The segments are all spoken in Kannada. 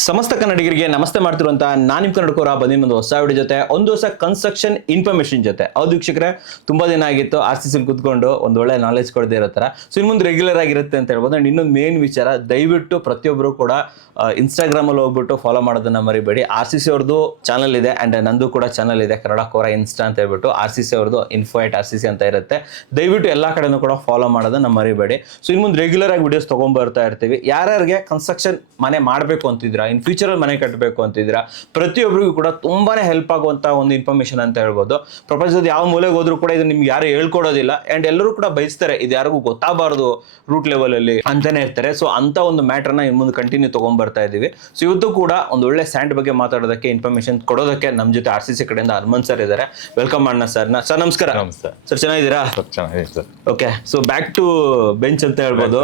ಸಮಸ್ತ ಕನ್ನಡಿಗರಿಗೆ ನಮಸ್ತೆ ಮಾಡ್ತಿರುವಂತ ನಾನು ನಿಮ್ಮ ಕನ್ನಡಕೋರ ಬಂದಿನ ಒಂದು ಹೊಸ ವಿಡಿಯೋ ಜೊತೆ ಒಂದು ಹೊಸ ಕನ್ಸ್ಟ್ರಕ್ಷನ್ ಇನ್ಫಾರ್ಮೇಶನ್ ಜೊತೆ. ಹೌದು ವೀಕ್ಷಕರೇ, ತುಂಬಾ ದಿನ ಆಗಿತ್ತು RCC ಕೂತ್ಕೊಂಡು ಒಂದು ಒಳ್ಳೆ ನಾಲೆಜ್ ಕೊಡದೇ ಇರೋ ತರ. ಸೊ ಇನ್ನು ಮುಂದೆ ರೆಗ್ಯುಲರ್ ಆಗಿರುತ್ತೆ ಅಂತ ಹೇಳ್ಬೋದು. ಅಂಡ್ ಇನ್ನೊಂದು ಮೇನ್ ವಿಚಾರ, ದಯವಿಟ್ಟು ಪ್ರತಿಯೊಬ್ಬರು ಕೂಡ ಇನ್ಸ್ಟಾಗ್ರಾಮ್ ಅಲ್ಲಿ ಹೋಗ್ಬಿಟ್ಟು ಫಾಲೋ ಮಾಡೋದನ್ನ ಮರಿಬೇಡಿ. RCC ಅವ್ರದ್ದು ಚಾನಲ್ ಇದೆ ಅಂಡ್ ನಂದು ಕೂಡ ಚಾನಲ್ ಇದೆ, ಕನ್ನಡ ಕೋರ ಇನ್ಸ್ಟಾ ಅಂತ ಹೇಳ್ಬಿಟ್ಟು. RCC ಅವ್ರದ್ದು info@RCC ಅಂತ ಇರುತ್ತೆ. ದಯವಿಟ್ಟು ಎಲ್ಲಾ ಕಡೆನೂ ಕೂಡ ಫಾಲೋ ಮಾಡೋದನ್ನ ಮರಿಬೇಡಿ. ಸೊ ಇನ್ನು ಮುಂದೆ ರೆಗ್ಯುಲರ್ ಆಗಿ ವಿಡಿಯೋಸ್ ತಗೊಂಡ್ ಬರ್ತಾ ಇರ್ತೀವಿ. ಯಾರ್ಯಾರಿಗೆ ಕನ್ಸ್ಟ್ರಕ್ಷನ್ ಮನೆ ಮಾಡಬೇಕು ಅಂತಿದ್ದೀರಾ, ಇನ್ ಫ್ಯೂಚರ್ ಅಲ್ಲಿ ಮನೆ ಕಟ್ಟಬೇಕು ಅಂತಿದ್ದೀರಾ, ಪ್ರತಿಯೊಬ್ಬರಿಗೂ ಕೂಡ ತುಂಬಾನೇ ಹೆಲ್ಪ್ ಆಗುವಂತ ಒಂದು ಇನ್ಫಾರ್ಮೇಶನ್ ಅಂತ ಹೇಳ್ಬೋದು. ಪ್ರಪಂಚದ ಯಾವ ಮೂಲೆಗೆ ಹೋದ್ರೂ ಕೂಡ ಇದು ನಿಮ್ಗೆ ಯಾರು ಹೇಳ್ಕೊಡೋದಿಲ್ಲ ಅಂಡ್ ಎಲ್ಲರೂ ಕೂಡ ಬಯಸ್ತಾರೆ ಇದು ಯಾರಿಗೂ ಗೊತ್ತಾಗಬಾರ್ದು ರೂಟ್ ಲೆವೆಲ್ ಅಲ್ಲಿ ಅಂತಾನೆ ಇರ್ತಾರೆ. ಸೊ ಅಂತ ಒಂದು ಮ್ಯಾಟರ್ನ ಇನ್ನು ಮುಂದೆ ಕಂಟಿನ್ಯೂ ತಗೊಂಡ್ ಬರ್ತಾ ಇದೀವಿ. ಸೊ ಇವತ್ತು ಕೂಡ ಒಂದು ಒಳ್ಳೆ ಸ್ಯಾಂಡ್ ಬಗ್ಗೆ ಮಾತಾಡೋದಕ್ಕೆ, ಇನ್ಫಾರ್ಮೇಶನ್ ಕೊಡೋದಕ್ಕೆ ನಮ್ಮ ಜೊತೆ RCC ಕಡೆಯಿಂದ ಹನುಮಂತ್ ಸರ್ ಇದ್ದಾರೆ. ವೆಲ್ಕಮ್ ಮಾಡೋಣ ಸರ್. ಸರ್ ನಮಸ್ಕಾರ. ನಮಸ್ತೆ ಸರ್, ಚೆನ್ನಾಗಿದ್ದೀರಾ? ಚೆನ್ನಾಗಿದೆ sir. Okay, so back to bench ಅಂತ ಹೇಳ್ಬೋದು.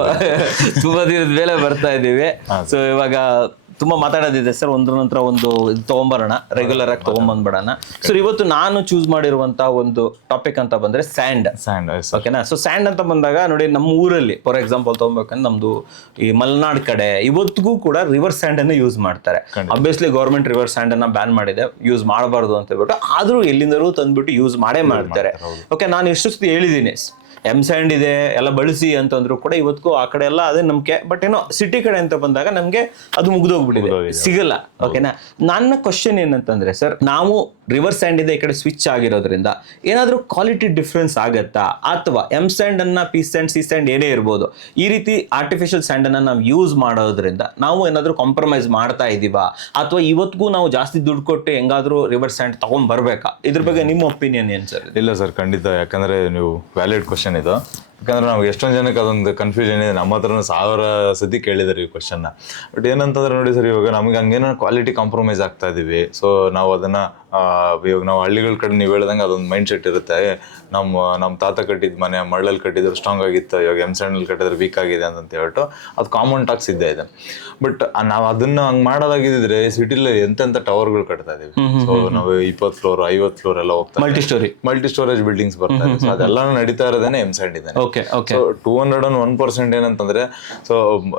ತುಂಬಾ ದಿನದ ಮೇಲೆ ಬರ್ತಾ ಇದ್ದೀವಿ. ಸೊ ಇವಾಗ ತುಂಬಾ ಮಾತಾಡೋದಿದೆ ಸರ್, ಒಂದ್ರ ನಂತರ ಒಂದು ಇದು ತಗೊಂಬರೋಣ, ರೆಗ್ಯುಲರ್ ಆಗಿ ತಗೊಂಡ್ಬಂದ್ಬಿಡೋಣ. ಸೊ ಇವತ್ತು ನಾನು ಚೂಸ್ ಮಾಡಿರುವಂತ ಒಂದು ಟಾಪಿಕ್ ಅಂತ ಬಂದ್ರೆ ಸ್ಯಾಂಡ್. ಓಕೆನಾ? ಸೊ ಸ್ಯಾಂಡ್ ಅಂತ ಬಂದಾಗ ನೋಡಿ, ನಮ್ಮ ಊರಲ್ಲಿ ಫಾರ್ ಎಕ್ಸಾಂಪಲ್ ತಗೊಬೇಕಂದ್ರೆ ನಮ್ದು ಈ ಮಲೆನಾಡ್ ಕಡೆ ಇವತ್ತಿಗೂ ಕೂಡ ರಿವರ್ ಸ್ಯಾಂಡ್ ಅನ್ನ ಯೂಸ್ ಮಾಡ್ತಾರೆ. ಅಬ್ವಿಯಸ್ಲಿ ಗೌರ್ಮೆಂಟ್ ರಿವರ್ ಸ್ಯಾಂಡ್ ಅನ್ನ ಬ್ಯಾನ್ ಮಾಡಿದೆ, ಯೂಸ್ ಮಾಡಬಾರ್ದು ಅಂತ ಹೇಳ್ಬಿಟ್ಟು, ಆದ್ರೂ ಎಲ್ಲಿಂದಲೂ ತಂದ್ಬಿಟ್ಟು ಯೂಸ್ ಮಾಡೇ ಮಾಡ್ತಾರೆ. ಓಕೆ, ನಾನು ಎಷ್ಟು ಸತಿ ಹೇಳಿದ್ದೀನಿ ಸ್ಯಾಂಡ್ ಇದೆ ಎಲ್ಲ ಬಳಸಿ ಅಂತಂದ್ರು ಕೂಡ ಇವತ್ತಿಗೂ ಆ ಕಡೆ ಎಲ್ಲ ಅದೇ ನಂಬಿಕೆ. ಬಟ್ ಏನೋ ಸಿಟಿ ಕಡೆ ಅಂತ ಬಂದಾಗ ನಮ್ಗೆ ಅದು ಮುಗ್ದೋಗ್ಬಿಟ್ಟಿದೆ, ಸಿಗಲ್ಲ. ಓಕೆನಾ? ನನ್ನ ಕ್ವಶನ್ ಏನಂತಂದ್ರೆ ಸರ್, ನಾವು ರಿವರ್ ಸ್ಯಾಂಡ್ ಇದೆ ಈ ಕಡೆ ಸ್ವಿಚ್ ಆಗಿರೋದ್ರಿಂದ ಏನಾದ್ರೂ ಕ್ವಾಲಿಟಿ ಡಿಫ್ರೆನ್ಸ್ ಆಗತ್ತಾ, ಅಥವಾ ಸ್ಯಾಂಡ್ ಅನ್ನ ಸ್ಯಾಂಡ್ ಸ್ಯಾಂಡ್ ಏನೇ ಇರ್ಬೋದು, ಈ ರೀತಿ ಆರ್ಟಿಫಿಷಿಯಲ್ ಸ್ಯಾಂಡ್ ಅನ್ನ ನಾವು ಯೂಸ್ ಮಾಡೋದ್ರಿಂದ ನಾವು ಏನಾದ್ರೂ ಕಾಂಪ್ರಮೈಸ್ ಮಾಡ್ತಾ ಇದೀವಾ, ಅಥವಾ ಇವತ್ತಿಗೂ ನಾವು ಜಾಸ್ತಿ ದುಡ್ಡು ಕೊಟ್ಟು ಹೆಂಗಾದ್ರೂ ರಿವರ್ ಸ್ಯಾಂಡ್ ತಗೊಂಡ್ ಬರ್ಬೇಕಾ? ಇದ್ರ ಬಗ್ಗೆ ನಿಮ್ಮ ಒಪಿನಿಯನ್ ಏನ್ ಸರ್? ಇಲ್ಲ ಸರ್, ಖಂಡಿತ. ಯಾಕಂದ್ರೆ ನೀವು ವ್ಯಾಲಿಡ್ ಕ್ವಶನ್ ಇದು. ಯಾಕಂದ್ರೆ ನಾವು ಎಷ್ಟೊಂದು ಜನಕ್ಕೆ ಅದೊಂದು ಕನ್ಫ್ಯೂಷನ್ ಇದೆ. ನಮ್ಮ ಹತ್ರನೂ 1000 ಸತಿ ಕೇಳಿದಾರೆ ಈ ಕ್ವಶನ್ನ. ಬಟ್ ಏನಂತಂದ್ರೆ ನೋಡಿ ಸರ್, ಇವಾಗ ನಮ್ಗೆ ಹಂಗೇನೋ ಕ್ವಾಲಿಟಿ ಕಾಂಪ್ರಮೈಸ್ ಆಗ್ತಾ ಇದೀವಿ. ಸೊ ನಾವು ಅದನ್ನ ಇವಾಗ ನಾವು ಹಳ್ಳಿಗಳ ಕಡೆ ನೀವು ಹೇಳ್ದಂಗೆ ಅದೊಂದು ಮೈಂಡ್ ಸೆಟ್ ಇರುತ್ತೆ. ನಮ್ಮ ತಾತ ಕಟ್ಟಿದ ಮನೆ ಮಳ್ಳಲ್ಲಿ ಕಟ್ಟಿದ್ರು ಸ್ಟ್ರಾಂಗ್ ಆಗಿತ್ತು, ಇವಾಗ ಸ್ಯಾಂಡಲ್ಲಿ ಕಟ್ಟಿದ್ರೆ ವೀಕ್ ಆಗಿದೆ ಅಂತ ಹೇಳ್ಬಿಟ್ಟು ಅದು ಕಾಮನ್ ಟಾಕ್ಸ್ ಇದ್ದೇ ಇದೆ. ಬಟ್ ನಾವು ಅದನ್ನ ಹಂಗೆ ಮಾಡೋದಾಗಿದ್ರೆ ಸಿಟಿಲಿ ಎಂತೆಂಥ ಟವರ್ಗಳು ಕಟ್ತಾ ಇದೀವಿ. ಸೊ ನಾವು 20 ಫ್ಲೋರ್ 50 ಫ್ಲೋರ್ ಎಲ್ಲ ಹೋಗ್ತಾ ಮಲ್ಟಿ ಸ್ಟೋರೇಜ್ ಬಿಲ್ಡಿಂಗ್ಸ್ ಬರ್ತಾ ಇದೆ. ಸೊ ಅದೆಲ್ಲ ನಡೀತಾ ಇರೋದೇನೆ ಸ್ಯಾಂಡ್ ಇದೆ. ಸೊ 201% ಏನಂತಂದ್ರೆ, ಸೊ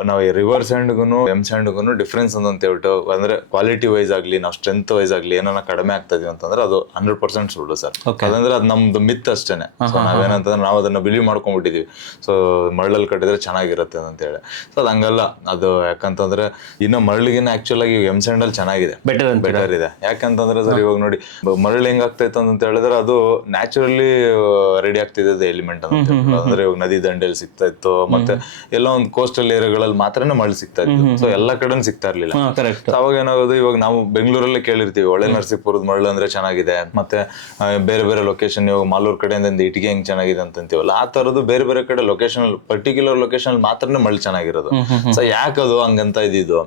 ನಾವು ರಿವರ್ ಸ್ಯಾಂಡ್ಗೂ ಸ್ಯಾಂಡ್ಗೂ ಡಿಫ್ರೆನ್ಸ್ ಅಂತ ಹೇಳ್ಬಿಟ್ಟು ಅಂದ್ರೆ ಕ್ವಾಲಿಟಿ ವೈಸ್ ಆಗ್ಲಿ, ನಾವು ಸ್ಟ್ರೆಂತ್ ವೈಸ್ ಆಗ್ಲಿ ಏನಾರ ಕಡಿಮೆ ಆಗ್ತಾ ಇದೀವಿ ಅಂತಂದ್ರೆ ಅದು 100% ಸುಳ್ಳು ಸರ್. ಅದಂದ್ರೆ ಅದು ನಮ್ದು ಮಿತ್ ಅಷ್ಟೇನೆ. ಸೊ ನಾವೇನಂತಂದ್ರೆ ನಾವು ಅದನ್ನ ಬಿಲೀವ್ ಮಾಡ್ಕೊಂಡ್ಬಿಟ್ಟಿದೀವಿ. ಸೊ ಮರಳಲ್ಲಿ ಕಟ್ಟಿದ್ರೆ ಚೆನ್ನಾಗಿರುತ್ತೆ ಅಂತ ಹೇಳಿ. ಸೊ ಅದು ಹಂಗಲ್ಲ. ಅದು ಯಾಕಂತಂದ್ರೆ ಇನ್ನು ಮರಳಿಗಿನ ಆಕ್ಚುಲ್ ಆಗಿ ಸ್ಯಾಂಡ್ ಅಲ್ಲಿ ಚೆನ್ನಾಗಿದೆ, ಬೆಟರ್ ಇದೆ. ಯಾಕಂತಂದ್ರೆ ಸರ್ ಇವಾಗ ನೋಡಿ, ಮರಳು ಹೆಂಗಾಗ್ತೈತೆ ಅಂತ ಹೇಳಿದ್ರೆ ಅದು ನ್ಯಾಚುರಲಿ ರೆಡಿ ಆಗ್ತಿದೆ ಎಲಿಮೆಂಟ್ ಅಂತ. ಅಂದ್ರೆ ಇವಾಗ ನದಿ ದಂಡೆಯಲ್ಲಿ ಸಿಗ್ತಾ ಇತ್ತು, ಮತ್ತೆ ಎಲ್ಲ ಒಂದು ಕೋಸ್ಟಲ್ ಏರಿಯಾಗಳಲ್ಲಿ ಮಾತ್ರನೇ ಮರಳು ಸಿಗ್ತಾ ಇತ್ತು. ಸೊ ಎಲ್ಲಾ ಕಡೆ ಸಿಗ್ತಾ ಇರ್ಲಿಲ್ಲ. ಅವಾಗ ಏನಾಗೋದು, ಇವಾಗ ನಾವು ಬೆಂಗಳೂರಲ್ಲೇ ಕೇಳಿರ್ತೀವಿ ಒಳ್ಳೆ ನರಸೀಪುರದ ಮರಳು ಅಂದ್ರೆ ಚೆನ್ನಾಗಿದೆ, ಮತ್ತೆ ಬೇರೆ ಬೇರೆ ಲೊಕೇಶನ್, ಇವಾಗ ಮಾಲೂರ್ ಕಡೆಯಿಂದ ಇಟ್ಟಿಗೆ ಹೆಂಗ್ ಚೆನ್ನಾಗಿದೆ ಅಂತೀವಲ್ಲ, ಆ ತರದ್ದು ಬೇರೆ ಬೇರೆ ಕಡೆ ಲೊಕೇಶನ್, ಪರ್ಟಿಕ್ಯುಲರ್ ಲೊಕೇಶನ್ ಮಾತ್ರನೇ ಮರಳು ಚೆನ್ನಾಗಿರೋದು. ಸೊ ಯಾಕದು ಹಂಗಂತ ಇದ್ದಿದ್ದು?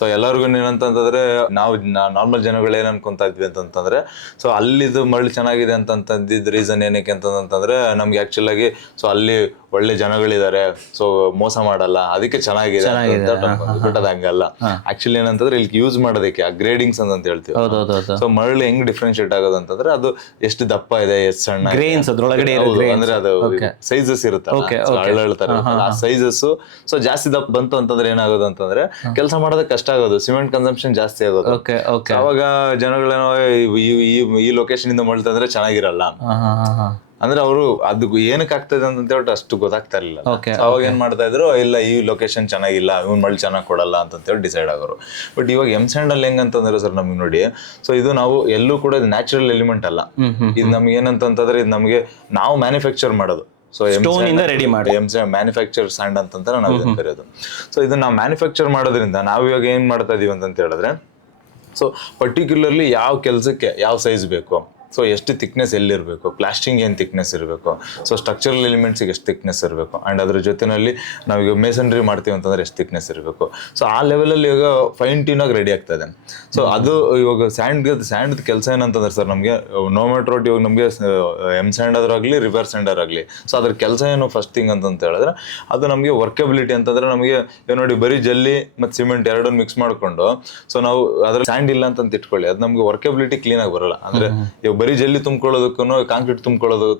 ಸೊ ಎಲ್ಲರಿಗೂ ಏನಂತಂದ್ರೆ, ನಾವು ನಾರ್ಮಲ್ ಜನಗಳು ಏನ್ ಅನ್ಕೊಂತ ಇದ್ವಿ ಅಂತಂದ್ರೆ, ಸೊ ಅಲ್ಲಿದು ಮರಳು ಚೆನ್ನಾಗಿದೆ ಅಂತಂದಿದ್ ರೀಸನ್ ಏನಕ್ಕೆ ಅಂತಂದ್ರೆ, ನಮ್ಗೆ ಆಕ್ಚುಲ್ ಆಗಿ ಸೊ ಅಲ್ಲಿ ಒಳ್ಳೆ ಜನಗಳಿದ್ದಾರೆ, ಸೊ ಮೋಸ ಮಾಡಲ್ಲ, ಅದಕ್ಕೆ ಚೆನ್ನಾಗಿದೆ. ಬಟ್ ಅದ್ ಹಂಗಲ್ಲ. ಆಕ್ಚುಲಿ ಏನಂತಂದ್ರೆ ಇಲ್ಲಿ ಯೂಸ್ ಮಾಡೋದಕ್ಕೆ ಗ್ರೇಡಿಂಗ್ಸ್ ಅಂತ ಹೇಳ್ತೀವಿ. ಸೊ ಮರಳು ಹೆಂಗ್ ಡಿಫ್ರೆನ್ಶಿಯೇಟ್ ಆಗೋದು ಅಂತಂದ್ರೆ, ಅದು ಎಷ್ಟು ದಪ್ಪ ಇದೆ, ಎಷ್ಟು ಸಣ್ಣ ಅಂದ್ರೆ ಅದು ಸೈಜಸ್ ಇರುತ್ತೆ, ಹೇಳ್ತಾರೆ ಆ ಸೈಜಸ್. ಸೊ ಜಾಸ್ತಿ ದಪ್ಪ ಬಂತು ಅಂತಂದ್ರೆ ಏನಾಗೋದು ಅಂತಂದ್ರೆ ಕೆಲಸ ಮಾಡೋದಕ್ಕೆ ಕಷ್ಟ ಆಗೋದು, ಸಿಮೆಂಟ್ ಕನ್ಸಂಪ್ಷನ್ ಜಾಸ್ತಿ ಆಗೋದು. ಅವಾಗ ಜನಗಳೇನೋ ಈ ಲೊಕೇಶನ್ ಇಂದ ಮಳ್ತಂದ್ರೆ ಚೆನ್ನಾಗಿರಲ್ಲ ಅಂದ್ರೆ ಅವರು ಅದು ಏನಕ್ಕೆ ಆಗ್ತದೆ ಅಂತ ಹೇಳ್ಬಿಟ್ಟು ಅಷ್ಟು ಗೊತ್ತಾಗ್ತಾ ಇರಲಿಲ್ಲ. ಅವಾಗ ಏನ್ ಮಾಡ್ತಾ ಇದ್ರು, ಇಲ್ಲ ಈ ಲೊಕೇಶನ್ ಚೆನ್ನಾಗಿಲ್ಲ, ಇವ್ನು ಮಳ್ಳಿ ಚೆನ್ನಾಗಿ ಕೊಡಲ್ಲ ಅಂತ ಹೇಳಿ ಡಿಸೈಡ್ ಆಗೋರು. ಬಟ್ ಇವಾಗ ಸ್ಯಾಂಡ್ ಅಲ್ಲಿ ಹೆಂಗಂತಂದ್ರೆ ಸರ್, ನಮ್ಗೆ ನೋಡಿ, ಸೊ ಇದು ನಾವು ಎಲ್ಲೂ ಕೂಡ ನ್ಯಾಚುರಲ್ ಎಲಿಮೆಂಟ್ ಅಲ್ಲ. ಇದು ನಮ್ಗೆ ಏನಂತಂದ್ರೆ, ಇದು ನಮ್ಗೆ ನಾವು ಮ್ಯಾನುಫ್ಯಾಕ್ಚರ್ ಮಾಡೋದು. ಸೊ ರೆಡಿ ಮಾಡಿ ಮ್ಯಾನುಫ್ಯಾಕ್ಚರ್ ಸ್ಯಾಂಡ್ ಅಂತಂತ ನಾವು ಇದನ್ನ ಕರೆಯೋದು. ಸೊ ಇದನ್ನ ನಾವು ಮ್ಯಾನುಫ್ಯಾಕ್ಚರ್ ಮಾಡೋದ್ರಿಂದ ನಾವು ಇವಾಗ ಏನ್ ಮಾಡ್ತಾ ಇದೀವಿ ಅಂತ ಹೇಳಿದ್ರೆ, ಸೊ ಪರ್ಟಿಕ್ಯುಲರ್ಲಿ ಯಾವ ಕೆಲಸಕ್ಕೆ ಯಾವ ಸೈಜ್ ಬೇಕು, ಸೊ ಎಷ್ಟು ಥಿಕ್ನೆಸ್ ಎಲ್ಲಿರಬೇಕು, ಪ್ಲಾಸ್ಟಿಂಗ್ ಏನು ಥಿಕ್ನೆಸ್ ಇರಬೇಕು, ಸೊ ಸ್ಟ್ರಕ್ಚರಲ್ ಎಲಿಮೆಂಟ್ಸಿಗೆ ಎಷ್ಟು ಥಿಕ್ನೆಸ್ ಇರಬೇಕು, ಆ್ಯಂಡ್ ಅದ್ರ ಜೊತೆನಲ್ಲಿ ನಾವೀಗ ಮೇಸನ್ರಿ ಮಾಡ್ತೀವಿ ಅಂತಂದ್ರೆ ಎಷ್ಟು ಥಿಕ್ನೆಸ್ ಇರಬೇಕು. ಸೊ ಆ ಲೆವೆಲಲ್ಲಿ ಇವಾಗ ಫೈನ್ ಟ್ಯೂನ್ ಆಗಿ ರೆಡಿ ಆಗ್ತದೆ. ಸೊ ಅದು ಇವಾಗ ಸ್ಯಾಂಡ್ ಕೆಲಸ ಏನಂತಂದ್ರೆ ಸರ್, ನಮಗೆ ನೋ ಮ್ಯಾಟರ್ ವಾಟ್, ಇವಾಗ ನಮಗೆ ಸ್ಯಾಂಡ್ ಆದ್ರಾಗಲಿ ರಿವರ್ ಸ್ಯಾಂಡ್ ಆಗಲಿ, ಸೊ ಅದ್ರ ಕೆಲಸ ಏನು ಫಸ್ಟ್ ಥಿಂಗ್ ಅಂತ ಹೇಳಿದ್ರೆ, ಅದು ನಮಗೆ ವರ್ಕಬಿಲಿಟಿ ಅಂತಂದ್ರೆ, ನಮಗೆ ನೋಡಿ ಬರೀ ಜಲ್ಲಿ ಮತ್ತು ಸಿಮೆಂಟ್ ಎರಡನ್ನು ಮಿಕ್ಸ್ ಮಾಡ್ಕೊಂಡು, ಸೊ ನಾವು ಅದ್ರ ಸ್ಯಾಂಡ್ ಇಲ್ಲ ಅಂತ ಇಟ್ಕೊಳ್ಳಿ, ಅದು ನಮಗೆ ವರ್ಕಬಿಲಿಟಿ ಕ್ಲೀನ್ ಆಗಿ ಬರಲ್ಲ. ಅಂದ್ರೆ ಇವಾಗ ಬರೀ ಜಲ್ಲಿ ತುಂಬ್ಕೊಳ್ಳೋದಕ್ಕೂ ಕಾಂಕ್ರೀಟ್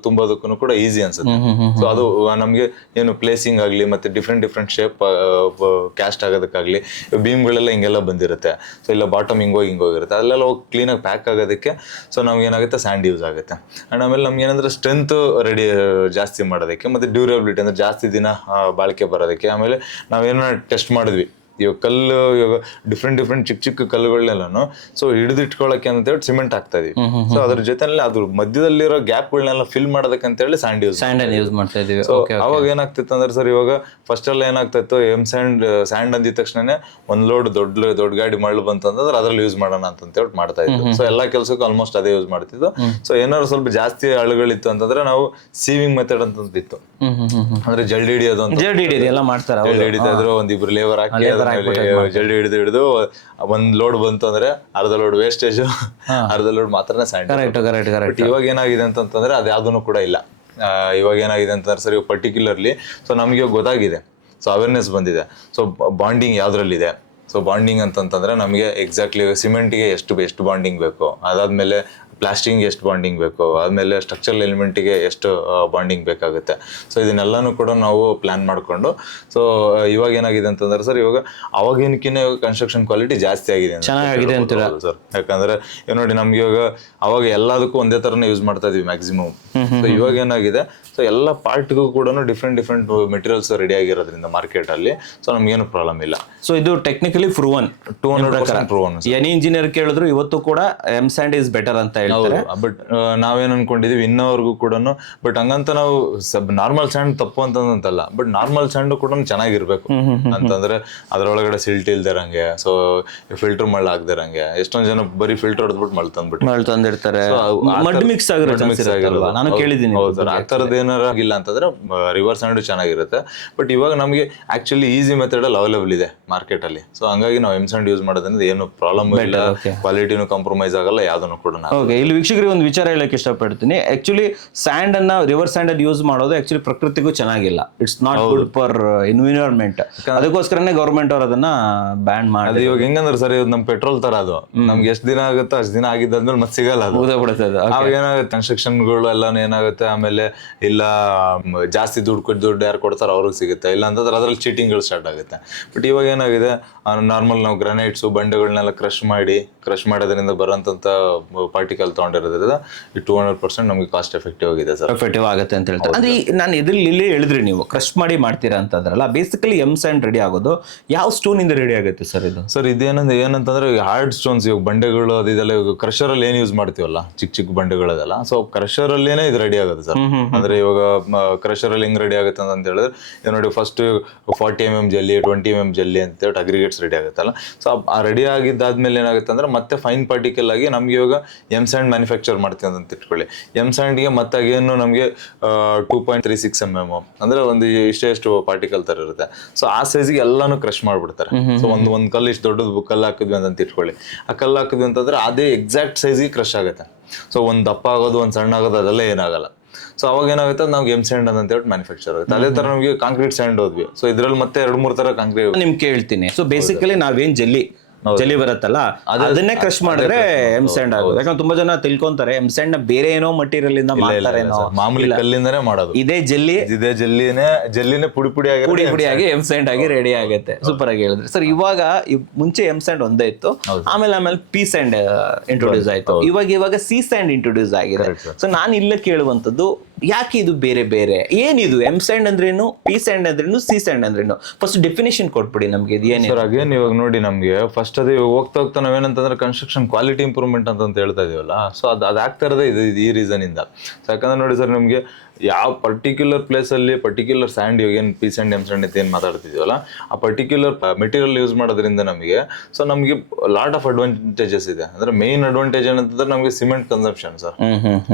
ತುಂಬೋದಕ್ಕೂ ಕೂಡ ಈಸಿ ಅನ್ಸುತ್ತೆ. ಸೊ ಅದು ನಮ್ಗೆ ಏನು ಪ್ಲೇಸಿಂಗ್ ಆಗ್ಲಿ ಮತ್ತೆ ಡಿಫ್ರೆಂಟ್ ಶೇಪ್ ಕ್ಯಾಸ್ಟ್ ಆಗೋದಕ್ಕಾಗ್ಲಿ, ಬೀಮ್ಗಳೆಲ್ಲ ಹಿಂಗೆಲ್ಲ ಬಂದಿರುತ್ತೆ. ಸೊ ಇಲ್ಲ ಬಾಟಮ್ ಹಿಂಗೋಗಿರುತ್ತೆ, ಅಲ್ಲೆಲ್ಲ ಹೋಗಿ ಕ್ಲೀನಾಗಿ ಪ್ಯಾಕ್ ಆಗೋದಕ್ಕೆ ಸೊ ನಮ್ಗೆ ಏನಾಗುತ್ತೆ ಸ್ಯಾಂಡ್ ಯೂಸ್ ಆಗುತ್ತೆ. ಅಂಡ್ ಆಮೇಲೆ ನಮ್ಗೆ ಏನಂದ್ರೆ ಸ್ಟ್ರೆಂತ್ ಜಾಸ್ತಿ ಮಾಡೋದಕ್ಕೆ ಮತ್ತೆ ಡ್ಯೂರಬಿಲಿಟಿ ಅಂದ್ರೆ ಜಾಸ್ತಿ ದಿನ ಬಾಳಿಕೆ ಬರೋದಕ್ಕೆ. ಆಮೇಲೆ ನಾವೇನೋ ಟೆಸ್ಟ್ ಮಾಡಿದ್ವಿ, ಇವಾಗ ಡಿಫ್ರೆಂಟ್ ಚಿಕ್ಕ ಕಲ್ಲುಗಳನ್ನೆಲ್ಲಾನು ಸೊ ಹಿಡಿದಿಟ್ಕೊಳ್ಳಕ್ಕೆ ಅಂತ ಹೇಳಿ ಸಿಮೆಂಟ್ ಹಾಕ್ತಾ ಇದೀವಿ. ಸೊ ಅದ್ರ ಜೊತೆಲಿ ಅದ್ರ ಮಧ್ಯದಲ್ಲಿರೋ ಗ್ಯಾಪ್ಗಳನ್ನೆಲ್ಲ ಫಿಲ್ ಮಾಡೋದಕ್ಕೆ ಅಂತ ಹೇಳಿ ಸ್ಯಾಂಡ್ ಯೂಸ್ ಮಾಡ್ತಾ ಇದೀವಿ. ಅವಾಗ ಏನಾಗ್ತಿತ್ತು ಅಂದ್ರೆ ಸರ್, ಇವಾಗ ಫಸ್ಟ್ ಎಲ್ಲ ಏನಾಗ್ತಿತ್ತು, ಸ್ಯಾಂಡ್ ಅಂದಿದ ತಕ್ಷಣನೇ ಒಂದ್ ಲೋಡ್ ದೊಡ್ಡ ಗಾಡಿ ಮಳ್ಳು ಬಂತು ಅಂತಂದ್ರೆ ಅದ್ರಲ್ಲಿ ಯೂಸ್ ಮಾಡೋಣ ಅಂತ ಹೇಳಿ ಮಾಡ್ತಾ ಇದ್ವಿ. ಸೊ ಎಲ್ಲಾ ಕೆಲ್ಸಕ್ಕೂ ಆಲ್ಮೋಸ್ಟ್ ಅದೇ ಯೂಸ್ ಮಾಡ್ತಿದ್ದು. ಸೊ ಏನಾದ್ರು ಸ್ವಲ್ಪ ಜಾಸ್ತಿ ಅಳುಗಳಿತ್ತು ಅಂತಂದ್ರೆ ನಾವು ಸೀವಿಂಗ್ ಮೆಥಡ್ ಅಂತ ಇತ್ತು, ಅಂದ್ರೆ ಜಲ್ಡಿ ಹಿಡಿಯೋದು ಅಂತ ಎಲ್ಲ ಮಾಡ್ತಾರೆ. ಜಲ್ಡಿ ಹಿಡಿತಾ ಇದ್ರು, ಒಂದಿಬ್ರು ಲೇಬರ್ ಹಾಕಿ ಜಲ್ಡಿ ಹಿಡಿದು ಒಂದ್ ಲೋಡ್ ಬಂತು ಅಂದ್ರೆ ಅರ್ಧ ಲೋಡ್ ವೇಸ್ಟೇಜ್, ಅರ್ಧ ಲೋಡ್ ಮಾತ್ರ ಸ್ಯಾಂಡ್. ಬಟ್ ಇವಾಗ ಏನಾಗಿದೆ ಅಂತಂದ್ರೆ ಅದ್ಯಾವುದೂ ಕೂಡ ಇಲ್ಲ. ಇವಾಗ ಏನಾಗಿದೆ ಅಂತಂದ್ರೆ ಸರ್, ಪರ್ಟಿಕ್ಯುಲರ್ಲಿ ಸೊ ನಮ್ಗೆ ಗೊತ್ತಾಗಿದೆ, ಸೊ ಅವೇರ್ನೆಸ್ ಬಂದಿದೆ. ಸೊ ಬಾಂಡಿಂಗ್ ಯಾವ್ದ್ರಲ್ಲಿದೆ, ಸೊ ಬಾಂಡಿಂಗ್ ಅಂತಂತಂದ್ರೆ ನಮಗೆ ಎಕ್ಸಾಕ್ಟ್ಲಿ ಸಿಮೆಂಟ್ಗೆ ಎಷ್ಟು ಬಾಂಡಿಂಗ್ ಬೇಕು, ಅದಾದ್ಮೇಲೆ ಪ್ಲಾಸ್ಟಿಂಗ್ ಎಷ್ಟು ಬಾಂಡಿಂಗ್ ಬೇಕು, ಆದ್ಮೇಲೆ ಸ್ಟ್ರಕ್ಚರಲ್ ಎಲಿಮೆಂಟಿಗೆ ಎಷ್ಟು ಬಾಂಡಿಂಗ್ ಬೇಕಾಗುತ್ತೆ. ಸೊ ಇದನ್ನೆಲ್ಲಾನು ಕೂಡ ನಾವು ಪ್ಲಾನ್ ಮಾಡಿಕೊಂಡು, ಸೊ ಇವಾಗ ಏನಾಗಿದೆ ಅಂತಂದ್ರೆ ಸರ್, ಇವಾಗ ಅವಾಗೇನಕ್ಕಿಂತ ಕನ್ಸ್ಟ್ರಕ್ಷನ್ ಕ್ವಾಲಿಟಿ ಜಾಸ್ತಿ ಆಗಿದೆ ಸರ್. ಯಾಕಂದ್ರೆ ನೋಡಿ ನಮ್ಗೆ ಇವಾಗ ಅವಾಗ ಎಲ್ಲದಕ್ಕೂ ಒಂದೇ ತರನೇ ಯೂಸ್ ಮಾಡ್ತಾ ಇದೀವಿ ಮ್ಯಾಕ್ಸಿಮಮ್. ಸೊ ಇವಾಗ ಏನಾಗಿದೆ, ಸೊ ಎಲ್ಲ ಪಾರ್ಟ್ಗೂ ಕೂಡ ಡಿಫ್ರೆಂಟ್ ಮೆಟೀರಿಯಲ್ಸ್ ರೆಡಿ ಆಗಿರೋದ್ರಿಂದ ಮಾರ್ಕೆಟ್ ಅಲ್ಲಿ ಸೊ ನಮ್ಗೇನು ಪ್ರಾಬ್ಲಮ್ ಇಲ್ಲ. ಸೊ ಇದು technically proven, 200% proven. Any engineer ಕೇಳಿದ್ರು ಇವತ್ತು ಕೂಡ ಎಮ್ ಸ್ಯಾಂಡ್ ಇಸ್ ಬೆಟರ್ ಅಂತ ಹೇಳ್ತಾರೆ. ಬಟ್ ನಾವೇನ್ ಅನ್ಕೊಂಡಿದೀವಿ ಇನ್ನವರೆಗೂ ಕೂಡ, ಬಟ್ ಹಂಗಂತ ನಾವು ನಾರ್ಮಲ್ ಸ್ಯಾಂಡ್ ತಪ್ಪು ಅಂತಲ್ಲ, ಬಟ್ ನಾರ್ಮಲ್ ಸ್ಯಾಂಡ್ ಕೂಡ ಚೆನ್ನಾಗಿರ್ಬೇಕು. ಅಂತಂದ್ರೆ ಅದ್ರೊಳಗಡೆ ಸಿಲ್ಟ್ ಇಲ್ದಿರಂಗೆ, ಸೊ ಫಿಲ್ಟರ್ ಮಳ್ಳ ಆಗ್ದಿರಂಗೆ. ಎಷ್ಟೊಂದ್ ಜನ ಬರೀ ಫಿಲ್ಟರ್ ಹೊಡೆದ್ಬಿಟ್ಟು ಮಳ್ ತಂದಿರ್ತಾರೆ, ಮಡ್ ಮಿಕ್ಸ್ ಆಗಿರೋದು ನಾನು ಕೇಳಿದ್ದೀನಿ. ಆ ತರದ್ ಏನಾರ ಆಗಿಲ್ಲ ಅಂತಂದ್ರೆ ರಿವರ್ಸ್ ಸ್ಯಾಂಡ್ ಚೆನ್ನಾಗಿರುತ್ತೆ. ಬಟ್ ಇವಾಗ ನಮ್ಗೆ ಆಕ್ಚುಲಿ ಈಸಿ ಮೆಥಡ್ ಅಲ್ಲಿ ಅವೈಲೇಬಲ್ ಇದೆ ಮಾರ್ಕೆಟ್ ಅಲ್ಲಿ. ಸೊ ಹಂಗಾಗಿ ನಾವು ಎಮ್ ಸ್ಯಾಂಡ್ ಯೂಸ್ ಮಾಡೋದ್ರಿಂದ ಏನು ಪ್ರಾಬ್ಲಮ್ ಇಲ್ಲ, ಕ್ವಾಲಿಟಿನೂ ಕಾಂಪ್ರಮೈಸ್ ಆಗಲ್ಲ, ಯಾವ್ದನ್ನು ಕೂಡ. ಇಲ್ಲಿ ವೀಕ್ಷಕರಿಗೆ ಒಂದು ವಿಚಾರ ಹೇಳಕ್ ಇಷ್ಟಪಡ್ತೀನಿ. ಆಕ್ಚುಲಿ ಸ್ಯಾಂಡ್ ಅನ್ನ ರಿವರ್ಸ್ ಸ್ಯಾಂಡ್ ಅಲ್ಲಿ ಯೂಸ್ ಮಾಡೋದು ಆಕ್ಚುಲಿ ಪ್ರಕೃತಿಗೂ ಚೆನ್ನಾಗಿಲ್ಲ. It's not good for environment. ಅದಕ್ಕೋಸ್ಕರನೇ ಗವರ್ಮೆಂಟ್ ಅವ್ರು ಅದನ್ನ ಬ್ಯಾನ್ ಮಾಡಿ. ಇವಾಗ ಹೆಂಗಂದ್ರೆ ಸರ್, ಇದು ನಮ್ ಪೆಟ್ರೋಲ್ ತರ, ಅದು ನಮ್ಗೆ ಎಷ್ಟ್ ದಿನ ಆಗುತ್ತೋ ಅಷ್ಟ್ ದಿನ ಆಗಿದ್ದಾದ್ಮೇಲೆ ಮತ್ತೆ ಸಿಗಲ್ಲ. ಅವಾಗ ಏನಾಗುತ್ತೆ, ಕನ್ಸ್ಟ್ರಕ್ಷನ್ಗಳು ಎಲ್ಲ ಏನಾಗುತ್ತೆ, ಆಮೇಲೆ ಇಲ್ಲ ಜಾಸ್ತಿ ದುಡ್ಡು ಯಾರು ಕೊಡ್ತಾರೋ ಅವ್ರಿಗೆ ಸಿಗುತ್ತೆ, ಇಲ್ಲ ಅಂತಂದ್ರೆ ಅದ್ರಲ್ಲಿ ಚೀಟಿಂಗ್ಗಳು ಸ್ಟಾರ್ಟ್ ಆಗುತ್ತೆ. ಬಟ್ ಇವಾಗ ಏನಾಗಿದೆ, ನಾರ್ಮಲ್ ನಾವು ಗ್ರಾನೈಟ್ಸ್ ಬಂಡೆಗಳನ್ನೆಲ್ಲ ಕ್ರಶ್ ಮಾಡೋದ್ರಿಂದ ಬರೋಂತ ಪಾರ್ಟಿಕಲ್ ತಗೊಂಡಿರೋದ್ರಿಂದ 200% ನಮ್ಗೆ ಕಾಸ್ಟ್ ಎಫೆಕ್ಟಿವ್ ಆಗಿದೆ ಸರ್. ಎಫೆಕ್ಟಿವ್ ಆಗುತ್ತೆ ಅಂತ ಹೇಳ್ತಾರೆ. ಅಂದ್ರೆ ನಾನು ಇಲ್ಲಿ ಹೇಳಿದ್ರಿ ನೀವು ಕ್ರಶ್ ಮಾಡಿ ಮಾಡ್ತೀರಾ ಅಂತಂದ್ರಲ್ಲ, ಬೇಸಿಕಲಿ ಎಮ್ ಸ್ಯಾಂಡ್ ರೆಡಿ ಆಗೋದು ಯಾವ ಸ್ಟೋನ್ ಇಂದ ರೆಡಿ ಆಗುತ್ತೆ ಸರ್ ಇದು? ಸರ್ ಏನಂತಂದ್ರೆ ಹಾರ್ಡ್ ಸ್ಟೋನ್ಸ್, ಇವಾಗ ಬಂಡೆಗಳು ಅದೆಲ್ಲ ಇವಾಗ ಕ್ರಷರ್ ಅಲ್ಲಿ ಏನ್ ಯೂಸ್ ಮಾಡ್ತೀವಲ್ಲ, ಚಿಕ್ಕ ಬಂಡೆಗಳದೆಲ್ಲ, ಸೊ ಕ್ರಷರ್ ಅಲ್ಲೇನೆ ಇದು ರೆಡಿ ಆಗುತ್ತೆ ಸರ್. ಅಂದ್ರೆ ಇವಾಗ ಕ್ರಷರ್ ಅಲ್ಲಿ ಹೆಂಗ್ ರೆಡಿ ಆಗುತ್ತೆ ಅಂತ ಹೇಳಿದ್ರೆ ನೋಡಿ, ಫಸ್ಟ್ 40 mm ಜಲ್ಲಿ, 20 mm ಜಲ್ಲಿ ಅಂತ ಹೇಳಿ ಅಗ್ರಿಗೇಟ್ಸ್ ರೆಡಿ ಆಗುತ್ತಲ್ಲ. ಸೊ ಆ ರೆಡಿ ಆಗಿದ್ದಾದ್ಮೇಲೆ ಏನಾಗುತ್ತೆ ಅಂದ್ರೆ ಮತ್ತೆ ಫೈನ್ ಪಾರ್ಟಿಕಲ್ ಆಗಿ ನಮ್ಗೆ ಇವಾಗ ಎಮ್ ಸ್ಯಾಂಡ್ ಮ್ಯಾನುಫ್ಯಾಕ್ಚರ್ ಮಾಡ್ತೀವಿ ಅಂತ ಇಟ್ಕೊಳ್ಳಿ. ಎಮ್ ಸ್ಯಾಂಡ್ಗೆ ಮತ್ತೆ ಏನು ನಮಗೆ 2.36 mm ಅಂದ್ರೆ ಒಂದು ಇಷ್ಟು ಪಾರ್ಟಿಕಲ್ ತರ ಇರುತ್ತೆ. ಸೊ ಆ ಸೈಜ್ಗೆ ಎಲ್ಲಾನು ಕ್ರಶ್ ಮಾಡ್ಬಿಡ್ತಾರೆ. ಸೊ ಒಂದ್ ಕಲ್ಲು ಇಷ್ಟು ದೊಡ್ಡದು ಕಲ್ಲು ಹಾಕಿದ್ವಿ ಅಂತ ಇಟ್ಕೊಳ್ಳಿ. ಆ ಕಲ್ಲು ಹಾಕಿದ್ವಿ ಅಂತಂದ್ರೆ ಅದೇ ಎಕ್ಸಾಕ್ಟ್ ಸೈಜ್ಗೆ ಕ್ರಶ್ ಆಗುತ್ತೆ. ಸೊ ಒಂದ್ ದಪ್ಪ ಆಗೋದು, ಒಂದ್ ಸಣ್ಣ ಆಗೋದು ಅದೆಲ್ಲ ಏನಾಗಲ್ಲ. ಸೊ ಅವಾಗ ಏನಾಗುತ್ತೆ, ನಾವು ಎಮ್ ಸ್ಯಾಂಡ್ ಅಂತ ಹೇಳಿ ಮ್ಯಾನುಫ್ಯಾಕ್ಚರ್ ಆಗುತ್ತೆ. ಅದೇ ತರ ನಮಗೆ ಕಾಂಕ್ರೀಟ್ ಸ್ಯಾಂಡ್ ಹೋದ್ವಿ. ಸೊ ಇದ್ರಲ್ಲಿ ಮತ್ತೆ 2-3 ತರ ಕಾಂಕ್ರೀಟ್ ನಿಮ್ಗೆ ಕೇಳ್ತೀನಿ. ಸೊ ಬೇಸಿಕಲಿ ನಾವೇನ್ ಜಲ್ಲಿ ಬರುತ್ತಲ್ಲ ಅದನ್ನೇ ಕ್ರಶ್ ಮಾಡಿದ್ರೆ ಎಮ್ ಸ್ಯಾಂಡ್ ಆಗೋದು. ಯಾಕಂದ್ರೆ ತುಂಬಾ ಜನ ತಿಳ್ಕೊಂತಾರೆ ಎಮ್ ಸ್ಯಾಂಡ್ ನ ಬೇರೆ ಏನೋ ಮಟೀರಿಯಲ್ ಇಂದ ಮಾಡ್ತಾರೆ, ಮಾಮೂಲಿ ಕಲ್ಲಿಂದನೇ ಮಾಡೋದು. ಇದೇ ಜಲ್ಲಿನೇ ಪುಡಿ ಆಗಿ ಎಮ್ ಸ್ಯಾಂಡ್ ಆಗಿ ರೆಡಿ ಆಗುತ್ತೆ. ಸೂಪರ್ ಆಗಿ ಹೇಳಿದ್ರೆ ಸರ್. ಇವಾಗ ಮುಂಚೆ ಎಮ್ ಸ್ಯಾಂಡ್ ಒಂದೇ ಇತ್ತು, ಆಮೇಲೆ ಪಿ ಸ್ಯಾಂಡ್ ಇಂಟ್ರೊಡ್ಯೂಸ್ ಆಯ್ತು, ಇವಾಗ ಸಿ ಸ್ಯಾಂಡ್ ಇಂಟ್ರೊಡ್ಯೂಸ್ ಆಗಿದೆ. ಸೊ ನಾನು ಇಲ್ಲ ಕೇಳುವಂತದ್ದು, ಯಾಕೆ ಇದು ಬೇರೆ ಬೇರೆ? ಏನಿದು ಎಮ್ ಸ್ಯಾಂಡ್ ಅಂದ್ರೇನು, ಪಿ ಸ್ಯಾಂಡ್ ಅಂದ್ರೇನು, ಸಿ ಸ್ಯಾಂಡ್ ಅಂದ್ರೇನು? ಫಸ್ಟ್ ಡೆಫಿನೇಷನ್ ಕೊಟ್ಬಿಡಿ ನಮ್ಗೆ. ಇದು ಏನು ಸರ್? ಅಗೇನ್ ಇವಾಗ ನೋಡಿ, ನಮ್ಗೆ ಫಸ್ಟ್ ಅದೇ ಹೋಗ್ತಾ ನಾವೇನಂತಂದ್ರೆ ಕನ್ಸ್ಟ್ರಕ್ಷನ್ ಕ್ವಾಲಿಟಿ ಇಂಪ್ರೂವ್ಮೆಂಟ್ ಅಂತ ಹೇಳ್ತಾ ಇದೀವಲ್ಲ. ಸೊ ಅದಾಗ್ತಾ ಇರೋದೇ ಈ ರೀಸನ್ ಇಂದ. ಯಾಕಂದ್ರೆ ನೋಡಿ ಸರ್, ನಮ್ಗೆ ಯಾವ ಪರ್ಟಿಕ್ಯುಲರ್ ಪ್ಲೇಸ್ ಅಲ್ಲಿ ಪರ್ಟಿಕ್ಯುಲರ್ ಸ್ಯಾಂಡ್, ಇವಾಗ ಏನು ಪಿ ಸ್ಯಾಂಡ್ ಎಮ್ ಸ್ಯಾಂಡ್ ಅಂತ ಏನು ಮಾತಾಡ್ತಿದೀವಲ್ಲ, ಆ ಪರ್ಟಿಕ್ಯುಲರ್ ಮೆಟೀರಿಯಲ್ ಯೂಸ್ ಮಾಡೋದ್ರಿಂದ ನಮಗೆ ಸೊ ನಮ್ಗೆ ಲಾಟ್ ಆಫ್ ಅಡ್ವಾಂಟೇಜಸ್ ಇದೆ. ಅಂದ್ರೆ ಮೇನ್ ಅಡ್ವಾಂಟೇಜ್ ಏನಂತಂದ್ರೆ ನಮ್ಗೆ ಸಿಮೆಂಟ್ ಕನ್ಸಂಪ್ಷನ್ ಸರ್.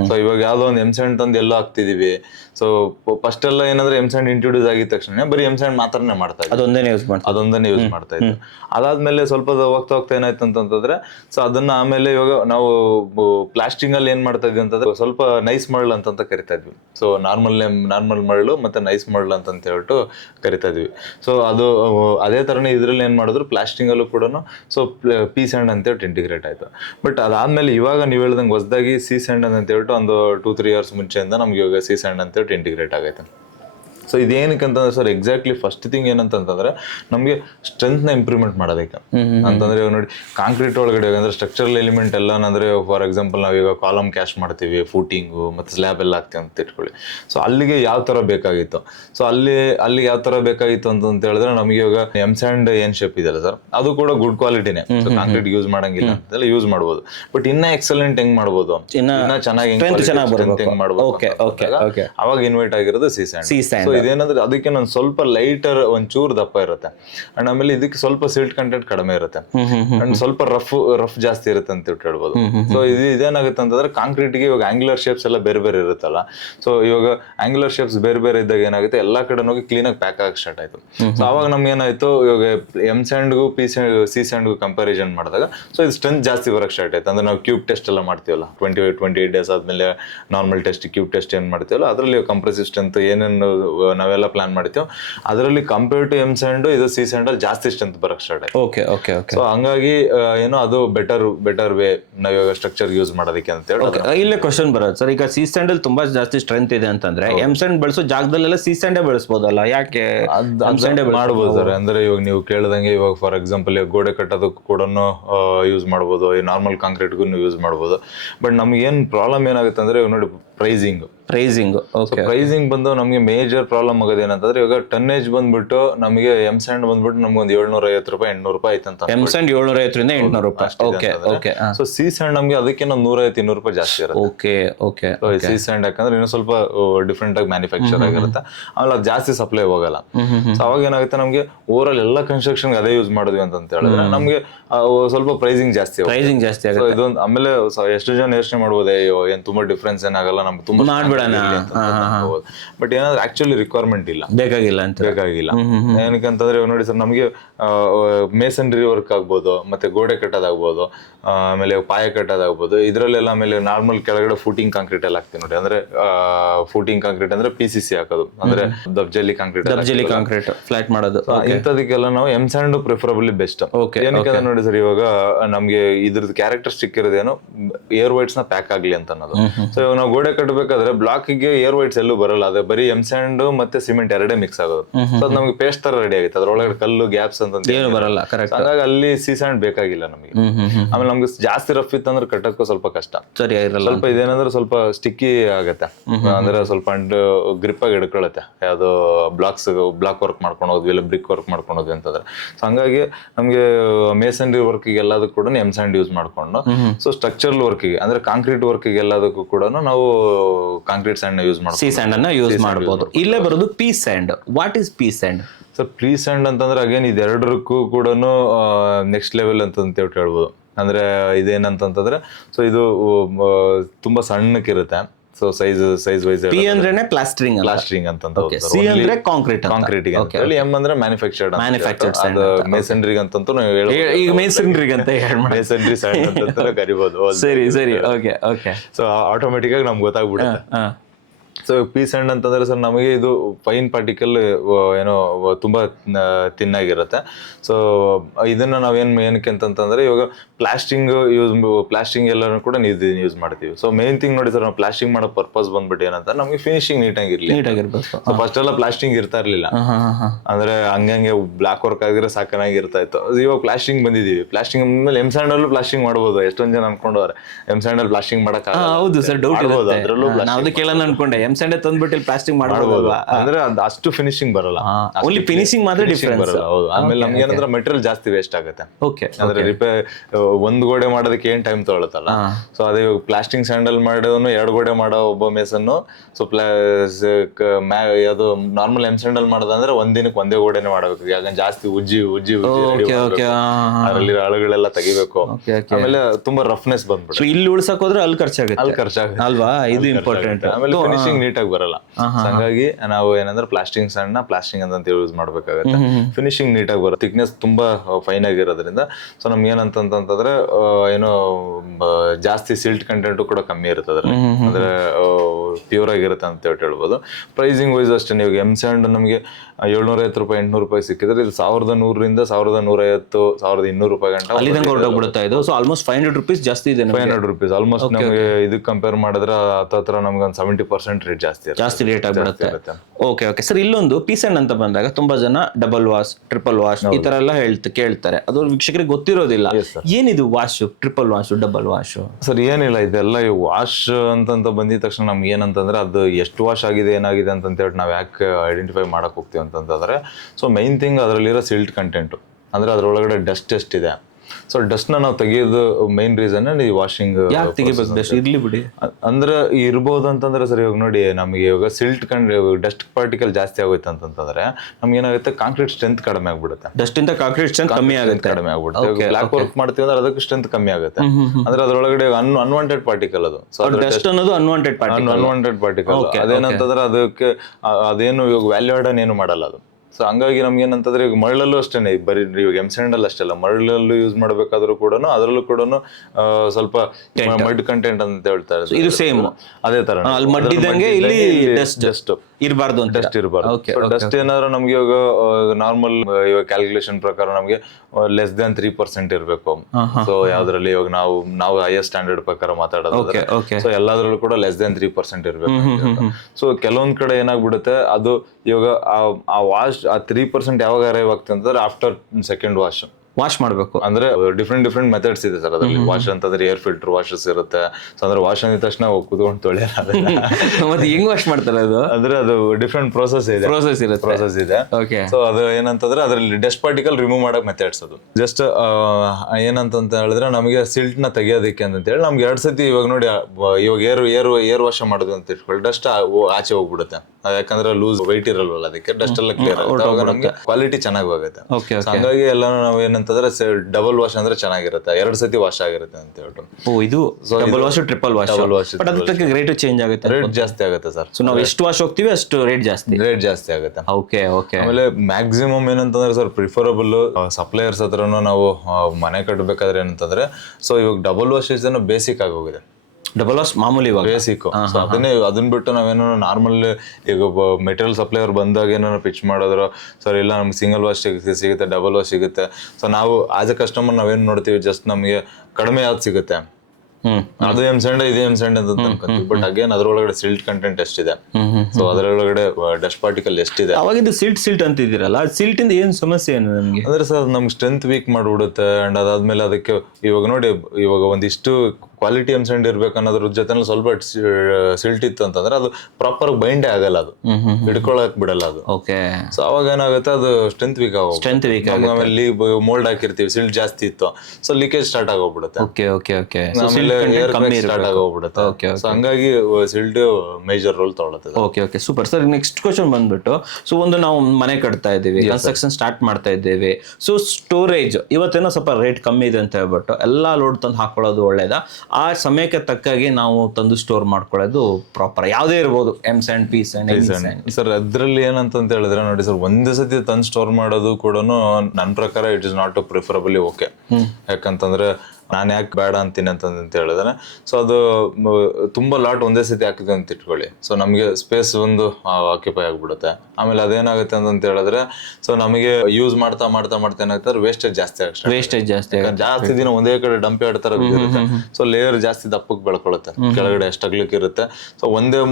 ಸೊ ಇವಾಗ ಯಾವ್ದೋ ಒಂದು ಎಮ್ ಸ್ಯಾಂಡ್ ತಂದು ಎಲ್ಲ ಹಾಕ್ತಿದೀವಿ. ಸೊ ಫಸ್ಟ್ ಎಲ್ಲ ಏನಂದ್ರೆ ಎಮ್ ಸ್ಯಾಂಡ್ ಇಂಟ್ರೊಡ್ಯೂಸ್ ಆಗಿದ ತಕ್ಷಣ ಬರೀ ಎಮ್ ಸ್ಯಾಂಡ್ ಮಾತ್ರನೇ ಮಾಡ್ತಾ ಇದ್ವಿ, ಅದೊಂದನೇ ಯೂಸ್ ಮಾಡ್ತಾ ಇದ್ವಿ. ಅದಾದ್ಮೇಲೆ ಸ್ವಲ್ಪ ಹೋಗ್ತಾ ಏನಾಯ್ತು ಅಂತಂದ್ರೆ, ಸೊ ಅದನ್ನ ಆಮೇಲೆ ಇವಾಗ ನಾವು ಪ್ಲಾಸ್ಟಿಂಗ್ ಅಲ್ಲಿ ಏನ್ ಮಾಡ್ತಾ ಇದ್ವಿ ಅಂತಂದ್ರೆ ಸ್ವಲ್ಪ ನೈಸ್ ಮರಳು ಅಂತ ಕರಿತಾ ಇದ್ವಿ. ಸೊ ನಾರ್ಮಲ್ ಮರಳು ಮತ್ತೆ ನೈಸ್ ಮರಳು ಅಂತ ಹೇಳ್ಬಿಟ್ಟು ಕರಿತಾ ಇದ್ವಿ. ಸೊ ಅದು ಅದೇ ತರನೇ ಇದ್ರಲ್ಲಿ ಏನ್ ಮಾಡಿದ್ರು ಪ್ಲಾಸ್ಟಿಂಗ್ ಅಲ್ಲೂ ಕೂಡ ಸೊ ಪಿ ಸ್ಯಾಂಡ್ ಅಂತ ಹೇಳ್ಬಿಟ್ಟು ಇಂಟಿಗ್ರೇಟ್ ಆಯ್ತು. ಬಟ್ ಅದಾದ್ಮೇಲೆ ಇವಾಗ ನೀವು ಹೇಳ್ದಂಗೆ ಹೊಸದಾಗಿ ಸಿ ಸ್ಯಾಂಡ್ ಅಂತ ಹೇಳ್ಬಿಟ್ಟು ಒಂದು 2-3 ಇಯರ್ಸ್ ಮುಂಚೆಯಿಂದ ನಮ್ಗೆ ಇವಾಗ ಸಿ ಸ್ಯಾಂಡ್ ಅಂತ ಹೇಳ್ಬಿಟ್ಟು ಇಂಟಿಗ್ರೇಟ್ ಆಗೈತೆ. ಸೊ ಇದೇನಕ್ಕೆ ಅಂತಂದ್ರೆ ಸರ್ ಎಕ್ಸಾಕ್ಟ್ಲಿ ಫಸ್ಟ್ ಥಿಂಗ್ ಏನಂತಂದ್ರೆ ನಮಗೆ ಸ್ಟ್ರೆಂತ್ನ ಇಂಪ್ರೂವ್ಮೆಂಟ್ ಮಾಡೋದಕ್ಕೆ ಅಂತಂದ್ರೆ ಇವಾಗ ನೋಡಿ ಕಾಂಕ್ರೀಟ್ ಒಳಗಡೆ ಅಂದ್ರೆ ಸ್ಟ್ರಕ್ಚರಲ್ ಎಲಿಮೆಂಟ್ ಎಲ್ಲ ಅಂದ್ರೆ ಫಾರ್ ಎಕ್ಸಾಂಪಲ್ ನಾವೀಗ ಕಾಲಮ್ ಕ್ಯಾಶ್ ಮಾಡ್ತೀವಿ, ಫೂಟಿಂಗು ಮತ್ತು ಸ್ಲ್ಯಾಬ್ ಎಲ್ಲ ಹಾಕ್ತೀವಿ ಅಂತ ಇಟ್ಕೊಳ್ಳಿ. ಸೊ ಅಲ್ಲಿಗೆ ಯಾವ ಥರ ಬೇಕಾಗಿತ್ತು, ಸೊ ಅಲ್ಲಿ ಯಾವ ಥರ ಬೇಕಾಗಿತ್ತು ಅಂತ ಹೇಳಿದ್ರೆ ನಮಗೆ ಇವಾಗ ಎಮ್ ಸ್ಯಾಂಡ್ ಏನ್ ಶೇಪ್ ಇದೆಯಲ್ಲ ಸರ್ ಅದು ಕೂಡ ಗುಡ್ ಕ್ವಾಲಿಟಿನೇ. ಸೊ ಕಾಂಕ್ರೀಟ್ ಯೂಸ್ ಮಾಡಂಗಿಲ್ಲ ಅಂತೆಲ್ಲ ಯೂಸ್ ಮಾಡ್ಬೋದು. ಬಟ್ ಇನ್ನ ಎಕ್ಸಲೆಂಟ್ ಹೆಂಗ್ ಮಾಡ್ಬೋದು, ಇನ್ನ ಚೆನ್ನಾಗಿ ಹೆಂಗ್ ಮಾಡ್ಬೋದು ಅವಾಗ ಇನ್ವೈಟ್ ಆಗಿರೋದು ಸಿ ಸ್ಯಾಂಡ್. ಇದೇನಂದ್ರೆ ಅದಕ್ಕೆ ನಾನು ಸ್ವಲ್ಪ ಲೈಟರ್ ಒಂಚೂರು ದಪ್ಪ ಇರುತ್ತೆ ಅಂಡ್ ಆಮೇಲೆ ಇದಕ್ಕೆ ಸ್ವಲ್ಪ ಸಿಲ್ಟ್ ಕಂಟೆಂಟ್ ಕಡಿಮೆ ಇರುತ್ತೆ ಅಂಡ್ ಸ್ವಲ್ಪ ರಫ್ ಜಾಸ್ತಿ ಇರುತ್ತೆ ಅಂತ ಹೇಳ್ಬೋದು. ಸೊ ಇದೇನಾಗುತ್ತೆ ಅಂತಂದ್ರೆ ಕಾಂಕ್ರೀಟ್ಗೆ ಇವಾಗ ಆಂಗ್ಯುಲರ್ ಶೇಪ್ಸ್ ಎಲ್ಲ ಬೇರೆ ಬೇರೆ ಇರುತ್ತಲ್ಲ. ಸೊ ಇವಾಗ ಆಂಗ್ಯುಲರ್ ಶೇಪ್ಸ್ ಬೇರೆ ಬೇರೆ ಇದ್ದಾಗ ಏನಾಗುತ್ತೆ ಎಲ್ಲಾ ಕಡೆ ಹೋಗಿ ಕ್ಲೀನ್ ಆಗಿ ಪ್ಯಾಕ್ ಆಗಿ ಸ್ಟಾರ್ಟ್ ಆಯ್ತು. ಸೊ ಅವಾಗ ನಮ್ಗೆ ಏನಾಯ್ತು ಇವಾಗ ಎಮ್ ಸ್ಯಾಂಡ್ಗೂ ಸಿ ಸ್ಯಾಂಡ್ಗೂ ಕಂಪ್ಯಾರಿಸನ್ ಮಾಡಿದಾಗ ಸೊ ಇದು ಸ್ಟ್ರೆಂತ್ ಜಾಸ್ತಿ ಬರಕ್ ಸ್ಟಾರ್ಟ್ ಆಯ್ತು. ಅಂದ್ರೆ ನಾವು ಕ್ಯೂಬ್ ಟೆಸ್ಟ್ ಎಲ್ಲ ಮಾಡ್ತೀವಲ್ಲ 28 ಡೇಸ್ ಆದ್ಮೇಲೆ ನಾರ್ಮಲ್ ಟೆಸ್ಟ್ ಕ್ಯೂಬ್ ಟೆಸ್ಟ್ ಏನ್ ಮಾಡ್ತೀವಲ್ಲ ಅದರಲ್ಲಿ ಕಂಪ್ರೆಸಿವ್ ಸ್ಟ್ರೆಂತ್ ಏನೇನು ನಾವೆಲ್ಲ ಪ್ಲಾನ್ ಮಾಡ್ತೀವಿ ಅದರಲ್ಲಿ ಕಂಪೇರ್ ಟು ಎಮ್ ಸ್ಯಾಂಡ್ ಇದು ಸಿ ಸ್ಯಾಂಡ್ ಅಲ್ಲಿ ಜಾಸ್ತಿ ಸ್ಟ್ರೆಂತ್ ಬರಕ್ ಸ್ಟಾರ್ಟ್ ಆಯ್ತು. ಸೊ ಹಂಗಾಗಿ ಏನೋ ಅದು ಬೆಟರ್ ವೇ ನಾವ್ ಸ್ಟ್ರಕ್ಚರ್ ಯೂಸ್ ಮಾಡೋದಕ್ಕೆ ಅಂತ ಹೇಳಿ ಇಲ್ಲೇ ಕ್ವಶನ್ ಬರೋದು ಸರ್. ಈಗ ಸಿ ಸ್ಯಾಂಡ್ ಅಲ್ಲಿ ತುಂಬಾ ಜಾಸ್ತಿ ಸ್ಟ್ರೆಂತ್ ಇದೆ ಅಂತಂದ್ರೆ ಎಮ್ ಸ್ಯಾಂಡ್ ಬಳಸೋ ಜಾಗದಲ್ಲೆಲ್ಲ ಸಿ ಸ್ಯಾಂಡೇ ಬಳಸಬಹುದಲ್ಲ, ಯಾಕೆ ಮಾಡ್ಬೋದು ಸರ್? ಅಂದ್ರೆ ಇವಾಗ ನೀವು ಕೇಳ್ದಂಗೆ ಇವಾಗ ಫಾರ್ ಎಕ್ಸಾಂಪಲ್ ಗೋಡೆ ಕಟ್ಟೋದಕ್ಕೂ ಕೂಡ ಯೂಸ್ ಮಾಡ್ಬೋದು, ಈ ನಾರ್ಮಲ್ ಕಾಂಕ್ರೀಟ್ಗೂ ಯೂಸ್ ಮಾಡ್ಬೋದು. ಬಟ್ ನಮ್ಗೆ ಏನ್ ಪ್ರಾಬ್ಲಮ್ ಏನಾಗುತ್ತೆ ಅಂದ್ರೆ ಇವಾಗ ನೋಡಿ ಪ್ರೈಸಿಂಗ್ ಬಂದು ನಮಗೆ ಮೇಜರ್ ಪ್ರಾಬ್ಲಮ್ ಆಗೋದು ಏನಂತಂದ್ರೆ ಇವಾಗ ಟನ್ನೇಜ್ ಬಂದ್ಬಿಟ್ಟು ನಮಗೆ ಎಮ್ ಸ್ಯಾಂಡ್ ಬಂದ್ಬಿಟ್ಟು ನಮ್ಗೆ ಒಂದು 750 ರೂಪಾಯಿ 800 ರೂಪಾಯಿ ಆಯ್ತಂತ. ಎಮ್ ಸ್ಯಾಂಡ್ 750 ರಿಂದ 800 ರೂಪಾಯಿ. ಸೊ ಸಿ ಸ್ಯಾಂಡ್ ನಮ್ಗೆ ಅದಕ್ಕೆ 150-200 ರೂಪಾಯಿ ಜಾಸ್ತಿ ಇರುತ್ತೆ. ಸಿ ಸ್ಯಾಂಡ್ ಯಾಕಂದ್ರೆ ಇನ್ನೂ ಸ್ವಲ್ಪ ಡಿಫ್ರೆಂಟ್ ಆಗಿ ಮ್ಯಾನುಫ್ಯಾಕ್ಚರ್ ಆಗಿರುತ್ತೆ, ಆಮೇಲೆ ಅದು ಜಾಸ್ತಿ ಸಪ್ಲೈ ಹೋಗಲ್ಲ. ಸೊ ಅವಾಗ ಏನಾಗುತ್ತೆ ನಮ್ಗೆ ಓವರ್ ಆಲ್ ಎಲ್ಲ ಕನ್ಸ್ಟ್ರಕ್ಷನ್ ಅದೇ ಯೂಸ್ ಮಾಡಿದ್ವಿ ಅಂತ ಹೇಳಿದ್ರೆ ನಮ್ಗೆ ಸ್ವಲ್ಪ ಪ್ರೈಸಿಂಗ್ ಜಾಸ್ತಿ ಆಗುತ್ತೆ. ಇದೊಂದು ಆಮೇಲೆ ಎಷ್ಟು ಜನ ಯೋಚನೆ ಮಾಡ್ಬೋದು ಏನ್ ತುಂಬಾ ಡಿಫ್ರೆನ್ಸ್ ಏನಾಗಲ್ಲ ನಮ್ಗೆ ತುಂಬಾ ಬಟ್ ಏನಾದ್ರೆ ಆಕ್ಚುಲಿ ರಿಕ್ವೈರ್ಮೆಂಟ್ ಇಲ್ಲ, ಬೇಕಾಗಿಲ್ಲ. ಏನಕ್ಕೆ ಅಂತಂದ್ರೆ ನೋಡಿ ಸರ್ ನಮಗೆ ಮೇಸನ್ರಿ ವರ್ಕ್ ಆಗ್ಬೋದು, ಮತ್ತೆ ಗೋಡೆ ಕಟ್ಟೋದಾಗ್ಬೋದು, ಆಮೇಲೆ ಪಾಯ ಕಟ್ಟೋದಾಗ್ಬೋದು, ಇದ್ರಲ್ಲೆಲ್ಲ ಆಮೇಲೆ ನಾರ್ಮಲ್ ಕೆಳಗಡೆ ಫೂಟಿಂಗ್ ಕಾಂಕ್ರೀಟ್ ಎಲ್ಲ ಹಾಕ್ತೀವಿ ನೋಡಿ. ಅಂದ್ರೆ ಫೂಟಿಂಗ್ ಕಾಂಕ್ರೀಟ್ ಅಂದ್ರೆ PCC ಹಾಕೋದು, ಅಂದ್ರೆ ದಬ್ಜಲ್ಲಿ ಕಾಂಕ್ರೀಟ್ ಫ್ಲಾಟ್ ಮಾಡೋದು, ಇಂಥದಕ್ಕೆಲ್ಲ ನಾವು ಎಮ್ ಸ್ಯಾಂಡ್ ಪ್ರಿಫರಬಲಿ ಬೆಸ್ಟ್. ಏನಕ್ಕೆ ನೋಡಿ ಸರ್ ಇವಾಗ ನಮ್ಗೆ ಇದ್ರದ್ದು ಕ್ಯಾರೆಕ್ಟರಿಸ್ಟಿಕ್ ಇರೋದೇನು ಏರ್ ವೈಟ್ಸ್ ನ ಪ್ಯಾಕ್ ಆಗ್ಲಿ ಅಂತ ಅನ್ನೋದು. ಸೊ ಇವಾಗ ನಾವು ಗೋಡೆ ಕಟ್ಟಬೇಕಾದ್ರೆ ಬ್ಲಾಕ್ ಗೆ ಏರ್ ವೈಟ್ಸ್ ಎಲ್ಲೂ ಬರಲ್ಲ, ಅದೇ ಬರೀ ಎಮ್ ಸ್ಯಾಂಡ್ ಮತ್ತೆ ಸಿಮೆಂಟ್ ಎರಡೇ ಮಿಕ್ಸ್ ಆಗೋದು. ಸೊ ಅದು ನಮ್ಗೆ ಪೇಸ್ಟ್ ತರ ರೆಡಿ ಆಗುತ್ತೆ, ಅದ್ರೊಳಗಡೆ ಕಲ್ಲು ಗ್ಯಾಪ್ಸ್ ಅಂತ ಬರಲ್ಲ. ಹಾಗಾಗಿ ಅಲ್ಲಿ ಸಿ ಸ್ಯಾಂಡ್ ಬೇಕಾಗಿಲ್ಲ ನಮಗೆ. ಆಮೇಲೆ ನಮ್ಗೆ ಜಾಸ್ತಿ ರಫ್ ಇತ್ತಂದ್ರೆ ಕಟ್ಟಕ್ಕೂ ಸ್ವಲ್ಪ ಕಷ್ಟ, ಸ್ವಲ್ಪ ಇದೇನಂದ್ರೆ ಸ್ವಲ್ಪ ಸ್ಟಿಕ್ಕಿ ಆಗತ್ತೆ, ಅಂದ್ರೆ ಸ್ವಲ್ಪ ಗ್ರಿಪ್ ಆಗಿ ಹಿಡ್ಕೊಳ್ಳುತ್ತೆ. ಯಾವ್ದು ಬ್ಲಾಕ್ ವರ್ಕ್ ಮಾಡ್ಕೊಂಡು ಹೋದ್ವಿ ಇಲ್ಲ ಬ್ರಿಕ್ ವರ್ಕ್ ಮಾಡ್ಕೊಂಡು ಹೋದ್ವಿ ಅಂತಂದ್ರೆ. ಸೊ ಹಂಗಾಗಿ ನಮ್ಗೆ ಮೇಸನ್ರಿ ವರ್ಕ್ ಎಲ್ಲದಕ್ಕೂ ಕೂಡ ಎಮ್ ಸ್ಯಾಂಡ್ ಯೂಸ್ ಮಾಡ್ಕೊಂಡು, ಸೊ ಸ್ಟ್ರಕ್ಚರಲ್ ವರ್ಕಿಗೆ ಅಂದ್ರೆ ಕಾಂಕ್ರೀಟ್ ವರ್ಕಿಗೆ ಎಲ್ಲದಕ್ಕೂ ಕೂಡ ನಾವು ಕಾಂಕ್ರೀಟ್ ಸ್ಯಾಂಡ್ ಯೂಸ್ ಮಾಡ್ಬೋದು, ಸಿ ಸ್ಯಾಂಡ್ ಅನ್ನ ಯೂಸ್ ಮಾಡಬಹುದು. ಇಲ್ಲೇ ಬರೋದು P sand. What is P sand? Sir P sand ಅಂತಂದ್ರೆ ಅಗೇನ್ ಇದೆರಡಕ್ಕೂ ಕೂಡ ನೆಕ್ಸ್ಟ್ ಲೆವೆಲ್ ಅಂತ ಹೇಳ್ಬೋದು. ಅಂದ್ರೆ ಇದೇನಂತಂದ್ರೆ ಸೊ ಇದು ತುಂಬಾ ಸಣ್ಣಕ್ಕಿರುತ್ತೆ. ಸೊ ಸೈಜ್ ವೈಸ್ ಪಿ ಅಂದ್ರೇನೆ ಪ್ಲಾಸ್ಟರಿಂಗ್ ಅಂತ, ಸಿ ಅಂದ್ರೆ ಕಾಂಕ್ರೀಟ್ ಅಂತ ಹೇಳಿ, ಎಂ ಅಂದ್ರೆ ಮ್ಯಾನುಫ್ಯಾಕ್ಚರ್ಡ್ ಅದು ಮೇಸನ್ರಿಗೆ ಅಂತಂತೂ ಈಗ ಮೇಸನ್ರಿಗೆ ಅಂತ ಮೇಸನ್ರಿ ಸ್ಯಾಂಡ್ ಅಂತ ಕರಿಬಹುದು. ಸರಿ ಓಕೆ. ಸೊ ಆಟೋಮೆಟಿಕ್ ಆಗಿ ನಮ್ಗೆ ಗೊತ್ತಾಗ್ಬಿಡುತ್ತೆ. ಸೊ ಪಿ ಸ್ಯಾಂಡ್ ಅಂತಂದ್ರೆ ಸರ್ ನಮಗೆ ಇದು ಫೈನ್ ಪಾರ್ಟಿಕಲ್ ಏನೋ ತುಂಬಾ ತಿನ್ನಾಗಿರುತ್ತೆ. ಸೊ ಇದನ್ನ ಏನಕ್ಕೆ ಅಂತಂದ್ರೆ ಇವಾಗ ಪ್ಲಾಸ್ಟಿಂಗ್ ಎಲ್ಲರೂ ಕೂಡ ಯೂಸ್ ಮಾಡ್ತೀವಿ. ಸೊ ಮೇನ್ ಥಿಂಗ್ ನೋಡಿ ಸರ್ ನಾವು ಪ್ಲಾಸ್ಟಿಂಗ್ ಮಾಡೋ ಪರ್ಪಸ್ ಬಂದ್ಬಿಟ್ಟು ಏನಂತ ನಮಗೆ ಫಿನಿಶಿಂಗ್ ನೀಟಾಗಿರ್ಬೇಕು. ಫಸ್ಟ್ ಎಲ್ಲ ಪ್ಲಾಸ್ಟಿಂಗ್ ಇರ್ತಾ ಇರ್ಲಿಲ್ಲ, ಅಂದ್ರೆ ಹಂಗಂಗೆ ಬ್ಲಾಕ್ ವರ್ಕ್ ಆಗಿದ್ರೆ ಸಾಕನಾಗಿರ್ತಾ ಇತ್ತು. ಇವಾಗ ಪ್ಲಾಸ್ಟಿಂಗ್ ಬಂದಿದೀವಿ, ಪ್ಲಾಸ್ಟಿಂಗ್ ಮೇಲೆ ಎಮ್ ಸ್ಯಾಂಡ್ ಅಲ್ಲೂ ಪ್ಲಾಸ್ಟಿಂಗ್ ಮಾಡ್ಬೋದು. ಎಷ್ಟೊಂದ್ ಜನ ಅನ್ಕೊಂಡವ್ರೆ ಎಮ್ ಸ್ಯಾಂಡ್ ಅಲ್ಲಿ ಪ್ಲಾಸ್ಟಿಂಗ್ ಮಾಡಕ್ ಹೌದು ಸರ್, ಡೌಟ್ ಅದ್ರಲ್ಲೂ ಕೇಳೋಣ ಅನ್ಕೊಂಡೆ ಎಮ್ ಸ್ಯಾಂಡ್ ತಂದ್ಬಿಟ್ಟು ಪ್ಲಾಸ್ಟಿಂಗ್ ಮಾಡಬಹುದು ಅಂದ್ರೆ ಅಷ್ಟು ಫಿನಿಶಿಂಗ್ ಬರಲ್ಲ, ಓನ್ಲಿ ಫಿನಿಶಿಂಗ್ ಮಾತ್ರ ಡಿಫರೆನ್ಸ್ ಬರಲ್ಲ. ಹೌದು. ಆಮೇಲೆ ನಮ್ಗೆ ಏನಂದ್ರೆ ಮೆಟೀರಿಯಲ್ ಜಾಸ್ತಿ ವೇಸ್ಟ್ ಆಗುತ್ತೆ. ಅಂದ್ರೆ ಒಂದ್ ಗೋಡೆ ಮಾಡೋದಕ್ಕೆ ಏನ್ ಟೈಮ್ ತಗೊಳುತ್ತಲ್ಲ. ಸೊ ಅದೇ ಪ್ಲಾಸ್ಟಿಂಗ್ ಸ್ಯಾಂಡಲ್ ಮಾಡೋನು 2 ಗೋಡೆ ಮಾಡೋ ಒಬ್ಬ ಮೇಸನ್ನು, ಸೊ ಅದು ನಾರ್ಮಲ್ ಎಮ್ ಸ್ಯಾಂಡಲ್ ಮಾಡೋದಂದ್ರೆ ಒಂದಿನಕ್ಕೆ ಒಂದೇ ಗೋಡೆನೆ ಮಾಡಬೇಕು. ಯಾಕಂದ್ರೆ ಜಾಸ್ತಿ ಉಜ್ಜಿ ಅದರಲ್ಲಿ ಅಳುಗಳೆಲ್ಲ ತೆಗಿಬೇಕು. ಆಮೇಲೆ ತುಂಬಾ ರಫ್ನೆಸ್ ಬಂದ್ಬಿಟ್ಟು ಇಲ್ಲಿ ಉಳ್ಸಕ್ ಹೋದ್ರೆ ಅಲ್ಲಿ ಖರ್ಚಾಗುತ್ತೆ ಅಲ್ವಾ? ಇದು ಇಂಪಾರ್ಟೆಂಟ್. ಆಮೇಲೆ ಫಿನಿಶಿಂಗ್ ನೀಟಾಗಿ ಬರಲ್ಲ. ಹಂಗಾಗಿ ನಾವು ಏನಂದ್ರೆ ಪ್ಲಾಸ್ಟಿಂಗ್ ಸಣ್ಣ ಪ್ಲಾಸ್ಟಿಂಗ್ ಅಂತ ಯೂಸ್ ಮಾಡ್ಬೇಕಾಗತ್ತೆ. ಫಿನಿಶಿಂಗ್ ನೀಟಾಗಿ ಬರುತ್ತೆ, ಥಿಕ್ನೆಸ್ ತುಂಬಾ ಫೈನ್ ಆಗಿರೋದ್ರಿಂದ. ಸೊ ನಮ್ಗೆ ಏನಂತಂದ್ರೆ ಏನೋ ಜಾಸ್ತಿ ಸಿಲ್ಟ್ ಕಂಟೆಂಟ್ ಕೂಡ ಕಮ್ಮಿ ಇರುತ್ತೆ ಅದ್ರಲ್ಲಿ, ಅಂದ್ರೆ ಪ್ಯೂರ್ ಆಗಿರುತ್ತೆ ಅಂತ ಹೇಳ್ಬೋದು. ಪ್ರೈಸಿಂಗ್ ವೈಸ್ ಅಷ್ಟೇ, ನೀವು ಎಮ್ ಸ್ಯಾಂಡ್ ನಮಗೆ 750 ರೂಪಾಯಿ 800 ರೂಪಾಯಿ ಸಿಕ್ಕಿದ್ರೆ ಇದು 1100 1150 1200 ರೂಪಾಯಿ ಗಂಟ ಅಲ್ಲಿ ತನಕ ಹೊರಟೋಗ್ಬಿಡುತ್ತಾ ಇದು. ಸೊ ಆಲ್ಮೋಸ್ಟ್ 500 ರೂಪೀಸ್ ಜಾಸ್ತಿ ಇದೆ, 500 ರೂಪೀಸ್ ಆಲ್ಮೋಸ್ಟ್ ನಮಗೆ ಇದಕ್ಕೆ ಕಂಪೇರ್ ಮಾಡಿದ್ರೆ ಹತ್ರ ನಮ್ಗೆ ಒಂದು 70% ರೇಟ್ ಜಾಸ್ತಿ ರೇಟ್ ಆಗಿಬಿಡುತ್ತೆ. ಓಕೆ ಸರ್, ಇಲ್ಲೊಂದು ಪೀಸ್ ಅಂಡ್ ಅಂತ ಬಂದಾಗ ತುಂಬಾ ಜನ ಡಬಲ್ ವಾಶ್, ಟ್ರಿಪಲ್ ವಾಶ್ ಈ ತರ ಎಲ್ಲ ಕೇಳ್ತಾರೆ. ಅದು ವೀಕ್ಷಕರಿಗೆ ಗೊತ್ತಿರೋದಿಲ್ಲ. ಏನಿದು wash, triple wash, double wash? Sir ಏನಿಲ್ಲ, ಇದೆಲ್ಲ ವಾಶ್ ಅಂತ ಬಂದಿದ ತಕ್ಷಣ ನಮ್ಗೆ ಏನಂತಂದ್ರೆ ಅದು ಎಷ್ಟು ವಾಶ್ ಆಗಿದೆ ಏನಾಗಿದೆ ಅಂತ ಹೇಳಿ ನಾವು ಯಾಕೆ ಐಡೆಂಟಿಫೈ ಮಾಡಕ್ ಹೋಗ್ತೀವಿ ಅಂತಂದ್ರೆ, ಸೊ ಮೈನ್ ಥಿಂಗ್ ಅದರಲ್ಲಿರೋ ಸಿಲ್ಟ್ ಕಂಟೆಂಟ್, ಅಂದ್ರೆ ಅದ್ರೊಳಗಡೆ ಡಸ್ಟ್ ಎಷ್ಟಿದೆ. ಸೊ ಡಸ್ಟ್ ನಾವು ತೆಗಿಯೋದು ಮೈನ್ ರೀಸನ್ ಈ ವಾಷಿಂಗ್. ಇರ್ಲಿ ಬಿಡಿ ಅಂದ್ರೆ ಇರ್ಬೋದು ಅಂತಂದ್ರೆ ಸರ್, ಇವಾಗ ನೋಡಿ ನಮಗೆ ಇವಾಗ ಸಿಲ್ಟ್ ಡಸ್ಟ್ ಪಾರ್ಟಿಕಲ್ ಜಾಸ್ತಿ ಆಗೋಯ್ತು ಅಂತಂದ್ರೆ ನಮ್ಗೆ ಏನಾಗುತ್ತೆ, ಕಾಂಕ್ರೀಟ್ ಸ್ಟ್ರೆಂತ್ ಕಡಿಮೆ ಆಗ್ಬಿಡುತ್ತೆ. ಡಸ್ಟ್ ಇಂದ ಕಾಂಕ್ರೀಟ್ ಸ್ಟ್ರೆಂತ್ ಕಮ್ಮಿ ಕಡಿಮೆ ಆಗ್ಬಿಡುತ್ತೆ. ಬ್ಲಾಕ್ ವರ್ಕ್ ಮಾಡ್ತೀವಿ ಅಂದ್ರೆ ಅದಕ್ಕೆ ಸ್ಟ್ರೆಂತ್ ಕಮ್ಮಿ ಆಗುತ್ತೆ. ಅಂದ್ರೆ ಅದ್ರೊಳಗಡೆ ಅನ್ವಾಂಟೆಡ್ ಪಾರ್ಟಿಕಲ್ ಅದು. ಸೊ ಡಸ್ಟ್ ಅನ್ನೋದು ಅನ್ವಾಂಟೆಡ್ ಪಾರ್ಟಿಕಲ್ ಅದೇನಂತಂದ್ರೆ ಅದಕ್ಕೆ ಅದೇನು ಇವಾಗ ವ್ಯಾಲ್ಯೂ ಆಡ್ ಏನು ಮಾಡಲ್ಲ ಅದು. ಸೊ ಹಂಗಾಗಿ ನಮ್ಗೆ ಏನಂತಂದ್ರೆ ಈಗ ಮರಳಲ್ಲೂ ಅಷ್ಟೇನೆ, ಬರೀ ಇವಾಗ ಎಮ್ ಸ್ಯಾಂಡಲ್ ಅಷ್ಟೆಲ್ಲ, ಮರಳಲ್ಲೂ ಯೂಸ್ ಮಾಡ್ಬೇಕಾದ್ರೂ ಕೂಡ ಅದರಲ್ಲೂ ಕೂಡ ಸ್ವಲ್ಪ ಮಡ್ ಕಂಟೆಂಟ್ ಅಂತ ಹೇಳ್ತಾರೆ. ಇದು ಸೇಮ್ ಅದೇ ತರ ಮಡ್ಡಿದಂಗೆ ಇಲ್ಲಿ ಡಸ್ಟ್ ಇರಬಾರ್ದು, ಡಸ್ಟ್ ಇರಬಾರ್ದು. ಡಸ್ಟ್ ಏನಾದ್ರು ನಮ್ಗೆ ಇವಾಗ ನಾರ್ಮಲ್ ಇವಾಗ ಕ್ಯಾಲ್ಕುಲೇಷನ್ ಪ್ರಕಾರ ನಮ್ಗೆ ಲೆಸ್ ದನ್ 3% ಇರಬೇಕು. ಸೊ ಯಾವ್ದ್ರಲ್ಲಿ ಇವಾಗ ನಾವು ಹೈಯರ್ ಸ್ಟ್ಯಾಂಡರ್ಡ್ ಪ್ರಕಾರ ಮಾತಾಡೋದಾದ್ರೆ ಸೊ ಎಲ್ಲಾದ್ರಲ್ಲೂ ಕೂಡ ಲೆಸ್ ದನ್ 3% ಇರ್ಬೇಕು. ಸೊ ಕೆಲವೊಂದ್ ಕಡೆ ಏನಾಗ್ಬಿಡುತ್ತೆ, ಅದು ಇವಾಗ ಆ ವಾಶ್ ಆ 3% ಯಾವಾಗ ಅರೈವ್ ಆಗ್ತದೆ ಅಂತಂದ್ರೆ ಆಫ್ಟರ್ ಸೆಕೆಂಡ್ ವಾಶ್ ಮಾಡ್ಬೇಕು. ಅಂದ್ರೆ ಡಿಫ್ರೆಂಟ್ ಮೆಥಡ್ಸ್ ಇದೆ ಸರ್ ಅದರಲ್ಲಿ. ವಾಶ್ ಅಂತಂದ್ರೆ ಏರ್ ಫಿಲ್ಟರ್ ವಾಶಸ್ ಇರುತ್ತೆ. ಸೊ ಅಂದ್ರೆ ವಾಶ್ ಅಂದ ತಕ್ಷಣ ಕುತ್ಕೊಂಡು ತೊಳೆಯಲ್ಲ. ಮತ್ತೆ ಹೆಂಗ್ ವಾಶ್ ಮಾಡ್ತಾರೆ ಅದು? ಅಂದ್ರೆ ಅದು ಡಿಫ್ರೆಂಟ್ ಪ್ರೋಸೆಸ್ ಇದೆ. ಸೊ ಅದು ಏನಂತಂದ್ರೆ ಅದ್ರಲ್ಲಿ ಡಸ್ಟ್ ಪಾರ್ಟಿಕಲ್ ರಿಮೂವ್ ಮಾಡಕ್ ಮೆಥಡ್ಸ್ ಅದು. ಜಸ್ಟ್ ಏನಂತ ಹೇಳಿದ್ರೆ ನಮಗೆ ಸಿಲ್ಟ್ ನ ತೆಗಿಯೋದಕ್ಕೆ ಅಂತ ಹೇಳಿ ನಮ್ಗೆ 2 ಸತಿ ಇವಾಗ ನೋಡಿ, ಇವಾಗ ಏರ್ ವಾಶ್ ಮಾಡೋದು ಅಂತ ಇಟ್ಕೊಳ್ಳಿ, ಡಸ್ಟ್ ಆಚೆ ಹೋಗ್ಬಿಡುತ್ತೆ. ಯಾಕಂದ್ರೆ ಲೂಸ್ ವೈಟ್ ಇರಲ್ವಲ್ಲ, ಅದಕ್ಕೆ ಡಸ್ಟ್ ಎಲ್ಲ ಕ್ಲಿಯರ್ ಆಗುತ್ತೆ. ಅವಾಗ ನಮ್ಗೆ ಕ್ವಾಲಿಟಿ ಚೆನ್ನಾಗಿ ಹೋಗುತ್ತೆ. ಹಂಗಾಗಿ ಎಲ್ಲ ನಾವು ಏನಂತಂದ್ರೆ ಡಬಲ್ ವಾಶ್ ಅಂದ್ರೆ ಚೆನ್ನಾಗಿರುತ್ತೆ, 2 ಸತಿ ವಾಶ್ ಆಗಿರುತ್ತೆ ಅಂತ ಹೇಳ್ಬಿಟ್ಟು. ಇದು double wash, triple wash. But ಅದಕ್ಕೆ ರೇಟ್ ಚೇಂಜ್ ಆಗುತ್ತೆ, ರೇಟ್ ಜಾಸ್ತಿ ಆಗುತ್ತೆ ಸರ್. ಸೊ ನಾವು ಎಷ್ಟು ವಾಶ್ ಹೋಗ್ತೀವಿ ಅಷ್ಟು ರೇಟ್ ಜಾಸ್ತಿ ಆಗುತ್ತೆ. ಓಕೆ. ಆಮೇಲೆ ಮ್ಯಾಕ್ಸಿಮಮ್ ಏನಂತಂದ್ರೆ ಸರ್, ಪ್ರಿಫರಬಲ್ ಸಪ್ಲೈಯರ್ಸ್ ಹತ್ರನು ನಾವು ಮನೆ ಕಟ್ಟಬೇಕಾದ್ರೆ ಏನಂತಂದ್ರೆ, ಸೊ ಇವಾಗ ಡಬಲ್ ವಾಶ್ ಬೇಸಿಕ್ ಆಗಿ ಹೋಗಿದೆ. ಡಬಲ್ ವಾಶ್ ಮಾಮೂಲಿ ಬೇಸಿಕ್. ಅದನ್ನ ಬಿಟ್ಟು ನಾವೇನೋ ನಾರ್ಮಲ್ ಈಗ ಮೆಟೀರಿಯಲ್ ಸಪ್ಲೈಯರ್ ಬಂದಾಗ ಏನೋ ಪಿಚ್ ಮಾಡಿದ್ರು, ಸರ್ ಇಲ್ಲ ನಮ್ಗೆ ಸಿಂಗಲ್ ವಾಶ್ ಸಿಗುತ್ತೆ, ಡಬಲ್ ವಾಶ್ ಸಿಗುತ್ತೆ. ಸೊ ನಾವು ಆಸ್ ಎ ಕಸ್ಟಮರ್ ನಾವೇನ್ ನೋಡ್ತೀವಿ, ಜಸ್ಟ್ ನಮಗೆ ಕಡಿಮೆ ಯಾವ್ದು ಸಿಗುತ್ತೆ ಅದು ಎಮ್ ಸ್ಯಾಂಡ್, ಇದು ಎಮ್ ಸ್ಯಾಂಡ್ ಅಂತ ಅನ್ಕೊಂತೀವಿ. ಬಟ್ ಅಗೇನ್ ಅದ್ರೊಳಗಡೆ ಸಿಲ್ಟ್ ಕಂಟೆಂಟ್ ಎಷ್ಟಿದೆ, ಸೊ ಅದರೊಳಗಡೆ ಡಸ್ಟ್ ಪಾರ್ಟಿಕಲ್ ಎಷ್ಟಿದೆ. ಅವಾಗಿಂದ ಸಿಲ್ಟ್ ಅಂತಿದ್ದೀರಲ್ಲ, ಸಿಲ್ಟ್ ಇಂದ ಏನ್ ಸಮಸ್ಯೆ ಏನು ನಮ್ಗೆ? ಅಂದ್ರೆ ಸರ್ ನಮ್ಗೆ ಸ್ಟ್ರೆಂತ್ ವೀಕ್ ಮಾಡ್ಬಿಡುತ್ತೆ. ಅಂಡ್ ಅದಾದ್ಮೇಲೆ ಅದಕ್ಕೆ ಇವಾಗ ನೋಡಿ, ಇವಾಗ ಒಂದಿಷ್ಟು ಕ್ವಾಲಿಟಿ ಎಮ್ ಸ್ಯಾಂಡ್ ಇರ್ಬೇಕು ಅನ್ನೋದ್ರ ಜೊತೆ ಸ್ವಲ್ಪ ಸಿಲ್ಟ್ ಇತ್ತು ಅಂತಂದ್ರೆ ಅದು ಪ್ರಾಪರ್ ಬೈಂಡೇ ಆಗಲ್ಲ, ಅದು ಹಿಡ್ಕೊಳಕ್ ಬಿಡಲ್ಲ ಅದು. ಸೊ ಅವಾಗ ಏನಾಗುತ್ತೆ, ಅದು ಸ್ಟ್ರೆಂತ್ ವೀಕ್ ಆಗೋಗುತ್ತೆ. ಆಮೇಲೆ ಮೋಲ್ಡ್ ಹಾಕಿರ್ತೀವಿ, ಸಿಲ್ಟ್ ಜಾಸ್ತಿ ಇತ್ತು, ಸೊ ಲೀಕೇಜ್ ಸ್ಟಾರ್ಟ್ ಆಗೋಗ್ಬಿಡುತ್ತೆ. ಆಮೇಲೆ ಏರ್ ಸ್ಟಾರ್ಟ್ ಆಗೋಗ್ಬಿಡುತ್ತೆ. ಸೊ ಹಂಗಾಗಿ ಸಿಲ್ಟ್ ಮೇಜರ್ ರೋಲ್ ತಗೊಳುತ್ತೆ. Okay super sir. Next question ಬಂದ್ಬಿಟ್ಟು, ಸೊ ಒಂದು ನಾವು ಮನೆ ಕಟ್ತಾ ಇದ್ದೀವಿ, ಕನ್ಸ್ಟ್ರಕ್ಷನ್ ಸ್ಟಾರ್ಟ್ ಮಾಡ್ತಾ ಇದ್ದೇವೆ. ಸೊ ಸ್ಟೋರೇಜ್ ಇವತ್ತೇನೋ ಸ್ವಲ್ಪ ರೇಟ್ ಕಮ್ಮಿ ಇದೆ ಅಂತ ಹೇಳ್ಬಿಟ್ಟು ಎಲ್ಲಾ ಲೋಡ್ ತಂದು ಹಾಕೊಳ್ಳೋದು ಒಳ್ಳೇದಾ? ಆ ಸಮಯಕ್ಕೆ ತಕ್ಕಾಗಿ ನಾವು ತಂದು ಸ್ಟೋರ್ ಮಾಡ್ಕೊಳ್ಳೋದು ಪ್ರಾಪರ್? ಯಾವ್ದೇ ಇರ್ಬೋದು, M sand, P sand. Sir ಅದ್ರಲ್ಲಿ ಏನಂತ ಹೇಳಿದ್ರೆ ನೋಡಿ ಸರ್, ಒಂದೇ ಸತಿ ತಂದು ಸ್ಟೋರ್ ಮಾಡೋದು ಕೂಡ ನನ್ನ ಪ್ರಕಾರ it is not preferably okay. ಯಾಕಂತಂದ್ರೆ ನಾನು ಯಾಕೆ ಬೇಡ ಅಂತೀನಿ ಅಂತ ಹೇಳಿದ್ರೆ, ಸೊ ಅದು ತುಂಬಾ ಲಾಟ್ ಒಂದೇ ಸತಿ ಹಾಕಿದ್ವಿ ಅಂತ ಇಟ್ಕೊಳ್ಳಿ, ಸೊ ನಮಗೆ ಸ್ಪೇಸ್ ಒಂದು ಆಕ್ಯುಪೈ ಆಗ್ಬಿಡುತ್ತೆ. ಆಮೇಲೆ ಅದೇನಾಗುತ್ತೆ ಅಂತ ಹೇಳಿದ್ರೆ, ಸೊ ನಮಗೆ ಯೂಸ್ ಮಾಡ್ತಾ ಏನಾಗ್ತಾರೆ, ವೇಸ್ಟೇಜ್ ಜಾಸ್ತಿ ಜಾಸ್ತಿ ದಿನ ಒಂದೇ ಕಡೆ ಡಂಪ್ ಆಡ್ತಾರ. ಸೊ ಲೇಯರ್ ಜಾಸ್ತಿ ದಪ್ಪಕ್ಕೆ ಬೆಳ್ಕೊಳ್ಳುತ್ತೆ, ಕೆಳಗಡೆ ಎಷ್ಟು ಅಗ್ಲಿಕ್ಕೆ ಇರುತ್ತೆ. ಸೊ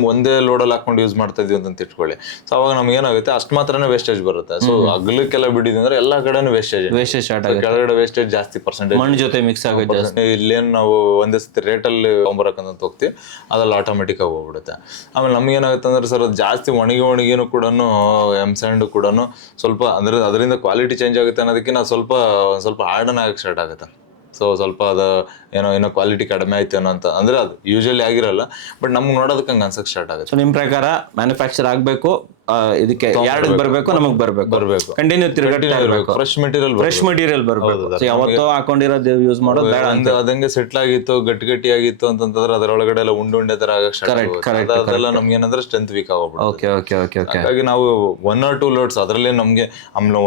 ಒಂದೇ ಲೋಡಲ್ಲಿ ಹಾಕೊಂಡು ಯೂಸ್ ಮಾಡ್ತಾ ಇದೀವಿ ಅಂತ ಇಟ್ಕೊಳ್ಳಿ, ಸೊ ಅವಾಗ ನಮ್ಗೆ ಏನಾಗುತ್ತೆ, ಅಷ್ಟು ಮಾತ್ರನೇ ವೇಸ್ಟೇಜ್ ಬರುತ್ತೆ. ಸೊ ಅಗ್ಲಕ್ಕೆಲ್ಲ ಬಿಡಿದ್ವಿ ಅಂದ್ರೆ ಎಲ್ಲಾ ಕಡೆನೂ ವೇಸ್ಟೇಜ್ ಕೆಳಗಡೆ ವೇಸ್ಟೇಜ್ ಜಾಸ್ತಿ ಪರ್ಸೆಂಟೇಜ್ ಮಣ್ಣು ಜೊತೆ ಮಿಕ್ಸ್ ಆಗುತ್ತೆ. ಇಲ್ಲೇನು ನಾವು ಒಂದೇ ಸತಿ ರೇಟಲ್ಲಿ ತೊಗೊಂಬರಕಂತ ಹೋಗ್ತೀವಿ, ಅದ್ರಲ್ಲಿ ಆಟೋಮೆಟಿಕ್ ಆಗಿ ಹೋಗ್ಬಿಡುತ್ತೆ. ಆಮೇಲೆ ನಮ್ಗೆ ಏನಾಗುತ್ತೆ ಅಂದ್ರೆ ಸರ್, ಅದು ಜಾಸ್ತಿ ಒಣಗಿನೂ ಕೂಡ ಎಮ್ ಸ್ಯಾಂಡ್ ಕೂಡ ಸ್ವಲ್ಪ ಅಂದ್ರೆ ಅದರಿಂದ ಕ್ವಾಲಿಟಿ ಚೇಂಜ್ ಆಗುತ್ತೆ ಅನ್ನೋದಕ್ಕಿಂತ ಸ್ವಲ್ಪ ಹಾರ್ಡನ್ ಆಗಕ್ಕೆ ಸ್ಟಾರ್ಟ್ ಆಗುತ್ತೆ. ಸೊ ಸ್ವಲ್ಪ ಅದು ಏನೋ ಕ್ವಾಲಿಟಿ ಕಡಿಮೆ ಆಯ್ತು ಏನೋ ಅಂತ ಅಂದ್ರೆ ಅದು ಯೂಶಲಿ ಆಗಿರಲ್ಲ, ಬಟ್ ನಮ್ಗೆ ನೋಡೋದಕ್ಕೆ ಹಂಗೆ ಅನ್ಸಕ್ಕೆ ಸ್ಟಾರ್ಟ್ ಆಗುತ್ತೆ. ನಿಮ್ಮ ಪ್ರಕಾರ ಮ್ಯಾನುಫ್ಯಾಕ್ಚರ್ ಆಗಬೇಕು, ಇದಕ್ಕೆ ಯಾರ್ಡ್ ಬರ್ಬೇಕು ನಮಗ್ ಬರ್ಬೇಕು ಕಂಟಿನ್ಯೂ ತಿರುಗಾಡ್ತಾ ಇರ್ಬೇಕು. ಫ್ರೆಶ್ ಮೆಟೀರಿಯಲ್ ಫ್ರೆಶ್ ಮೆಟೀರಿಯಲ್ ಬರ್ಬೇಕು. So ಯಾವತ್ತೋ ಹಾಕೊಂಡಿರೋದು ಯೂಸ್ ಮಾಡೋದು ಬೇಡ ಅಂತ. ಅದಂಗೆ ಸೆಟ್ಲ್ ಆಗಿತ್ತು ಗಟ್ಟಿ ಆಗಿತ್ತು ಅಂತಂದ್ರೆ ಅದರೊಳಗಡೆ ಎಲ್ಲ ಉಂಡೆ ತರ ಆಗಕ್ ಸ್ಟಾರ್ಟ್ ಅದೆಲ್ಲ ನಮ್ಗೆ ಏನಂದ್ರೆ ಸ್ಟ್ರೆಂತ್ ವೀಕ್ ಆಗೋಗ್ಬಿಡುತ್ತೆ. Okay okay okay okay. ಹಾಗಾಗಿ ನಾವು 1 or 2 ಲೋಡ್ಸ್ ಅದ್ರಲ್ಲಿ ನಮ್ಗೆ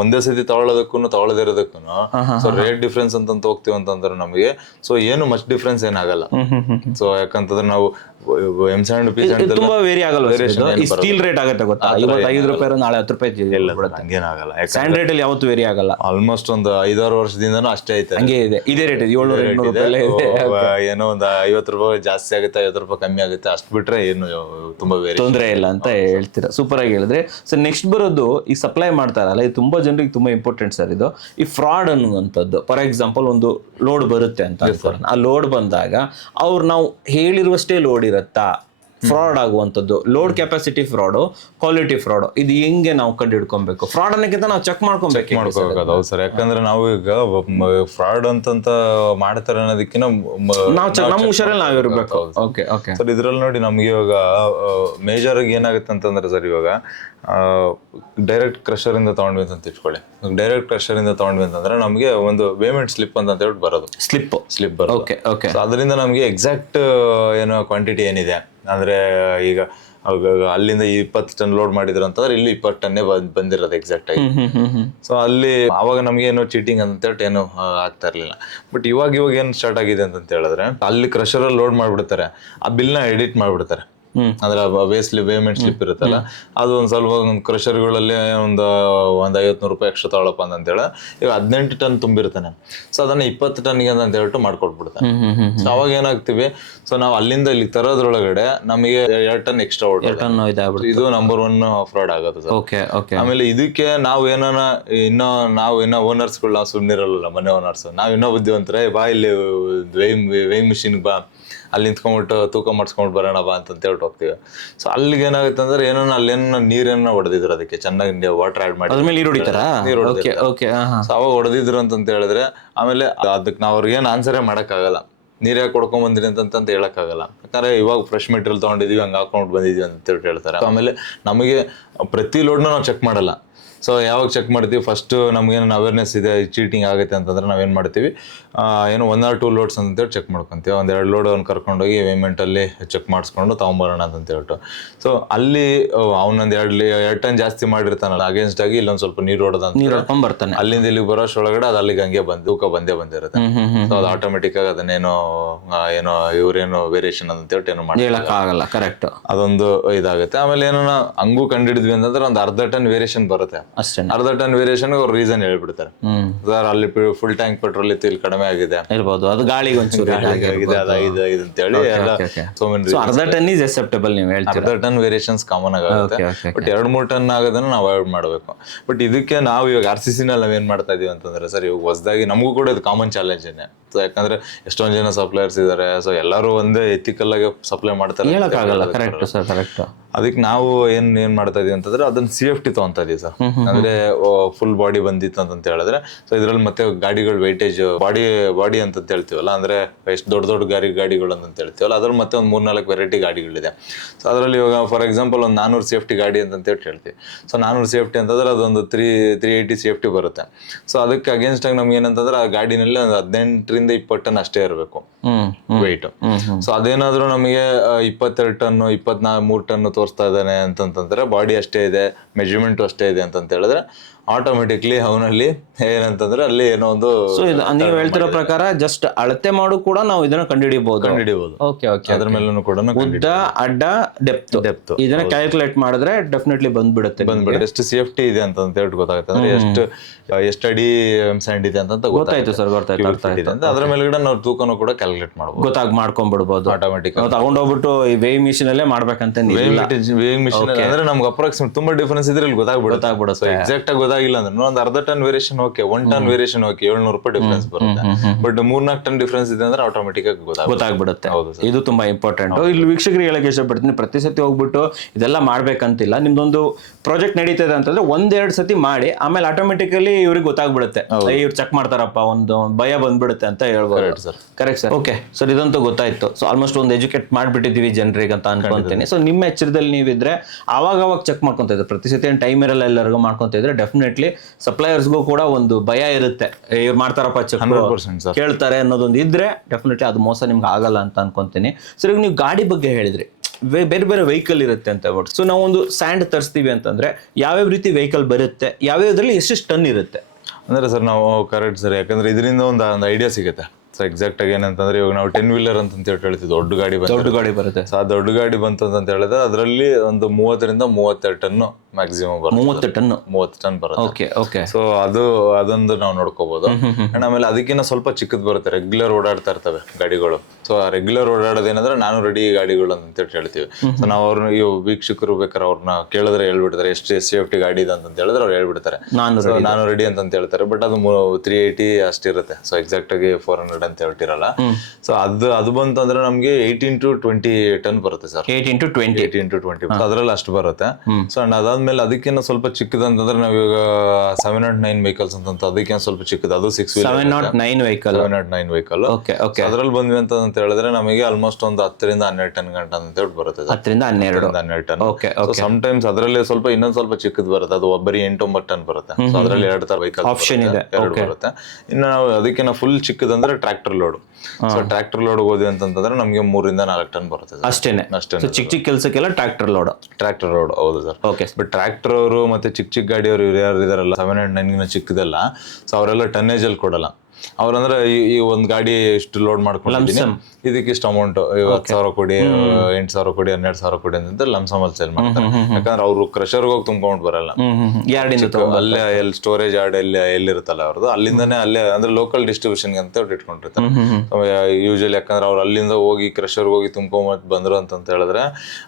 ಒಂದೇ ಸತಿ ತಗೊಳ್ಳೋದಕ್ಕೂ ತಗೊಳ್ಳದಿರೋದಕ್ಕೂ ಸೊ ರೇಟ್ ಡಿಫ್ರೆನ್ಸ್ ಅಂತ ಹೋಗ್ತೀವಿ ಅಂತಂದ್ರೆ ನಮಗೆ ಸೊ ಏನು ಮಚ್ ಡಿಫ್ರೆನ್ಸ್ ಏನಾಗಲ್ಲ. ಸೊ ಯಾಕಂತಂದ್ರೆ ನಾವು M70 ತುಂಬಾ ವೇರಿ ಆಗಲ್ಲ. ಈ ಸ್ಟೀಲ್ ರೇಟ್ ಆಗುತ್ತೆ ಗೊತ್ತಾ, ಇವತ್ತು 5 ರೂಪಾಯಿ ನಾಳೆ 10 ರೂಪಾಯಿ ಹಂಗೇನಾಗಲ್ಲ. ಸ್ಟ್ಯಾಂಡ್ ರೇಟ್ ಅಲ್ಲಿ ಯಾವತ್ತು ವೇರಿ ಆಗಲ್ಲ. ಆಲ್ಮೋಸ್ಟ್ ಒಂದು 5-6 ವರ್ಷದಿಂದನೂ ಅಷ್ಟೇ ಐತೆ, ಹಂಗೆ ಇದೆ. ಇದೇ ರೇಟ್ 700-800 ರೂಪಾಯಿ. ಏನೋ ಒಂದು 50 ರೂಪಾಯಿ ಜಾಸ್ತಿ ಆಗುತ್ತೆ 50 ರೂಪಾಯಿ ಕಮ್ಮಿ ಆಗುತ್ತೆ ಅಷ್ಟು ಬಿಟ್ರೆ ಏನು ತುಂಬಾ ವೇರಿ ತೊಂದರೆ ಇಲ್ಲ ಅಂತ ಹೇಳ್ತೀರಾ. ಸೂಪರ್ ಆಗಿ ಹೇಳಿದ್ರೆ. ಸೊ ನೆಕ್ಸ್ಟ್ ಬರೋದು ಈ ಸಪ್ಲೈ ಮಾಡ್ತಾರಲ್ಲ, ಇದು ತುಂಬಾ ಜನರಿಗೆ ತುಂಬಾ ಇಂಪಾರ್ಟೆಂಟ್ ಸರ್. ಇದು ಈ ಫ್ರಾಡ್ ಅನ್ನುವಂಥದ್ದು. ಫಾರ್ ಎಕ್ಸಾಂಪಲ್ ಒಂದು ಲೋಡ್ ಬರುತ್ತೆ ಅಂತ ಅನ್ಕೊಳ್ಳೋಣ. ಆ ಲೋಡ್ ಬಂದಾಗ ಅವ್ರು ನಾವು ಹೇಳಿರುವಷ್ಟೇ ಲೋಡ್ ಇರುತ್ತಾ, ಫ್ರಾಡ್ ಆಗುವಂಥದ್ದು, load capacity fraud, quality fraud, ಇದು ಹೆಂಗೆ ನಾವು ಕಂಡು ಹಿಡ್ಕೊಬೇಕು? ಫ್ರಾಡ್ ಅನ್ನೋಕ್ಕಿಂತ ನಾವು ಚೆಕ್ ಮಾಡ್ಕೊಬೇಕು. ಹೌದು ಸರ್, ಯಾಕಂದ್ರೆ ನಾವು ಈಗ ಫ್ರಾಡ್ ಅಂತಂತ ಮಾಡ್ತಾರೆ ಅನ್ನೋದಕ್ಕಿಂತ ನಾವು ನಮ್ಮ ಹುಷಾರಲ್ಲಿ ನಾವ್ ಇರ್ಬೇಕು. Okay okay sir. ಇದ್ರಲ್ಲಿ ನೋಡಿ ನಮ್ಗೆ ಇವಾಗ ಮೇಜರ್ ಆಗಿ ಏನಾಗುತ್ತೆ ಅಂತಂದ್ರೆ ಸರ್, ಇವಾಗ ಡೈರೆಕ್ಟ್ ಕ್ರಷರ್ ಇಂದ ತಗೊಂಡ್ವಿ ಅಂತ ಇಟ್ಕೊಳ್ಳಿ. ಡೈರೆಕ್ಟ್ ಕ್ರಷರ್ ಇಂದ ತಗೊಂಡ್ವಿ ಅಂತಂದ್ರೆ ನಮಗೆ ಒಂದು ಪೇಮೆಂಟ್ ಸ್ಲಿಪ್ ಅಂತ ಹೇಳ್ಬಿಟ್ಟು ಬರೋದು, ಸ್ಲಿಪ್ ಬರೋದು. Okay okay. ಅದರಿಂದ ನಮಗೆ ಎಕ್ಸಾಕ್ಟ್ ಏನೋ ಕ್ವಾಂಟಿಟಿ ಏನಿದೆ ಅಂದ್ರೆ ಈಗ ಅಲ್ಲಿಂದ 20 ಟನ್ ಲೋಡ್ ಮಾಡಿದ್ರು ಅಂತಂದ್ರೆ ಇಲ್ಲಿ 20 ಟನ್ನೇ ಬಂದಿರೋದು ಎಕ್ಸಾಕ್ಟ್ ಆಗಿ. ಸೊ ಅಲ್ಲಿ ಅವಾಗ ನಮ್ಗೆ ಏನೋ ಚೀಟಿಂಗ್ ಅಂತ ಹೇಳಿ ಏನು ಆಗ್ತಾ ಇರ್ಲಿಲ್ಲ. ಬಟ್ ಇವಾಗ ಏನ್ ಸ್ಟಾರ್ಟ್ ಆಗಿದೆ ಅಂತ ಹೇಳಿದ್ರೆ, ಅಲ್ಲಿ ಕ್ರಷರ್ ಅಲ್ಲಿ ಲೋಡ್ ಮಾಡ್ಬಿಡ್ತಾರೆ, ಆ ಬಿಲ್ ನ ಎಡಿಟ್ ಮಾಡ್ಬಿಡ್ತಾರೆ. ಅಂದ್ರೆ ಪೇಮೆಂಟ್ ಸ್ಲಿಪ್ ಇರುತ್ತಲ್ಲ, ಅದು ಒಂದ್ ಸ್ವಲ್ಪ ಕ್ರಷರ್ಗಳಲ್ಲಿ ಒಂದು 50-100 ರೂಪಾಯಿ ಎಕ್ಸ್ಟ್ರಾ ತಗೊಳಪ್ಪ ಅಂತೇಳಿ ಈಗ 18 ಟನ್ ತುಂಬಿರ್ತಾನೆ. ಸೊ ಅದನ್ನ 20 ಟನ್ಗೆ ಅಂತ ಹೇಳ್ಬಿಟ್ಟು ಮಾಡ್ಕೊಟ್ಬಿಡ್ತಾನೆ. ಸೊ ಅವಾಗ ಏನಾಗ್ತಿವಿ, ಸೊ ನಾವು ಅಲ್ಲಿಂದ ಇಲ್ಲಿ ತರೋದ್ರೊಳಗಡೆ ನಮಗೆ 2 ಟನ್ ಎಕ್ಸ್ಟ್ರಾ ಹೊರಟು. ಇದು ನಂಬರ್ 1 ಫ್ರಾಡ್ ಆಗೋದು ಸರ್. ಆಮೇಲೆ ಇದಕ್ಕೆ ನಾವು ಇನ್ನೂ ಓನರ್ಸ್ಗಳು ನಾವು ಸುಮ್ಮನಿರಲ್ಲ, ಮನೆ ಓನರ್ಸ್ ನಾವು ಇನ್ನೂ ಬುದ್ಧಿವಂತರೆ, ಬಾ ಇಲ್ಲಿ ವೇಯಿಂಗ್ ಮಿಷಿನ್ ಬಾ, ಅಲ್ಲಿ ನಿಂತ್ಕೊಂಡ್ಬಿಟ್ಟು ತೂಕ ಮಾಡಿಸ್ಕೊಂಡ್ ಬರೋಣ ಬಾ ಅಂತ ಹೇಳ್ಬಿಟ್ಟು ಹೋಗ್ತೀವಿ. ಸೊ ಅಲ್ಲಿಗೆ ಏನಾಗುತ್ತೆ ಅಂದ್ರೆ ಅಲ್ಲೇನೋ ನೀರೇನೋ ಹೊಡೆದಿದ್ರು, ಅದಕ್ಕೆ ಚೆನ್ನಾಗಿ ವಾಟರ್ ಆಡ್ ಮಾಡಿ ನೀರು ಅವಾಗ ಹೊಡೆದಿದ್ರು ಅಂತ ಹೇಳಿದ್ರೆ, ಆಮೇಲೆ ಅದಕ್ಕೆ ನಾವು ಅವ್ರಿಗೆ ಏನು ಆನ್ಸರೇ ಮಾಡೋಕ್ಕಾಗಲ್ಲ. ನೀರ್ ಯಾಕೆ ಕೊಡ್ಕೊಂಡ್ ಬಂದಿರಿ ಅಂತ ಹೇಳಕ್ಕಾಗಲ್ಲ. ಯಾಕಂದ್ರೆ ಇವಾಗ ಫ್ರೆಶ್ ಮೆಟೀರಿಯಲ್ ತಗೊಂಡಿದೀವಿ, ಹಂಗೆ ಹಾಕೊಂಡು ಬಂದಿದೀವಿ ಅಂತ ಹೇಳ್ತಾರೆ. ಆಮೇಲೆ ನಮಗೆ ಪ್ರತಿ ಲೋಡ್ನ ನಾವು ಚೆಕ್ ಮಾಡಲ್ಲ. ಸೊ ಯಾವಾಗ ಚೆಕ್ ಮಾಡ್ತೀವಿ, ಫಸ್ಟ್ ನಮ್ಗೇನು ಅವೇರ್ನೆಸ್ ಇದೆ ಚೀಟಿಂಗ್ ಆಗುತ್ತೆ ಅಂತಂದ್ರೆ ನಾವೇನು ಮಾಡ್ತೀವಿ, ಏನೋ 1 or 2 ಲೋಡ್ಸ್ ಅಂತೇಳಿ ಚೆಕ್ ಮಾಡ್ಕೊತೀವಿ. 1-2 ಲೋಡ್ ಅವ್ನು ಕರ್ಕೊಂಡೋಗಿ ಪೇಮೆಂಟಲ್ಲಿ ಚೆಕ್ ಮಾಡಿಸ್ಕೊಂಡು ತಗೊಂಬರೋಣ ಅಂತ ಹೇಳ್ಬಿಟ್ಟು. ಸೊ ಅಲ್ಲಿ ಅವನೊಂದು 2 ಟನ್ ಜಾಸ್ತಿ ಮಾಡಿರ್ತಾನಲ್ಲ, ಅಗೇನ್ಸ್ಟ್ ಆಗಿ ಇಲ್ಲೊಂದು ಸ್ವಲ್ಪ ನೀರು ಹೊಡೆದ ಬರ್ತಾನೆ. ಅಲ್ಲಿಂದ ಇಲ್ಲಿಗೆ ಬರೋಷ್ಟೊಳಗಡೆ ಅದು ಅಲ್ಲಿಗೆ ಹಂಗೆ ತೂಕ ಬಂದಿರುತ್ತೆ. ಸೊ ಅದು ಆಟೋಮೆಟಿಕ್ ಆಗಿ ಅದನ್ನೇನೋ ಇವ್ರೇನೋ ವೇರಿಯೇಷನ್ ಅಂತ ಹೇಳ್ಬಿಟ್ಟು ಏನೋ ಮಾಡಲ್ಲ. ಕರೆಕ್ಟ್, ಅದೊಂದು ಇದಾಗುತ್ತೆ. ಆಮೇಲೆ ಏನೋ ಹಂಗೂ ಕಂಡಿಡಿದ್ವಿ ಅಂತಂದ್ರೆ ಒಂದು 1/2 ಟನ್ ವೇರಿಯೇಷನ್ ಬರುತ್ತೆ ಅಷ್ಟೇ. 1/2 ಟನ್ ವೇರಿಯೇಷನ್ ಅವ್ರು ರೀಸನ್ ಹೇಳ್ಬಿಡ್ತಾರೆ. ಸರ್ ಅಲ್ಲಿ ಫುಲ್ ಟ್ಯಾಂಕ್ ಪೆಟ್ರೋಲ್ ಇತ್ತು, ಇಲ್ಲಿ ಕಡಿಮೆ ಆಗಿದೆ ಇರ್ಬೋದು, ಅದು ಗಾಳಿಗೆ ಒಂಚೂರು ಆಗಿದೆ ಅದಾಗಿದೆ ಅಂತೇಳಿ ಎಲ್ಲ. 1/2 ಟನ್ ಈಸ್ ಅಕ್ಸೆಪ್ಟಬಲ್ ನೀವು ಹೇಳ್ತೀರಾ. 1/2 ಟನ್ ವೇರಿಯೇಷನ್ಸ್ ಕಾಮನ್ ಆಗುತ್ತೆ. ಬಟ್ 2-3 ಟನ್ ಆಗೋದನ್ನ ನಾವು ಅವಾಯ್ಡ್ ಮಾಡಬೇಕು. ಬಟ್ ಇದಕ್ಕೆ ನಾವು ಇವಾಗ RCC ನಲ್ಲಿ ನಾವೇನ್ ಮಾಡ್ತಾ ಇದೀವಿ ಅಂತಂದ್ರೆ ಸರ್, ಇವಾಗ ಹೊಸದಾಗಿ ನಮಗೂ ಕೂಡ ಇದು ಕಾಮನ್ ಚಾಲೆಂಜ್ ಏನೇ. ಸೊ ಯಾಕಂದ್ರೆ ಎಷ್ಟೊಂದ್ ಜನ ಸಪ್ಲೈಯರ್ಸ್ ಇದಾರೆ. ಸೊ ಎಲ್ಲರೂ ಒಂದೇ ಎಥಿಕಲ್ ಆಗಿ ಸಪ್ಲೈ ಮಾಡ್ತಾರೆ, ಅದಕ್ಕೆ ನಾವು ಏನ್ ಮಾಡ್ತಾ ಇದೀವಿ ಅಂತಂದ್ರೆ ಅದನ್ನ CFT ತಗೊಂತಾ ಇದೀವಿ ಸರ್. ಅಂದ್ರೆ ಫುಲ್ ಬಾಡಿ ಬಂದಿತ್ತು ಅಂತ ಹೇಳಿದ್ರೆ, ಸೊ ಇದ್ರಲ್ಲಿ ಮತ್ತೆ ಗಾಡಿಗಳು ವೈಟೇಜ್ ಬಾಡಿ ಅಂತ ಹೇಳ್ತೀವಲ್ಲ, ಅಂದ್ರೆ ಎಷ್ಟು ದೊಡ್ಡ ಗಾಡಿಗಳು ಅಂತ ಹೇಳ್ತೀವಲ್ಲ, ಅದ್ರಲ್ಲಿ ಮತ್ತೆ ಒಂದು 3-4 ವೆರೈಟಿ ಗಾಡಿಗಳಿದೆ. ಸೊ ಅದರಲ್ಲಿ ಇವಾಗ ಫಾರ್ ಎಕ್ಸಾಂಪಲ್ ಒಂದು 400 CFT ಗಾಡಿ ಅಂತ ಹೇಳ್ತೀವಿ. ಸೊ 400 CFT ಅಂತಂದ್ರೆ ಅದೊಂದು 380 CFT ಬರುತ್ತೆ. ಸೊ ಅದಕ್ಕೆ ಅಗೇನ್ಸ್ಟ್ ಆಗಿ ನಮ್ಗೆ ಏನಂತಂದ್ರೆ ಆ ಗಾಡಿನಲ್ಲಿ ಒಂದು 18-20 ಟನ್ ಅಷ್ಟೇ ಇರಬೇಕು ವೆಯ್ಟ್. ಸೊ ಅದೇನಾದ್ರೂ ನಮಗೆ 22 ಟನ್ 23 ಟನ್ ತೋರಿಸ್ತಾ ಇದ್ದಾನೆ ಅಂತಂದ್ರೆ, ಬಾಡಿ ಅಷ್ಟೇ ಇದೆ, ಮೆಜರ್ಮೆಂಟ್ ಅಷ್ಟೇ ಇದೆ ಅಂತ ಹೇಳಿದ್ರೆ ಆಟೋಮೆಟಿಕ್ಲಿ ಅವನಲ್ಲಿ ಏನಂತಂದ್ರೆ ಅಲ್ಲಿ ಏನೋ ಒಂದು. ನೀವು ಹೇಳ್ತಿರೋ ಪ್ರಕಾರ ಜಸ್ಟ್ ಅಳತೆ ಮಾಡು ಕೂಡ ನಾವು ಇದನ್ನ ಕಂಡುಹಿಡಿಬಹುದು. Okay okay. ಅದ್ರ ಮೇಲೂ ಕೂಡ ಉದ್ದ, ಅಡ್ಡ, ಡೆಪ್ತ್ ಇದನ್ನ ಕ್ಯಾಲ್ಕುಲೇಟ್ ಮಾಡಿದ್ರೆ ಡೆಫಿನೆಟ್ಲಿ ಬಂದ್ಬಿಡುತ್ತೆ. ಎಷ್ಟು ಸೇಫ್ಟಿ ಇದೆ ಅಂತ ಹೇಳ್ಬಿಟ್ಟು ಗೊತ್ತಾಗುತ್ತೆ. ಅಂದ್ರೆ ಎಷ್ಟು ಅಡಿ ಸ್ಯಾಂಡ್ ಇದೆ ಅಂತ ಗೊತ್ತಾಯ್ತು ಸರ್, ಗೊತ್ತಾಯ್ತು. ಅದ್ರ ಮೇಲ್ಗಡೆ ನಾವು ತೂಕನೂ ಕೂಡ ಕ್ಯಾಲ್ಕುಲೇಟ್ ಮಾಡಬಹುದು, ಮಾಡ್ಕೊಂಡ್ಬಿಡ್ಬೋದು ಆಟೋಮೆಟಿಕ್. ತಗೊಂಡೋಗ್ಬಿಟ್ಟು ಈ ವೇಯಿಂಗ್ ಮಿಷಿನ್ ಅಲ್ಲೇ ಮಾಡ್ಬೇಕಂತ ವೇಯಿಂಗ್ ಮಿಷಿನ್ ಅಂದ್ರೆ ನಮ್ಗೆ ಅಪ್ರಾಕ್ಸಿಮೇಟ್ ತುಂಬಾ ಡಿಫರೆನ್ಸ್ ಇದ್ರೆ ಇಲ್ಲಿ ಗೊತ್ತಾಗ್ಬಿಡುತ್ತೆ. ಎಕ್ಸಾಕ್ಟ್ ಆಗಿ ಗೊತ್ತಾಗಿಲ್ಲ ಅಂದ್ರೆ ಒಂದು 1/2 ton variation okay, 1 ton variation okay, 700 ರೂಪಾಯಿ ಡಿಫರೆನ್ಸ್ ಬರುತ್ತೆ. ಬಟ್ 3-4 ಟನ್ ಡಿಫರೆನ್ಸ್ ಇದೆ ಅಂದ್ರೆ ಆಟೋಮೆಟಿಕ್ ಆಗಿ ಗೊತ್ತಾಗ್ಬಿಡುತ್ತೆ. ಇದು ತುಂಬಾ ಇಂಪಾರ್ಟೆಂಟ್. ಇಲ್ಲಿ ವೀಕ್ಷಕರಿಗೆ ಹೇಳಕ್ಕೆ ಇಷ್ಟಪಡ್ತೀನಿ, ಪ್ರತಿ ಸತಿ ಹೋಗ್ಬಿಟ್ಟು ಇದೆಲ್ಲ ಮಾಡ್ಬೇಕಂತಿಲ್ಲ. ನಿಮ್ದೊಂದು ಪ್ರಾಜೆಕ್ಟ್ ನಡೀತದೆ ಅಂತಂದ್ರೆ 1-2 ಸತಿ ಮಾಡಿ ಆಮೇಲೆ ಆಟೋಮೆಟಿಕಲಿ ಇವ್ರಿಗೆ ಗೊತ್ತಾಗ್ಬಿಡುತ್ತೆ, ಇವ್ರು ಚೆಕ್ ಮಾಡ್ತಾರಪ್ಪ, ಒಂದು ಭಯ ಬಂದ್ಬಿಡುತ್ತೆ ಅಂತ ಹೇಳ್ಬೋದು sir. Correct sir. Okay sir, ಇದಂತೂ ಗೊತ್ತಾಯ್ತು. ಸೊ ಆಲ್ಮೋಸ್ಟ್ ಒಂದು ಎಜುಕೇಟ್ ಮಾಡ್ಬಿಟ್ಟಿದೀವಿ ಜನರಿಗೆ ಅಂತ ಅನ್ಕೊಂತೀನಿ. ಸೊ ನಿಮ್ಮ ಎಚ್ಚರದಲ್ಲಿ ನೀವಿದ್ರೆ ಅವಾಗ ಚೆಕ್ ಮಾಡ್ಕೊಂತ ಇದ್ರೆ, ಪ್ರತಿ ಸತಿ ಟೈಮ್ ಇರಲ್ಲ ಎಲ್ಲರಿಗೂ ಮಾಡ್ಕೊಂತ ಇದ್ರೆ ಡೆಫಿನೆಟ್ಲಿ ಸಪ್ಲೈಯರ್ಸ್ಗೂ ಕೂಡ ಒಂದು ಭಯ ಇರುತ್ತೆ, ಇವ್ರು ಮಾಡ್ತಾರಪ್ಪ ಚೆಕ್ ಕೇಳ್ತಾರೆ ಅನ್ನೋದೊಂದು ಇದ್ರೆ ಡೆಫಿನೆಟ್ಲಿ ಅದು ಮೋಸ ನಿಮ್ಗೆ ಆಗಲ್ಲ ಅಂತ ಅನ್ಕೊಂತೀನಿ. ಸರ್ ಈಗ ನೀವು ಗಾಡಿ ಬಗ್ಗೆ ಹೇಳಿದ್ರಿ, ಬೇರೆ ಬೇರೆ ವೆಹಿಕಲ್ ಇರುತ್ತೆ ಅಂತ ಹೇಳ್ಬಿಟ್ಟು. ಸೊ ನಾವು ಒಂದು ಸ್ಯಾಂಡ್ ತರಿಸ್ತೀವಿ ಅಂತಂದ್ರೆ ಯಾವ್ಯಾವ ರೀತಿ ವೆಹಿಕಲ್ ಬರುತ್ತೆ, ಯಾವ್ಯಾವ್ದ್ರಲ್ಲಿ ಎಷ್ಟೆಷ್ಟು ಟನ್ ಇರುತ್ತೆ ಅಂದ್ರೆ ಸರ್ ನಾವು ಕರೆಕ್ಟ್ ಸರ್, ಯಾಕಂದ್ರೆ ಇದರಿಂದ ಒಂದು ಐಡಿಯಾ ಸಿಗುತ್ತೆ. ಸೊ ಎಕ್ಸಾಕ್ಟ್ ಆಗಿ ಏನಂತಂದ್ರೆ ಇವಾಗ ನಾವು 10 ವೀಲರ್ ಅಂತ ಹೇಳ್ತೀವಿ, ದೊಡ್ಡ ಗಾಡಿ ಬರುತ್ತೆ. ಸೊ ಆ ದೊಡ್ಡ ಗಾಡಿ ಬಂತು ಅಂತ ಹೇಳಿದ್ರೆ ಅದರಲ್ಲಿ ಒಂದು 30ರಿಂದ 32 ಟನ್ ಮ್ಯಾಕ್ಸಿಮಮ್ ಬರುತ್ತೆ. 30 ಟನ್ ಬರುತ್ತೆ. ಸೊ ಅದೊಂದು ನಾವು ನೋಡ್ಕೋಬಹುದು. ಅಂಡ್ ಆಮೇಲೆ ಅದಕ್ಕಿಂತ ಸ್ವಲ್ಪ ಚಿಕ್ಕದ್ ಬರುತ್ತೆ, ರೆಗ್ಯುಲರ್ ಓಡಾಡ್ತಾ ಇರ್ತವೆ ಗಾಡಿಗಳು. ಸೊ ಆ ರೆಗ್ಯುಲರ್ ಓಡಾಡೋದೇನಂದ್ರೆ ನಾನು ರೆಡಿ ಗಾಡಿಗಳು ಅಂತ ಹೇಳ್ತೀವಿ. ಸೊ ನಾವು ಅವ್ರನ್ನ ಈ ವೀಕ್ಷಕರು ಬೇಕಾದ್ರೆ ಅವ್ರನ್ನ ಕೇಳಿದ್ರೆ ಹೇಳ್ಬಿಡ್ತಾರೆ ಎಷ್ಟು ಸೇಫ್ಟಿ ಗಾಡಿ ಇದೆ ಅಂತ ಹೇಳಿದ್ರೆ ಅವ್ರು ಹೇಳ್ಬಿಡ್ತಾರೆ ನಾನು ರೆಡಿ ಅಂತ ಹೇಳ್ತಾರೆ. ಬಟ್ ಅದು 380 ಅಷ್ಟಿರುತ್ತೆ. ಸೊ ಎಕ್ಸಾಕ್ಟ್ ಆಗಿ 400 ಅಂತ ಹೇಳ್ತಿರಲ್ಲ. ಸೊ ಅದು ಬಂತು ಅಂದ್ರೆ ನಮ್ಗೆ 18 to 20 ಟನ್ ಬರುತ್ತೆ ಸರ್. 18 to 20 ಅದ್ರಲ್ಲಿ ಅಷ್ಟು ಬರುತ್ತೆ. ಸೊ ಅಂಡ್ ಅದಾದ್ಮೇಲೆ ಅದಕ್ಕಿಂತ ಸ್ವಲ್ಪ ಚಿಕ್ಕದಂತಂದ್ರೆ ನಾವೀಗ 709 ವೆಹಿಕಲ್ಸ್ ಅಂತ ಅದಕ್ಕಿಂತ ಸ್ವಲ್ಪ ಚಿಕ್ಕದು, ಅದು 6 709 ವೆಹಿಕಲ್ ಅದ್ರಲ್ಲಿ ಬಂದ್ವಿ ಅಂತ ಹೇಳಿದ್ರೆ ನಮಗೆ ಆಲ್ಮೋಸ್ಟ್ ಒಂದು 10ರಿಂದ 12 ಟನ್ ಗಂಟ ಅಂತ ಹೇಳಿ ಬರುತ್ತೆ. 10ರಿಂದ 12 ಟನ್. ಸಮ್ ಟೈಮ್ಸ್ ಅದರಲ್ಲಿ ಸ್ವಲ್ಪ ಇನ್ನೊಂದ್ ಸ್ವಲ್ಪ ಚಿಕ್ಕದ್ ಬರುತ್ತೆ, ಅದು ಬರೀ 8-9 ಟನ್ ಬರುತ್ತೆ. ಸೊ ಅದ್ರಲ್ಲಿ 2 ತರ ವೆಹಿಕಲ್ ಆಪ್ಷನ್ ಇದೆ, 2 ಬರುತ್ತೆ. ಇನ್ನು ನಾವು ಅದಕ್ಕಿಂತ ಫುಲ್ ಚಿಕ್ಕದಂದ್ರೆ tractor load. So tractor load ಹೋದ್ವಿ ಅಂತಂದ್ರೆ ನಮಗೆ 3ರಿಂದ 4 ಟನ್ ಬರುತ್ತೆ ಅಷ್ಟೇನೆ. ಚಿಕ್ಕ ಕೆಲಸಕ್ಕೆಲ್ಲ ಟ್ರಾಕ್ಟರ್ ಲೋಡ್. ಹೌದು ಸರ್. ಬಟ್ ಟ್ರಾಕ್ಟರ್ ಅವರು ಮತ್ತೆ ಚಿಕ್ಕ ಗಾಡಿಯವರು ಇವ್ರು ಯಾರು ಇದಾರಲ್ಲ 709 ಚಿಕ್ಕದೆಲ್ಲ, ಸೊ ಅವರೆಲ್ಲ ಟನ್ನೇಜ್ ಅಲ್ಲಿ ಕೊಡಲ್ಲ. ಅವ್ರಂದ್ರೆ ಈ ಒಂದ್ ಗಾಡಿ ಇಷ್ಟು ಲೋಡ್ ಮಾಡ್ಕೊಂಡಿದ್ದೀನಿ, ಇದಕ್ಕೆ ಇಷ್ಟು ಅಮೌಂಟ್ 10,000 ಕೊಡಿ, 8,000 ಕೊಡಿ, 12,000 ಕೊಡಿ ಅಂತ ಲಂಸಮ್ ಅಲ್ಲಿ ಸೇಲ್ ಮಾಡ್ತಾರೆ. ಯಾಕಂದ್ರೆ ಅವ್ರು ಕ್ರಷರ್ ಹೋಗಿ ತುಂಬ್ಕೊಂಡ್ ಬರಲ್ಲ, ಅಲ್ಲೇ ಎಲ್ಲಿ ಸ್ಟೋರೇಜ್ ಯಾರ್ಡ್ ಎಲ್ಲಿರುತ್ತಲ್ಲ ಅವ್ರದ್ದು ಅಲ್ಲಿಂದಾನೆ ಅಲ್ಲೇ ಅಂದ್ರೆ ಲೋಕಲ್ ಡಿಸ್ಟ್ರಿಬ್ಯೂಷನ್ ಅಂತ ಇಟ್ಕೊಂಡಿರ್ತಾರೆ. ಯೂಶಲಿ ಯಾಕಂದ್ರೆ ಅವ್ರು ಅಲ್ಲಿಂದ ಹೋಗಿ ಕ್ರಷರ್ ಹೋಗಿ ತುಂಬ್ಕೊಂಡ್ ಬಂದ್ರು ಅಂತ ಹೇಳಿದ್ರೆ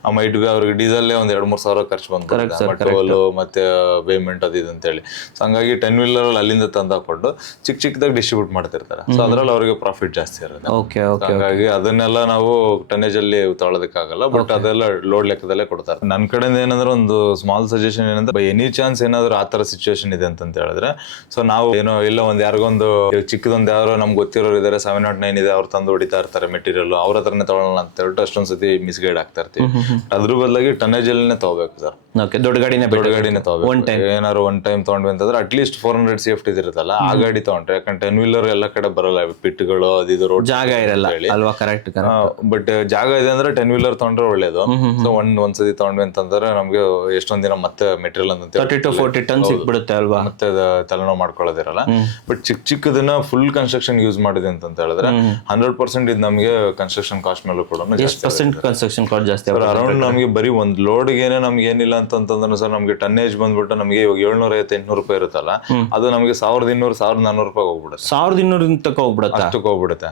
ಆ ಮೈಟ್ ಬಿ ಅವ್ರಿಗೆ ಡೀಸೆಲ್ ಒಂದ್ 2-3 ಸಾವಿರ ಖರ್ಚು ಬಂತು, ಟೋಲ್ ಮತ್ತೆ ಪೇಮೆಂಟ್ ಅದು ಇದು ಅಂತ ಹೇಳಿ. ಸೊ ಹಂಗಾಗಿ 10 ವೀಲರ್ ಅಲ್ಲಿಂದ ತಂದಾಕೊಂಡು ಚಿಕ್ಕದಾಗಿ ಡಿಸ್ಟ್ರಿಬ್ಯೂಟ್ ಮಾಡ್ತಿರ್ತಾರೆ. ಸೊ ಅದ್ರಲ್ಲಿ ಅವ್ರಿಗೆ ಪ್ರಾಫಿಟ್ ಜಾಸ್ತಿ ಇರುತ್ತೆ. ಹಾಗಾಗಿ ಅದನ್ನೆಲ್ಲ ನಾವು ಟನ್ನೇಜ್ ಅಲ್ಲಿ ತಗೊಳ್ಳೋದಕ್ಕಾಗಲ್ಲ, ಬಟ್ ಅದೆಲ್ಲ ಲೋಡ್ ಲೆಕ್ಕದಲ್ಲೇ ಕೊಡ್ತಾರೆ. ನನ್ನ ಕಡೆಯಿಂದ ಏನಂದ್ರೆ ಒಂದು ಸ್ಮಾಲ್ ಸಜೆಷನ್ ಏನಂದ್ರೆ ಬೈ ಎನಿ ಚಾನ್ಸ್ ಏನಾದ್ರು ಆ ತರ ಸಿಚುವೇಶನ್ ಇದೆ ಅಂತ ಹೇಳಿದ್ರೆ, ಸೊ ನಾವು ಏನೋ ಇಲ್ಲ ಒಂದ್ ಯಾರಿಗೊಂದು ಚಿಕ್ಕದೊಂದು ಯಾರೋ ನಮ್ಗೆ ಗೊತ್ತಿರೋರು ಇದಾರೆ 709 ಇದೆ, ಅವ್ರು ತಂದು ಹೊಡಿತಾ ಇರ್ತಾರೆ ಮೆಟೀರಿಯಲ್, ಅವ್ರ ಹತ್ರನೇ ತಗೊಳ್ಳೋಣ ಅಂತ ಹೇಳ್ಬಿಟ್ಟು ಅಷ್ಟೊಂದ್ ಸತಿ ಮಿಸ್ಗೈಡ್ ಆಗ್ತಾ ಇರ್ತೀವಿ. ಅದ್ರ ಬದಲಾಗಿ ಟನ್ನೇಜ್ ಅಲ್ಲೇ ತಗೋಬೇಕು ಸರ್. ದೊಡ್ಡ ಗಾಡಿನೇ ತಗೋಬೇಕು. ಏನಾದ್ರು ಒನ್ ಟೈಮ್ ತಗೊಂಡ್ವಿ ಅಂತಂದ್ರೆ ಅಟ್ಲೀಸ್ಟ್ 400 ಸೇಫ್ಟಿ ಇರುತ್ತಲ್ಲ ಆ ಗಾಡಿ ತಗೊಂಡ್ರೆ, ಯಾಕಂದ್ರೆ 10 ವೀಲರ್ ಎಲ್ಲ ಕಡೆ ಬರಲ್ಲ, ಪಿಟ್ಗಳು ಅದು ರೋಡ್ ಜಾಗ ಇರಲ್ಲ ಅಲ್ವಾ. ಕರೆಕ್ಟ್. ಬಟ್ ಜಾಗ ಇದೆ ಅಂದ್ರೆ 10 ವೀಲರ್ ತಗೊಂಡ್ರೆ ಒಳ್ಳೇದು. ಸೊ ಒಂದ್ಸತಿ ತಗೊಂಡ್ವಿ ಅಂತಂದ್ರೆ ನಮ್ಗೆ ಎಷ್ಟೊಂದ್ ದಿನ ಮತ್ತೆ ಮೆಟೀರಿಯಲ್ ಅಂತ 30 to 40 ಟನ್ ಸಿಕ್ಬಿಡುತ್ತೆ ಅಲ್ವಾ, ಮತ್ತೆ ತಲೆನೋವು ಮಾಡ್ಕೊಳ್ಳೋದಿರಲ್ಲ. ಬಟ್ ಚಿಕ್ಕದನ್ನ ಫುಲ್ ಕನ್ಸ್ಟ್ರಕ್ಷನ್ ಯೂಸ್ ಮಾಡಿದೆ ಅಂತ ಹೇಳಿದ್ರೆ 100% ಇದು ನಮಗೆ ಕನ್ಸ್ಟ್ರಕ್ಷನ್ ಕಾಸ್ಟ್ ಮೇಲೂ ಕೂಡ ಕನ್ಸ್ಟ್ರಕ್ಷನ್ ಕಾಸ್ಟ್ ಜಾಸ್ತಿ. ಅರೌಂಡ್ ನಮಗೆ ಬರೀ ಒಂದ್ ಲೋಡ್ಗೆನೆ ನಮ್ಗೆ ಏನಿಲ್ಲ ಅಂತಂದ್ರೆ ಸರ್ ನಮ್ಗೆ ಟನ್ನೇಜ್ ಬಂದ್ಬಿಟ್ಟು ನಮಗೆ ಇವಾಗ 750-800 ರೂಪಾಯಿ ಇರುತ್ತಲ್ಲ, ಅದು ನಮಗೆ 1,200-1,400 ರೂಪಾಯಿ ಹೋಗ್ಬಿಡುತ್ತೆ. 1,200 ಅಷ್ಟಕ್ಕೆ ಹೋಗ್ಬಿಡುತ್ತೆ.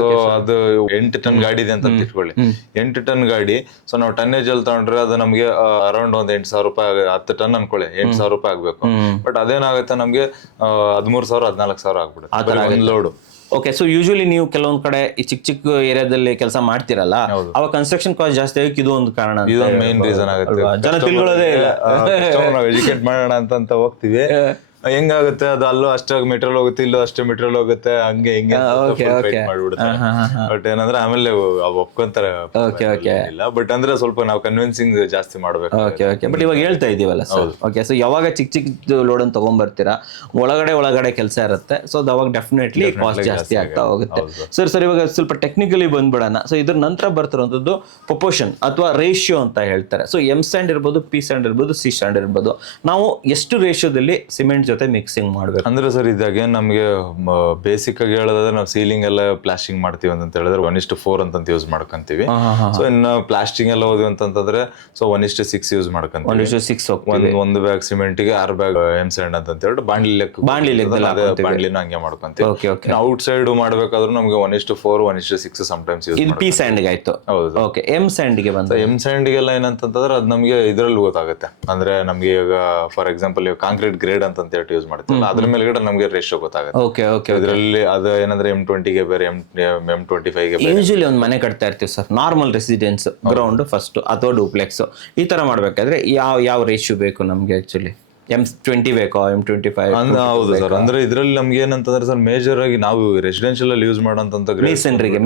ಸೊ ಅದು 8 ಟನ್ ಗಾಡಿ ಇದೆ ಅಂತ ಇಟ್ಕೊಳ್ಳಿ, 8 ಟನ್ ಗಾಡಿ. ಸೊ ನಾವು ಟನ್ನೇಜ್ ಅಲ್ಲಿ ತಗೊಂಡ್ರೆ ಅದು ನಮ್ಗೆ ಅರೌಂಡ್ ಒಂದ್ 8,000 ರೂಪಾಯಿ, 10 ಟನ್ ಅನ್ಕೊಳ್ಳಿ 8,000 ರೂಪಾಯಿ ಆಗ್ಬೇಕು. ಬಟ್ ಅದೇನಾಗುತ್ತೆ ನಮ್ಗೆ 13,000-14,000 ಆಗ್ಬಿಡುತ್ತೆ ಲೋಡ್. ಓಕೆ. ಸೊ ಯೂಶಲಿ ನೀವು ಕೆಲವೊಂದ್ ಕಡೆ ಈ ಚಿಕ್ಕ ಏರಿಯಾದಲ್ಲಿ ಕೆಲಸ ಮಾಡ್ತಿರಲ್ಲ, ಅವಾಗ ಕನ್ಸ್ಟ್ರಕ್ಷನ್ ಕಾಸ್ಟ್ ಜಾಸ್ತಿ ಆಗಕ್ಕೆ ಇದು ಒಂದು ಕಾರಣ, ಇದೊಂದು ಮೇನ್ ರೀಸನ್ ಆಗುತ್ತೆ. ಜನ ತಿಳ್ಕೊಳ್ಳೋದೇ ಇಲ್ಲ. ನಾವು ಎಜುಕೇಟ್ ಮಾಡೋಣ ಅಂತ ಹೋಗ್ತೀವಿ, ಹೆಂಗಾಗುತ್ತೆ ಅದು ಅಲ್ಲೂ ಅಷ್ಟೇ ಮೆಟೀರಿಯಲ್ ಹೋಗುತ್ತೆ, ಇಲ್ಲೂ ಅಷ್ಟೇ ಮೆಟೀರಿಯಲ್ ಹೋಗುತ್ತೆ, ಹಂಗೆ ಹಿಂಗೆ ಮಾಡ್ಬಿಡುತ್ತೆ. ಬಟ್ ಏನಂದ್ರೆ ಆಮೇಲೆ ಒಪ್ಕೊಂತಾರೆ ಇಲ್ಲ. ಬಟ್ ಅಂದ್ರೆ ಸ್ವಲ್ಪ ನಾವು ಕನ್ವಿನ್ಸಿಂಗ್ ಜಾಸ್ತಿ ಮಾಡ್ಬೇಕು. ಬಟ್ ಇವಾಗ ಹೇಳ್ತಾ ಇದೀವಲ್ಲ ಸರ್. ಓಕೆ. ಸೊ ಯಾವಾಗ ಚಿಕ್ಕ ಲೋಡ್ ಅನ್ನು ತಗೊಂಡ್ಬರ್ತೀರಾ, ಒಳಗಡೆ ಕೆಲಸ ಇರುತ್ತೆ. ಸೊ ಅವಾಗ ಡೆಫಿನೆಟ್ಲಿ ಕಾಸ್ಟ್ ಜಾಸ್ತಿ ಆಗ್ತಾ ಹೋಗುತ್ತೆ. ಸರ್ ಇವಾಗ ಸ್ವಲ್ಪ ಟೆಕ್ನಿಕಲಿ ಬಂದ್ಬಿಡೋಣ. ಸೊ ಇದ್ರ ನಂತರ ಬರ್ತಿರೋಂಥದ್ದು ಪ್ರಪೋರ್ಷನ್ ಅಥವಾ ರೇಷಿಯೋ ಅಂತ ಹೇಳ್ತಾರೆ. ಸೊ ಎಂ ಸ್ಟ್ಯಾಂಡ್ ಇರ್ಬೋದು, ಪಿ ಸ್ಟ್ಯಾಂಡ್ ಇರ್ಬೋದು, ಸಿ ಸ್ಟ್ಯಾಂಡ್ ಇರ್ಬೋದು. ನಾವು ಎಷ್ಟು ರೇಷಿಯೋದಲ್ಲಿ ಸಿಮೆಂಟ್ ಜೊತೆ ಮಿಕ್ಸಿಂಗ್ ಮಾಡ್ಬೇಕು ಅಂದ್ರೆ ಸರ್ ಇದಾಗೆ ನಮ್ಗೆ ಬೇಸಿಕ್ ಆಗಿ ಹೇಳೋದಾದ್ರೆ ನಾವು ಸೀಲಿಂಗ್ ಎಲ್ಲ ಪ್ಲಾಸ್ಟಿಂಗ್ ಮಾಡ್ತೀವಿ ಅಂತ ಹೇಳಿದ್ರೆ 1:4 ಅಂತ ಯೂಸ್ ಮಾಡ್ಕೊಂತೀವಿ. ಸೊ ಇನ್ನು ಪ್ಲಾಸ್ಟಿಂಗ್ ಎಲ್ಲ ಹೋದ್ವಿ ಅಂತಂದ್ರೆ ಸೊ 1:6 ಯೂಸ್ ಮಾಡ್ಕೊಂತೀವಿ. 1:6 ಒಂದು ಬ್ಯಾಗ್ ಸಿಮೆಂಟ್ ಗೆ 6 ಬ್ಯಾಗ್ ಎಂ ಸ್ಯಾಂಡ್ ಅಂತ ಹೇಳ್ಬಿಟ್ಟು ಬಾಂಡ್ಲಿನ ಹಂಗೆ ಮಾಡ್ಕೊಂತೀವಿ. ಔಟ್ ಸೈಡ್ ಮಾಡ್ಬೇಕಾದ್ರೂ ನಮ್ಗೆ 1:4, 1:6 ಸಮ್ಟೈಮ್ಸ್ ಯೂಸ್ ಪಿ ಸ್ಯಾಂಡ್ ಗೆ ಆಯ್ತು. ಹೌದು. ಓಕೆ. ಎಂ ಸ್ಯಾಂಡ್ ಗೆ ಬಂದ ಎಂ ಸ್ಯಾಂಡ್ ಗೆಲ್ಲ ಏನಂತಂದ್ರೆ ಅದು ನಮ್ಗೆ ಇದ್ರಲ್ಲಿ ಗೊತ್ತಾಗುತ್ತೆ. ಅಂದ್ರೆ ನಮ್ಗೆ ಈಗ ಫಾರ್ ಎಕ್ಸಾಂಪಲ್ ಕಾಂಕ್ರೀಟ್ ಗ್ರೇಡ್ ಅಂತ ಹೇಳ್ಬಿಟ್ಟು ಯೂಸ್ ಮಾಡ್ತೀವಲ್ಲ ಅದ್ರ ಮೇಲ್ಗಡೆ ನಮಗೆ ರೇಷಿಯೋ ಗೊತ್ತಾಗುತ್ತೆ. Okay okay. ಇದರಲ್ಲಿ ಅದು ಏನಂದ್ರೆ M20ಗೆ ಬೇರೆ M25ಗೆ ಬೇರೆ. ಯೂಶಲಿ ಒಂದು ಮನೆ ಕಟ್ತಾ ಇರ್ತೀವಿ sir, normal residence, ground first ಅಥವಾ ಡೂಪ್ಲೆಕ್ಸ್ ಈ ತರ ಮಾಡ್ಬೇಕಾದ್ರೆ ಯಾವ ರೇಷಿಯೋ ಬೇಕು ನಮ್ಗೆ ಆಕ್ಚುಲಿ? M20 ಬೇಕೋ M25? ಹೌದು ಸರ್, ಅಂದ್ರೆ ಇದ್ರಲ್ಲಿ ನಮ್ಗೆ ಏನಂತಂದ್ರೆ ಸರ್ ಮೇಜರ್ ಆಗಿ ನಾವು ರೆಸಿಡೆನ್ಶಿಯಲ್ ಅಲ್ಲಿ ಯೂಸ್ ಮಾಡೋಂತ ಮೇಸನ್ರಿಗೆ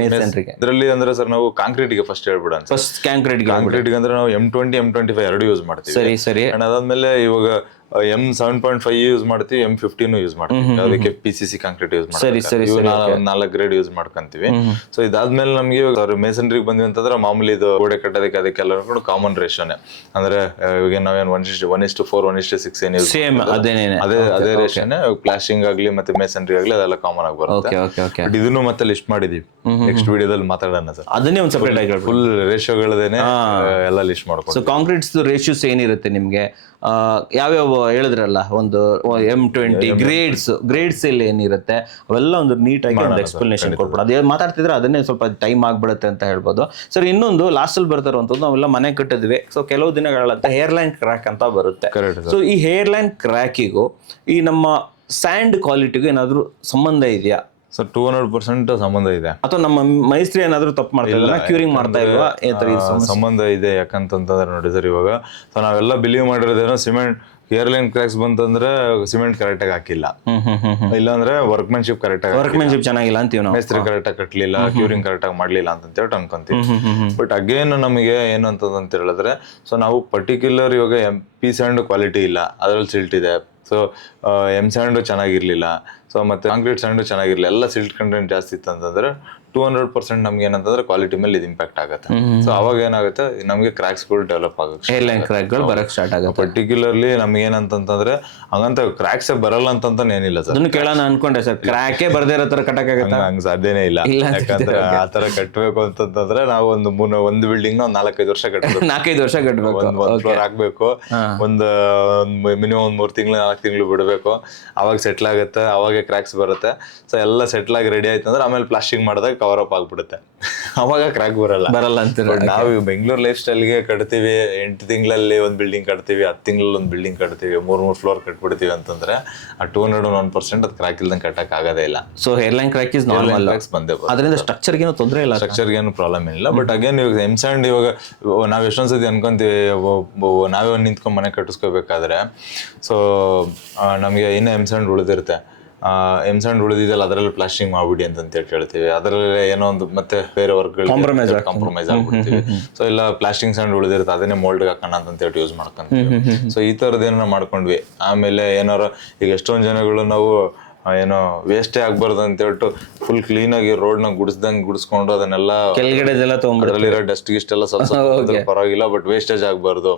ಇದರಲ್ಲಿ ಅಂದ್ರೆ ಸರ್ ನಾವು ಕಾಂಕ್ರೀಟ್ ಗೆ ಫಸ್ಟ್ ಹೇಳ್ಬಿಡೋಣ. ಫಸ್ಟ್ ಕಾಂಕ್ರೀಟ್ ಅಂದ್ರೆ ನಾವು M20 M25 ಎರಡು ಯೂಸ್ ಮಾಡ್ತೀವಿ. ಸರಿ ಸರಿ. ಅದಾದ್ಮೇಲೆ ಇವಾಗ M7.5 ಯೂಸ್ ಮಾಡ್ತೀವಿ, M15 ಯೂಸ್ ಮಾಡ್ತೀವಿ. ಅದಕ್ಕೆ PCC ಕಾಂಕ್ರೀಟ್ ಯೂಸ್ ಮಾಡ್ತೀವಿ. 4 ಗ್ರೇಡ್ ಯೂಸ್ ಮಾಡ್ಕೊಂತೀವಿ. ಸೊ ಇದಾದ್ಮೇಲೆ ನಮ್ಗೆ ಮೇಸನ್ರಿಗೆ ಬಂದ್ವಿ ಅಂತಂದ್ರೆ ಮಾಮೂಲಿ ಇದು ಗೋಡೆ ಕಟ್ಟೋದಕ್ಕೆ ಅದಕ್ಕೆಲ್ಲ ಕೂಡ ಕಾಮನ್ ರೇಷಿಯೋನೆ. ಅಂದ್ರೆ ಇವಾಗ ನಾವೇನು 1:4 1:6 ಏನು ಸೇಮ್ ಅದೇ ರೇಷಿಯೋನೆ. ಪ್ಲಾಸ್ಟಿಂಗ್ ಆಗ್ಲಿ ಮತ್ತೆ ಮೇಸನ್ರಿ ಆಗ್ಲಿ ಅದೆಲ್ಲ ಕಾಮನ್ ಆಗಿ ಬರುತ್ತೆ. ಬಟ್ ಇದನ್ನು ಮತ್ತೆ ಲಿಸ್ಟ್ ಮಾಡಿದೀವಿ, ನೆಕ್ಸ್ಟ್ ವಿಡಿಯೋದಲ್ಲಿ ಮಾತಾಡೋಣ ಸರ್. ಅದನ್ನೇ ಒಂದು ಸಪರೇಟ್ ಆಗಿ ಫುಲ್ ರೇಷಿಯೋಗಳದೇನೆ ಎಲ್ಲ ಲಿಸ್ಟ್ ಮಾಡ್ಕೊಂಡು. ಸೊ ಕಾಂಕ್ರೀಟ್ಸ್ ರೇಷಿಯೋಸ್ ಏನಿರುತ್ತೆ ನಿಮ್ಗೆ? ಯಾವ್ಯಾವ ಹೇಳಿದ್ರಲ್ಲ, ಒಂದು M20 ಗ್ರೇಡ್ಸ್ ಇಲ್ಲಿ ಏನಿರುತ್ತೆ ಅವೆಲ್ಲ ಒಂದು ನೀಟಾಗಿ ಒಂದು ಎಕ್ಸ್ಪ್ಲನೇಷನ್ ಕೊಡ್ಬೋದು. ಅದೇ ಮಾತಾಡ್ತಿದ್ರೆ ಅದನ್ನೇ ಸ್ವಲ್ಪ ಟೈಮ್ ಆಗ್ಬಿಡುತ್ತೆ ಅಂತ ಹೇಳ್ಬೋದು ಸರ್. ಇನ್ನೊಂದು ಲಾಸ್ಟ್ ಅಲ್ಲಿ ಬರ್ತಾರಂತದ್ದು, ನಾವೆಲ್ಲ ಮನೆ ಕಟ್ಟಿದ್ವಿ, ಸೊ ಕೆಲವು ದಿನಗಳಂತ ಹೇರ್ ಲೈನ್ ಕ್ರ್ಯಾಕ್ ಅಂತ ಬರುತ್ತೆ. ಸೊ ಈ ಹೇರ್ ಲೈನ್ ಕ್ರ್ಯಾಕಿಗೂ ಈ ನಮ್ಮ ಸ್ಯಾಂಡ್ ಕ್ವಾಲಿಟಿಗೂ ಏನಾದ್ರು ಸಂಬಂಧ ಇದೆಯಾ ಸರ್? 200% ಸಂಬಂಧ ಇದೆ. ಅಥವಾ ನಮ್ಮ ಮೈಸ್ತ್ರಿ ಏನಾದ್ರು ತಪ್ಪು ಮಾಡ್ತಾ ಇಲ್ಲ, ಕ್ಯೂರಿಂಗ್ ಮಾಡ್ತಾ ಇಲ್ವಾ? ಸಂಬಂಧ ಇದೆ. ಯಾಕಂತಂದ್ರೆ ನೋಡಿ ಸರ್, ಇವಾಗ ನಾವೆಲ್ಲ ಬಿಲೀವ್ ಮಾಡಿರೋದೇನೋ ಸಿಮೆಂಟ್ ಏರ್ ಲೈನ್ ಕ್ರ್ಯಾಕ್ಸ್ ಬಂತಂದ್ರೆ ಸಿಮೆಂಟ್ ಕರೆಕ್ಟ್ ಆಗಿ ಹಾಕಿಲ್ಲ, ಇಲ್ಲಾಂದ್ರೆ ವರ್ಕ್ಮೆನ್ಶಿಪ್ ಚೆನ್ನಾಗಿಲ್ಲ ಅಂತೀವಿ ನಾವು, ಮೇಸ್ತ್ರಿ ಕರೆಕ್ಟ್ ಆಗಿ ಕಟ್ಟಲಿಲ್ಲ, ಕ್ಯೂರಿಂಗ್ ಕರೆಕ್ಟ್ ಆಗಿ ಮಾಡ್ಲಿಲ್ಲ ಅಂತ ಹೇಳ್ಬಿಟ್ಟು ಅನ್ಕೊಂತೀವಿ. ಬಟ್ ಅಗೇನ್ ನಮಗೆ ಏನು ಅಂತ ಹೇಳಿದ್ರೆ, ಸೊ ನಾವು ಪರ್ಟಿಕ್ಯುಲರ್ ಇವಾಗ MP ಸ್ಯಾಂಡ್ ಕ್ವಾಲಿಟಿ ಇಲ್ಲ, ಅದ್ರಲ್ಲಿ ಸಿಲ್ಟ್ ಇದೆ. ಸೊ M ಸ್ಯಾಂಡ್ ಚೆನ್ನಾಗಿರ್ಲಿಲ್ಲ, ಸೊ ಮತ್ತೆ ಕಾಂಕ್ರೀಟ್ ಸ್ಯಾಂಡ್ ಚೆನ್ನಾಗಿರ್ಲಿಲ್ಲ, ಎಲ್ಲ ಸಿಲ್ಟ್ ಕಂಟೆಂಟ್ ಜಾಸ್ತಿ ಇತ್ತು ಅಂತಂದ್ರೆ 200% ನಮ್ಗೆ ಏನಂತಂದ್ರೆ ಕ್ವಾಲಿಟಿ ಮೇಲೆ ಇದು ಇಂಪ್ಯಾಕ್ಟ್ ಆಗುತ್ತೆ. ಸೊ ಅವಾಗ ಏನಾಗುತ್ತೆ, ನಮಗೆ ಕ್ರ್ಯಾಕ್ಸ್ಗಳು ಡೆವಲಪ್ ಆಗುತ್ತೆ. ಪರ್ಟಿಕ್ಯುಲರ್ಲಿ ನಮ್ಗೆ ಏನಂತಂದ್ರೆ ಹಂಗಂತ ಕ್ರ್ಯಾಕ್ಸ್ ಬರಲ್ಲ ಅಂತಂತ ಏನಿಲ್ಲ ಸರ್. ಅದನ್ನು ಕೇಳೋಣ ಅನ್ಕೊಂಡೆ ಸರ್, ಕ್ರ್ಯಾಕೇ ಬರ್ದೇ ಇರೋ ತರ ಕಟ್ಟಕ್ಕಾಗತ್ತಾ? ಹಂಗ ಸಾಧ್ಯನೇ ಇಲ್ಲ. ಯಾಕಂದ್ರೆ ಆ ತರ ಕಟ್ಟಬೇಕು ಅಂತಂದ್ರೆ ನಾವು ಒಂದು ಬಿಲ್ಡಿಂಗ್ ನ 4-5 ವರ್ಷ ಕಟ್ಟಬೇಕು. 4-5 ವರ್ಷ ಕಟ್ಟಬೇಕು, ಒಂದು ಫ್ಲೋರ್ ಹಾಕ್ಬೇಕು, ಒಂದು ಮಿನಿಮಮ್ 3 ತಿಂಗಳು 4 ತಿಂಗಳು ಬಿಡಬೇಕು, ಅವಾಗ ಸೆಟ್ಲ್ ಆಗುತ್ತೆ, ಅವಾಗ ಕ್ರ್ಯಾಕ್ಸ್ ಬರುತ್ತೆ. ಸೊ ಎಲ್ಲ ಸೆಟ್ಲ್ ಆಗಿ ರೆಡಿ ಆಯ್ತು ಅಂದ್ರೆ ಆಮೇಲೆ ಪ್ಲಾಸ್ಟಿಂಗ್ ಮಾಡಿದಾಗ ಕವರ್ ಅಪ್ ಆಗ್ಬಿಡುತ್ತೆ, ಅವಾಗ ಕ್ರ್ಯಾಕ್ ಬರಲ್ಲ ಅಂತ. ನಾವು ಬೆಂಗಳೂರು ಲೈಫ್ ಸ್ಟೈಲ್ಗೆ ಕಟ್ತೀವಿ, 8 ತಿಂಗಳಲ್ಲಿ ಒಂದು ಬಿಲ್ಡಿಂಗ್ ಕಟ್ತೀವಿ, 10 ತಿಂಗಳಲ್ಲಿ ಒಂದು ಬಿಲ್ಡಿಂಗ್ ಕಟ್ತೀವಿ, 3 ಫ್ಲೋರ್ ಕಟ್ಬಿಡ್ತೀವಿ ಅಂತಂದ್ರೆ ಆ 201% ಅದು ಕ್ರ್ಯಾಕ್ ಇಲ್ದಂಗೆ ಕಟ್ಟಕ್ ಆಗೋದೇ ಇಲ್ಲ. So hairline crack is normal, ಅದರಿಂದ ಸ್ಟ್ರಕ್ಚರ್ಗೆ ಏನು ತೊಂದರೆ ಇಲ್ಲ, ಸ್ಟ್ರಕ್ಚರ್ಗೆ ಏನು ಪ್ರಾಬ್ಲಮ್ ಇಲ್ಲ. ಬಟ್ ಅಗೇನ್ ಇವಾಗ M ಸ್ಯಾಂಡ್ ಇವಾಗ ನಾವ್ ಎಷ್ಟೊಂದ್ ಸತಿ ಅನ್ಕೊಂತೀವಿ, ನಾವೇ ನಿಂತ್ಕೊಂಡ್ ಮನೆ ಕಟ್ಟಿಸ್ಕೋಬೇಕಾದ್ರೆ ಸೊ ನಮ್ಗೆ ಇನ್ನೂ M ಸ್ಯಾಂಡ್ ಉಳಿದಿರುತ್ತೆ. M ಸ್ಯಾಂಡ್ ಉಳಿದಿದೆಯಲ್ಲ ಅದರಲ್ಲಿ ಪ್ಲಾಸ್ಟಿಂಗ್ ಮಾಡ್ಬಿಡಿ ಅಂತ ಹೇಳ್ತೀವಿ. ಅದರಲ್ಲಿ ಏನೋ ಒಂದು ಮತ್ತೆ ಬೇರೆ ವರ್ಕ್ಗಳು ಕಾಂಪ್ರಮೈಸ್ ಆಗ್ಬಿಡ್ತೀವಿ. ಸೊ ಇಲ್ಲ ಪ್ಲಾಸ್ಟಿಂಗ್ ಸ್ಯಾಂಡ್ ಉಳಿದಿರುತ್ತೆ, ಅದನ್ನೇ ಮೋಲ್ಡ್ ಹಾಕೋಣ ಅಂತ ಹೇಳಿ ಯೂಸ್ ಮಾಡ್ಕೊಂತೀವಿ. ಸೊ ಈ ತರದ್ ಏನೋ ಮಾಡ್ಕೊಂಡ್ವಿ. ಆಮೇಲೆ ಏನಾರು ಈಗ ಎಷ್ಟೊಂದ್ ಜನಗಳು ನಾವು ಏನೋ ವೇಸ್ಟೇ ಆಗ್ಬಾರ್ದು ಅಂತ ಹೇಳ್ಬಿಟ್ಟು ಫುಲ್ ಕ್ಲೀನ್ ಆಗಿ ರೋಡ್ ನ ಗುಡಿಸ್ಕೊಂಡು ಅದನ್ನೆಲ್ಲ ಅದರಲ್ಲಿರೋ ಡಸ್ಟ್ ಗಿಸ್ಟ್ ಎಲ್ಲ ಸ್ವಲ್ಪ ಪರವಾಗಿಲ್ಲ, ಬಟ್ ವೇಸ್ಟೇಜ್ ಆಗ್ಬಾರ್ದು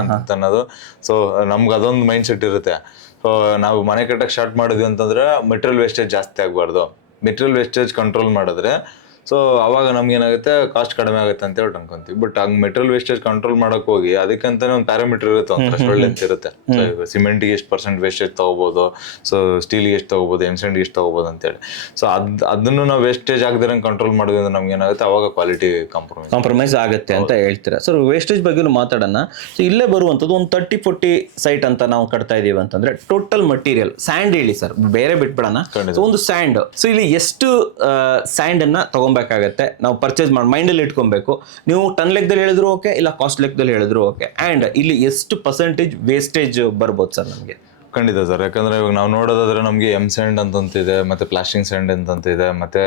ಅಂತ ಅನ್ನೋದು. ಸೊ ನಮ್ಗೆ ಅದೊಂದು ಮೈಂಡ್ ಸೆಟ್ ಇರುತ್ತೆ. ಸೊ ನಾವು ಮನೆ ಕಟ್ಟಕ್ಕೆ ಸ್ಟಾರ್ಟ್ ಮಾಡಿದ್ವಿ ಅಂತಂದ್ರೆ ಮೆಟೀರಿಯಲ್ ವೇಸ್ಟೇಜ್ ಜಾಸ್ತಿ ಆಗ್ಬಾರ್ದು. ಮೆಟೀರಿಯಲ್ ವೇಸ್ಟೇಜ್ ಕಂಟ್ರೋಲ್ ಮಾಡಿದ್ರೆ ಸೊ ಅವಾಗ ನಮ್ಗೆ ಏನಾಗುತ್ತೆ, ಕಾಸ್ಟ್ ಕಡಿಮೆ ಆಗುತ್ತೆ ಅಂತ ಹೇಳಿ ಅನ್ಕೊಂತೀವಿ. ಬಟ್ ಹಂಗ್ ಮೆಟೀರಿಯಲ್ ವೇಸ್ಟೇಜ್ ಕಂಟ್ರೋಲ್ ಮಾಡಕ್ ಹೋಗಿ ಅದಕ್ಕಂತಾನೆ ಒಂದು ಪ್ಯಾರಾಮೀಟರ್ ಇರುತ್ತೆ, ಒಂದು ಥ್ರೆಶೋಲ್ಡ್ ಅಂತ ಇರುತ್ತೆ. ಸಿಮೆಂಟ್ಗೆ ಎಷ್ಟು % ವೇಸ್ಟೇಜ್ ತಗೋಬಹುದು, ಸೊ ಸ್ಟೀಲ್ಗೆ ಎಷ್ಟು ತಗೋಬಹುದು, M ಸ್ಯಾಂಡ್ಗೆ ಎಷ್ಟು ತಗೋಬಹುದು ಅಂತೇಳಿ. ಸೊ ಅದನ್ನು ನಾವು ವೇಸ್ಟೇಜ್ ಆಗದಿರ ಕಂಟ್ರೋಲ್ ಮಾಡಿದ್ವಿ ಅಂದ್ರೆ ನಮ್ಗೆ ಏನಾಗುತ್ತೆ, ಅವಾಗ ಕ್ವಾಲಿಟಿ ಕಾಂಪ್ರಮೈಸ್ ಆಗುತ್ತೆ ಅಂತ ಹೇಳ್ತೀರಾ. ಸರ್ ವೇಸ್ಟೇಜ್ ಬಗ್ಗೆ ಮಾತಾಡೋಣ. ಸೊ ಇಲ್ಲೇ ಬರುವಂಥದ್ದು ಒಂದು 30-40 ಸೈಟ್ ಅಂತ ನಾವು ಕಟ್ತಾ ಇದೀವಿ ಅಂತಂದ್ರೆ ಟೋಟಲ್ ಮಟೀರಿಯಲ್ ಸ್ಯಾಂಡ್ ಹೇಳಿ ಸರ್, ಬೇರೆ ಬಿಟ್ಬಿಡೋಣ. ಒಂದು ಸ್ಯಾಂಡ್, ಸೊ ಇಲ್ಲಿ ಎಷ್ಟು ಸ್ಯಾಂಡ್ ಅನ್ನ ಬೇಕಾಗತ್ತೆ ನಾವು ಪರ್ಚೇಸ್ ಮಾಡಿ ಮೈಂಡಲ್ಲಿ ಇಟ್ಕೊಬೇಕು. ನೀವು ಟನ್ ಲೆಕ್ಕದಲ್ಲಿ ಹೇಳಿದ್ರು ಓಕೆ, ಇಲ್ಲ ಕಾಸ್ಟ್ ಲೆಕ್ಕದಲ್ಲಿ ಹೇಳಿದ್ರು ಓಕೆ. ಅಂಡ್ ಇಲ್ಲಿ ಎಷ್ಟು % ವೇಸ್ಟೇಜ್ ಬರ್ಬೋದು ಸರ್ ನಮಗೆ? ಖಂಡಿತ ಸರ್, ಯಾಕಂದ್ರೆ ಇವಾಗ ನಾವು ನೋಡೋದಾದ್ರೆ ನಮಗೆ M ಸ್ಯಾಂಡ್ ಅಂತಂತಿದೆ, ಮತ್ತೆ ಪ್ಲಾಸ್ಟಿಂಗ್ ಸ್ಯಾಂಡ್ ಅಂತಂತಿದೆ, ಮತ್ತೆ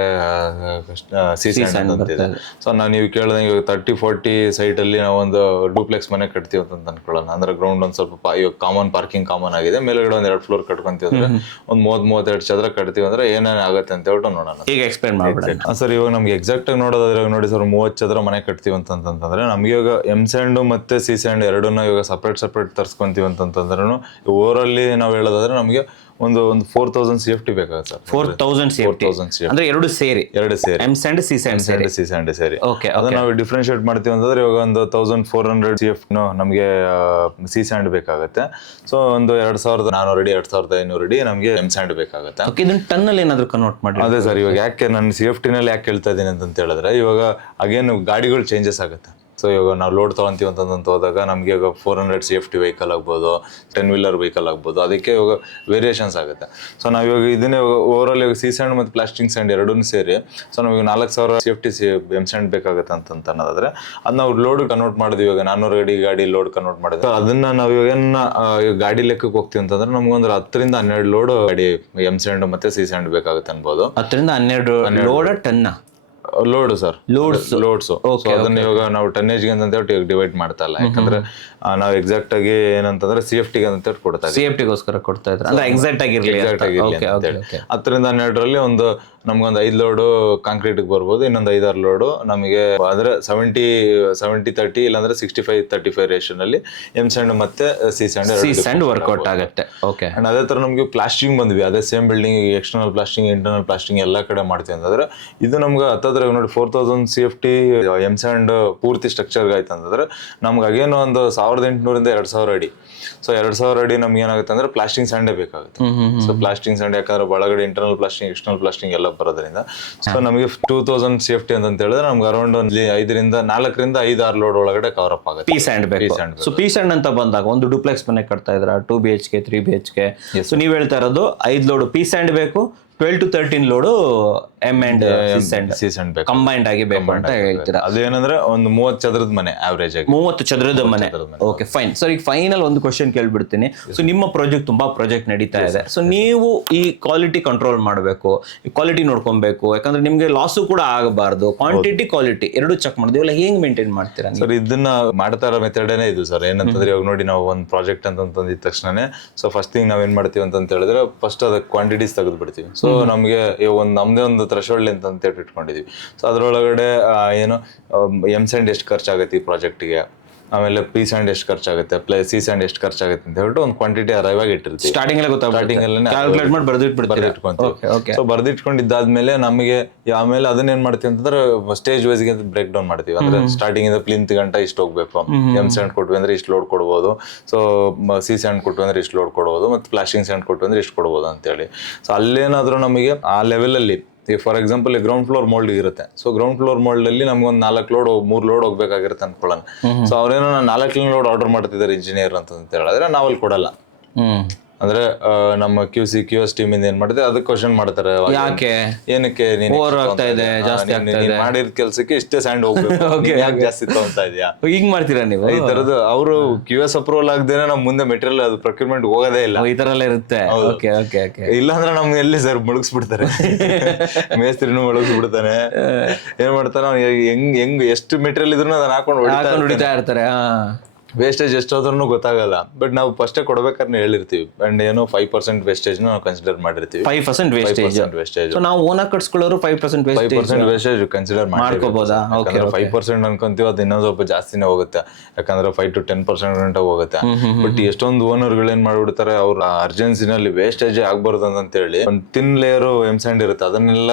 C ಸ್ಯಾಂಡ್ ಅಂತಂತಿದೆ. ಸೊ ನೀವು ಕೇಳಿದಂಗೆ ಇವಾಗ 30-40 ಸೈಟ್ ಅಲ್ಲಿ ನಾವು ಒಂದು ಡೂಪ್ಲೆಕ್ಸ್ ಮನೆ ಕಟ್ತೀವಿ ಅಂತ ಅನ್ಕೊಳ್ಳೋಣ. ಅಂದ್ರೆ ಗ್ರೌಂಡ್ ಒಂದ್ ಸ್ವಲ್ಪ ಇವಾಗ ಕಾಮನ್ ಪಾರ್ಕಿಂಗ್ ಕಾಮನ್ ಆಗಿದೆ, ಮೇಲ್ಗಡೆ ಒಂದ್ 2 ಫ್ಲೋರ್ ಕಟ್ಕೊಂತೀವಿ ಅಂದ್ರೆ ಒಂದು 30-32 ಚದರ ಕಟ್ತೀವಿ ಅಂದ್ರೆ ಏನೇನು ಆಗುತ್ತೆ ಅಂತ ಹೇಳ್ಬಿಟ್ಟು ನೋಡೋಣ. ಈಗ ಎಕ್ಸ್ಪ್ಲೇನ್ ಮಾಡ್ಬಿಡಿ ಸರ್. ಇವಾಗ ನಮ್ಗೆ ಎಕ್ಸಾಕ್ಟ್ ಆಗಿ ನೋಡೋದಾದ್ರೆ ನೋಡಿ ಸರ್, 30 ಚದರ ಮನೆ ಕಟ್ತೀವಿ ಅಂತಂದ್ರೆ ನಮ್ಗೆ ಇವಾಗ M ಸ್ಯಾಂಡ್ ಮತ್ತೆ C ಸ್ಯಾಂಡ್ ಎರಡನ್ನ ಇವಾಗ ಸಪ್ರೇಟ್ ತರ್ಸ್ಕೊಂತೀವಿ ಅಂತಂದ್ರೆ ಓವರಲ್ಲಿ ನಾವು ಹೇಳೋದಾದ್ರೆ ನಮಗೆ ಒಂದು 4000 CFT ಬೇಕಾಗುತ್ತೆ ಸರ್. 4000 CFT ಅಂದ್ರೆ ಎರಡು ಸೇರಿ M ಸ್ಯಾಂಡ್ C ಸ್ಯಾಂಡ್ ಸೇರಿ. ಓಕೆ, ಅದನ್ನ ನಾವು ಡಿಫ್ರೆನ್ಶಿಯೇಟ್ ಮಾಡ್ತೀವಿ ಅಂತಂದ್ರೆ ಇವಾಗ ಒಂದು 1400 CFT ನಮಗೆ C ಸ್ಯಾಂಡ್ ಬೇಕಾಗುತ್ತೆ. ಸೊ ಒಂದು 2400 ಅಡಿ 2500 ಅಡಿ ನಮಗೆ M ಸ್ಯಾಂಡ್ ಬೇಕಾಗುತ್ತೆ. ಓಕೆ, ಇದನ್ನ ಟನ್ ಅಲ್ಲಿ ಏನಾದರೂ ಕನ್ವರ್ಟ್ ಮಾಡಿ? ಅದೇ ಸರ್, ಇವಾಗ ಯಾಕೆ ನಾನು CFT ನಲ್ಲಿ ಯಾಕೆ ಹೇಳ್ತಾ ಇದ್ದೀನಿ ಅಂತ ಹೇಳಿದ್ರೆ, ಇವಾಗ ಅಗೇನ್ ಗಾಡಿಗಳು ಚೇಂಜಸ್ ಆಗುತ್ತೆ. ಸೊ ಸೊ ಇವಾಗ ನಾವು ಲೋಡ್ ತೊಗೊಂತೀವಿ ಅಂತಂತ ಹೋದಾಗ ನಮಗೆ ಇವಾಗ 400 CFT ವೆಹಿಕಲ್ ಆಗ್ಬೋದು, 10 ವೀಲರ್ ವೆಹಿಕಲ್ ಆಗ್ಬೋದು, ಅದಕ್ಕೆ ಇವಾಗ ವೇರಿಯೇಷನ್ಸ್ ಆಗುತ್ತೆ. ಸೊ ನಾವು ಇವಾಗ ಇದನ್ನೇ ಓವರಾಲ್ ಇವಾಗ ಸಿ ಸ್ಯಾಂಡ್ ಮತ್ತು ಪ್ಲಾಸ್ಟಿಕ್ ಸ್ಯಾಂಡ್ ಎರಡೂ ಸೇರಿ ಸೊ ನಮಗೆ 4000 CFT ಎಮ್ ಸ್ಯಾಂಡ್ ಬೇಕಾಗುತ್ತೆ ಅಂತ ಅನ್ನೋದಾದ್ರೆ ಅದು ನಾವು ಲೋಡ್ ಕನ್ವರ್ಟ್ ಮಾಡಿದ್ವಿ. ಇವಾಗ 400 ಅಡಿ ಗಾಡಿ ಲೋಡ್ ಕನ್ವರ್ಟ್ ಮಾಡಿದ್ವಿ. ಅದನ್ನ ನಾವು ಇವಾಗ ಗಾಡಿ ಲೆಕ್ಕಕ್ಕೆ ಹೋಗ್ತೀವಿ ಅಂತಂದ್ರೆ ನಮ್ಗೊಂದು 10 ರಿಂದ 12 ಲೋಡ್ ಗಾಡಿ ಎಮ್ ಸ್ಯಾಂಡ್ ಮತ್ತೆ ಸಿ ಸ್ಯಾಂಡ್ ಬೇಕಾಗುತ್ತೆ ಅನ್ಬೋದು. 10 ರಿಂದ 12 ಲೋಡ್ ಟನ್ನ ಲೋಡ್ ಸರ್, ಲೋಡ್ಸ್. ಅದನ್ನ ಇವಾಗ ನಾವು ಟನ್ನೇಜ್ಗೆ ಅಂತ ಡಿವೈಡ್ ಮಾಡ್ತಾ ಇಲ್ಲ, ಯಾಕಂದ್ರೆ ನಾವು ಎಕ್ಸಾಕ್ಟ್ ಆಗಿ ಏನಂತಂದ್ರೆ CFT ಅಂತ ಕೊಡ್ತಾ ಇದ್ದೀವಿ. CFT ಕೊಡ್ತಾ ಇದ್ರೆ ಅಂದ್ರೆ ಎಕ್ಸಾಕ್ಟ್ ಆಗಿರ್ಲಿ ಅಂತ ಹೇಳಿ 10 ರಿಂದ 12ರಲ್ಲಿ ನಮ್ಗೊಂದು 5 ಲೋಡು ಕಾಂಕ್ರೀಟ್ ಬರ್ಬೋದು, ಇನ್ನೊಂದು 5-6 ಲೋಡು ನಮಗೆ ಅಂದ್ರೆ 70-30 ಇಲ್ಲಾಂದ್ರೆ 65-35 ರೇಷನ್ ಅಲ್ಲಿ ಎಮ್ ಸ್ಯಾಂಡ್ ಮತ್ತೆ ಸಿ ಸ್ಯಾಂಡ್ ವರ್ಕೌಟ್ ಆಗುತ್ತೆ. ಓಕೆ. ಅಂಡ್ ಅದೇ ತರ ನಮ್ಗೆ ಪ್ಲಾಸ್ಟಿಂಗ್ ಬಂದ್ವಿ, ಅದೇ same building external plastering internal plastering ಎಲ್ಲಾ ಕಡೆ ಮಾಡ್ತೀವಿ ಅಂತಂದ್ರೆ ಇದು ನಮ್ಗೆ ಹತ್ತತ್ರ ನೋಡಿ 4000 CFT ಎಮ್ ಸ್ಯಾಂಡ್ ಪೂರ್ತಿ ಸ್ಟ್ರಕ್ಚರ್ ಆಯ್ತು ಅಂತಂದ್ರೆ ನಮ್ಗೆ ಅಗೇನು ಒಂದು 1800 ರಿಂದ 2000 ಅಡಿ. ಸೊ 2000 ಅಡಿ ನಮ್ಗೆ ಏನಾಗುತ್ತೆ ಅಂದ್ರೆ ಪ್ಲಾಸ್ಟಿಂಗ್ ಸ್ಯಾಂಡೇ ಬೇಕಾಗುತ್ತೆ. ಸೊ ಪ್ಲಾಸ್ಟಿಂಗ್ ಸ್ಯಾಂಡ್ ಯಾಕಂದ್ರೆ ಒಳಗಡೆ ಇಂಟರ್ನಲ್ ಪ್ಲಾಸ್ಟಿಂಗ್ ಎಕ್ಸ್ಟರ್ನಲ್ ಪ್ಲಾಸ್ಟಿಂಗ್ ಎಲ್ಲ ಬರೋದ್ರಿಂದ ಸೊ ನಮಗೆ 2000 CFT ಅಂತ ಹೇಳಿದ್ರೆ ನಮ್ಗೆ ಅರೌಂಡ್ 4 ರಿಂದ 5-6 ಲೋಡ್ ಒಳಗಡೆ ಕವರ್ ಅಪ್ ಆಗುತ್ತೆ. P sand. So P sand ಅಂತ ಬಂದಾಗ ಒಂದು ಡುಪ್ಲೆಕ್ಸ್ ಮನೆ ಕಟ್ತಾ ಇದ್ರ 2 BHK 3 BHK. ಸೊ ನೀವ್ ಹೇಳ್ತಾ ಇರೋದು 5 ಲೋಡ್ ಪಿ ಸ್ಯಾಂಡ್ ಬೇಕು, 12 to 13 load M and C sand ಬೇಕು, ಕಂಬೈಂಡ್ ಆಗಿ ಬೇಕು ಅಂತ ಹೇಳ್ತೀರಾ. ಅದೇನಂದ್ರೆ ಒಂದು 30 ಚದರದ ಮನೆ ಆವರೇಜ್ ಆಗಿ 30 ಚದರದ ಮನೆ. Okay fine. ಸರ್ ಈಗ ಫೈನಲ್ ಒಂದು ಕ್ವಶನ್ ಕೇಳ್ಬಿಡ್ತೀನಿ. ಸೊ ನಿಮ್ಮ ತುಂಬಾ ಪ್ರಾಜೆಕ್ಟ್ ನಡೀತಾ ಇದೆ. ಸೊ ನೀವು ಈ ಕ್ವಾಲಿಟಿ ಕಂಟ್ರೋಲ್ ಮಾಡಬೇಕು, ಕ್ವಾಲಿಟಿ ನೋಡ್ಕೊಬೇಕು, ಯಾಕಂದ್ರೆ ನಿಮ್ಗೆ ಲಾಸು ಕೂಡ ಆಗಬಾರ್ದು. ಕ್ವಾಂಟಿಟಿ ಕ್ವಾಲಿಟಿ ಎರಡು ಚೆಕ್ ಮಾಡಿದ್ವಿ. ಇವೆಲ್ಲ ಹೇಗೆ ಮೇಂಟೈನ್ ಮಾಡ್ತೀರಾ ಸರ್? ಇದನ್ನ ಮಾಡ್ತಾ ಇರೋ ಮೆಥಡೇನೆ ಇದು ಸರ್. ಏನಂತಂದ್ರೆ ಇವಾಗ ನೋಡಿ ನಾವು ಒಂದು ಪ್ರಾಜೆಕ್ಟ್ ಅಂತಂದಿದ ತಕ್ಷಣನೇ ಸೊ ಫಸ್ಟ್ ಥಿಂಗ್ ನಾವ್ ಏನ್ ಮಾಡ್ತೀವಿ ಅಂತ ಹೇಳಿದ್ರೆ ಫಸ್ಟ್ ಅದಕ್ಕೆ ಕ್ವಾಂಟಿಟೀಸ್ ತೆಗೆದು ಬಿಡ್ತೀವಿ. ಸೊ ನಮಗೆ ನಮ್ದೇ ಒಂದು ಥ್ರೆಶೋಲ್ಡ್ ಅಂತ ಇಟ್ಕೊಂಡಿದೀವಿ. ಸೊ ಅದ್ರೊಳಗಡೆ ಏನು ಎಮ್ ಸ್ಯಾಂಡ್ ಎಷ್ಟು ಖರ್ಚಾಗುತ್ತೆ ಈ ಪ್ರಾಜೆಕ್ಟ್ಗೆ, ಆಮೇಲೆ ಪಿ ಸ್ಯಾಂಡ್ ಎಷ್ಟು ಖರ್ಚಾಗುತ್ತೆ, ಪ್ಲಸ್ ಸಿ ಸ್ಯಾಂಡ್ ಎಷ್ಟು ಖರ್ಚಾಗುತ್ತೆ ಅಂತ ಹೇಳ್ಬಿಟ್ಟು ಒಂದು ಕ್ವಾಂಟಿಟಿ ಅರೈವ್ ಆಗಿ ಇಟ್ಟಿರ್ತೀವಿ. ಸ್ಟಾರ್ಟಿಂಗ್ ಸೊ ಬರ್ದಿಟ್ಕೊಂಡಿದ್ದಾದ್ಮೇಲೆ ನಮಗೆ ಆಮೇಲೆ ಅದನ್ನ ಏನ್ ಮಾಡ್ತೀವಿ ಅಂತಂದ್ರೆ ಸ್ಟೇಜ್ ವೈಸ್ ಗೆ ಬ್ರೇಕ್ ಡೌನ್ ಮಾಡ್ತೀವಿ. ಅಂದ್ರೆ ಸ್ಟಾರ್ಟಿಂಗ್ ಇಂದ ಪ್ಲಿಂತ್ ಗಂಟ ಇಷ್ಟು ಹೋಗ್ಬೇಕು, ಎಮ್ ಸ್ಯಾಂಡ್ ಕೊಟ್ವಿ ಅಂದ್ರೆ ಇಷ್ಟು ಲೋಡ್ ಕೊಡ್ಬೋದು, ಸೊ ಸಿ ಸ್ಯಾಂಡ್ ಕೊಟ್ವಿ ಅಂದ್ರೆ ಇಷ್ಟು ಲೋಡ್ ಕೊಡ್ಬೋದು, ಮತ್ತೆ ಪ್ಲಾಸ್ಟಿಂಗ್ ಸ್ಯಾಂಡ್ ಕೊಟ್ವಿ ಅಂದ್ರೆ ಇಷ್ಟು ಕೊಡ್ಬೋದು ಅಂತೇಳಿ. ಸೊ ಅಲ್ಲೇನಾದ್ರೂ ನಮಗೆ ಆ ಲೆವೆಲ್ ಅಲ್ಲಿ for example ground floor mould ಇರುತ್ತೆ. ಸೊ ಗ್ರೌಂಡ್ ಫ್ಲೋರ್ ಮೋಲ್ಡ್ ಅಲ್ಲಿ ನಮ್ಗೆ ಒಂದು 4 ಲೋಡ್ 3 ಲೋಡ್ ಹೋಗ್ಬೇಕಾಗಿರುತ್ತೆ ಅನ್ಕೊಳ್ಳೋಣ. ಸೊ ಅವ್ರೇನೋ 4 ಲೋಡ್ ಆರ್ಡರ್ ಮಾಡ್ತಿದ್ದಾರೆ ಇಂಜಿನಿಯರ್ ಅಂತ ಹೇಳಿದ್ರೆ ನಾವು ಅಲ್ಲಿ ಕೊಡಲ್ಲ. ಅಂದ್ರೆ ನಮ್ಮ QS ಟೀಮ್ ಇಂದ ಏನ್ ಮಾಡಿದ್ರೆ ಅದಕ್ಕೆ ಕ್ವಶನ್ ಮಾಡ್ತಾರೆ, ಯಾಕೆ ಏನಕ್ಕೆ ನೀನ್ ಮಾಡಿದ ಕೆಲ್ಸಕ್ಕೆ ಇಷ್ಟೇ ಸ್ಯಾಂಡ್ ಹೋಗ್ಬೇಕು, ಯಾಕೆ ಜಾಸ್ತಿ ತಗೊಂತಾ ಇದೆಯಾ, ಹಿಂಗ್ ಮಾಡ್ತೀರಾ ನೀವು? ಈ ತರದ್ದು ಅವರು QS ಅಪ್ರೂವಲ್ ಆಗದೇನೆ ನಮ್ ಮುಂದೆ ಮೆಟೀರಿಯಲ್ ಅದು ಪ್ರೊಕ್ಯೂರ್ಮೆಂಟ್ ಹೋಗೋದೇ ಇಲ್ಲ. ಈ ತರ ಎಲ್ಲ ಇರುತ್ತೆ. ಇಲ್ಲಾಂದ್ರೆ ನಮ್ಗೆ ಎಲ್ಲಿ ಸರ್ ಮುಳುಗಿಸ್ಬಿಡ್ತಾರೆ, ಮೇಸ್ತ್ರಿನೂ ಮುಳುಗಿಸ್ಬಿಡ್ತಾನೆ. ಏನ್ ಮಾಡ್ತಾನೆ ಹೆಂಗ್ ಎಷ್ಟು ಮೆಟೀರಿಯಲ್ ಇದ್ರು ಅದನ್ನ ಹಾಕೊಂಡು ಹೊಡಿತಾ ಇರ್ತಾರೆ. ವೇಸ್ಟೇಜ್ ಎಷ್ಟಾದ್ರೂ ಗೊತ್ತಾಗಲ್ಲ. ಬಟ್ ನಾವು ಫಸ್ಟೇ ಕೊಡ್ಬೇಕಾದ್ರೆ ಹೇಳಿರ್ತೀವಿ. ಅಂಡ್ ಏನೋ 5% ವೇಸ್ಟೇಜ್ ನಾವು ಕನ್ಸಿಡರ್ ಮಾಡಿರ್ತೀವಿ. 5% ವೇಸ್ಟೇಜ್ ನಾವು ಓನಾಗಿ ಕಟ್ಸ್ಕೊಳ್ಳೋರು 5% ವೇಸ್ಟೇಜ್ ಕನ್ಸಿಡರ್ ಮಾಡ್ಕೋಬಹುದಾ? 5% ಅನ್ಕೊಂತೀವಿ, ಅದು ಇನ್ನೊಂದು ಸ್ವಲ್ಪ ಜಾಸ್ತಿನೇ ಹೋಗುತ್ತೆ. ಯಾಕಂದ್ರೆ 5 to 10% ಗಂಟ ಹೋಗುತ್ತೆ. ಬಟ್ ಎಷ್ಟೊಂದು ಓನರ್ಗಳು ಏನ್ ಮಾಡ್ಬಿಡ್ತಾರೆ, ಅವ್ರ ಅರ್ಜೆನ್ಸಿನಲ್ಲಿ ವೇಸ್ಟೇಜ್ ಆಗ್ಬಾರ್ದು ಅಂತ ಹೇಳಿ ಒಂದು ತಿನ್ ಲೇಯರ್ ಎಮ್ ಸ್ಯಾಂಡ್ ಇರುತ್ತೆ, ಅದನ್ನೆಲ್ಲ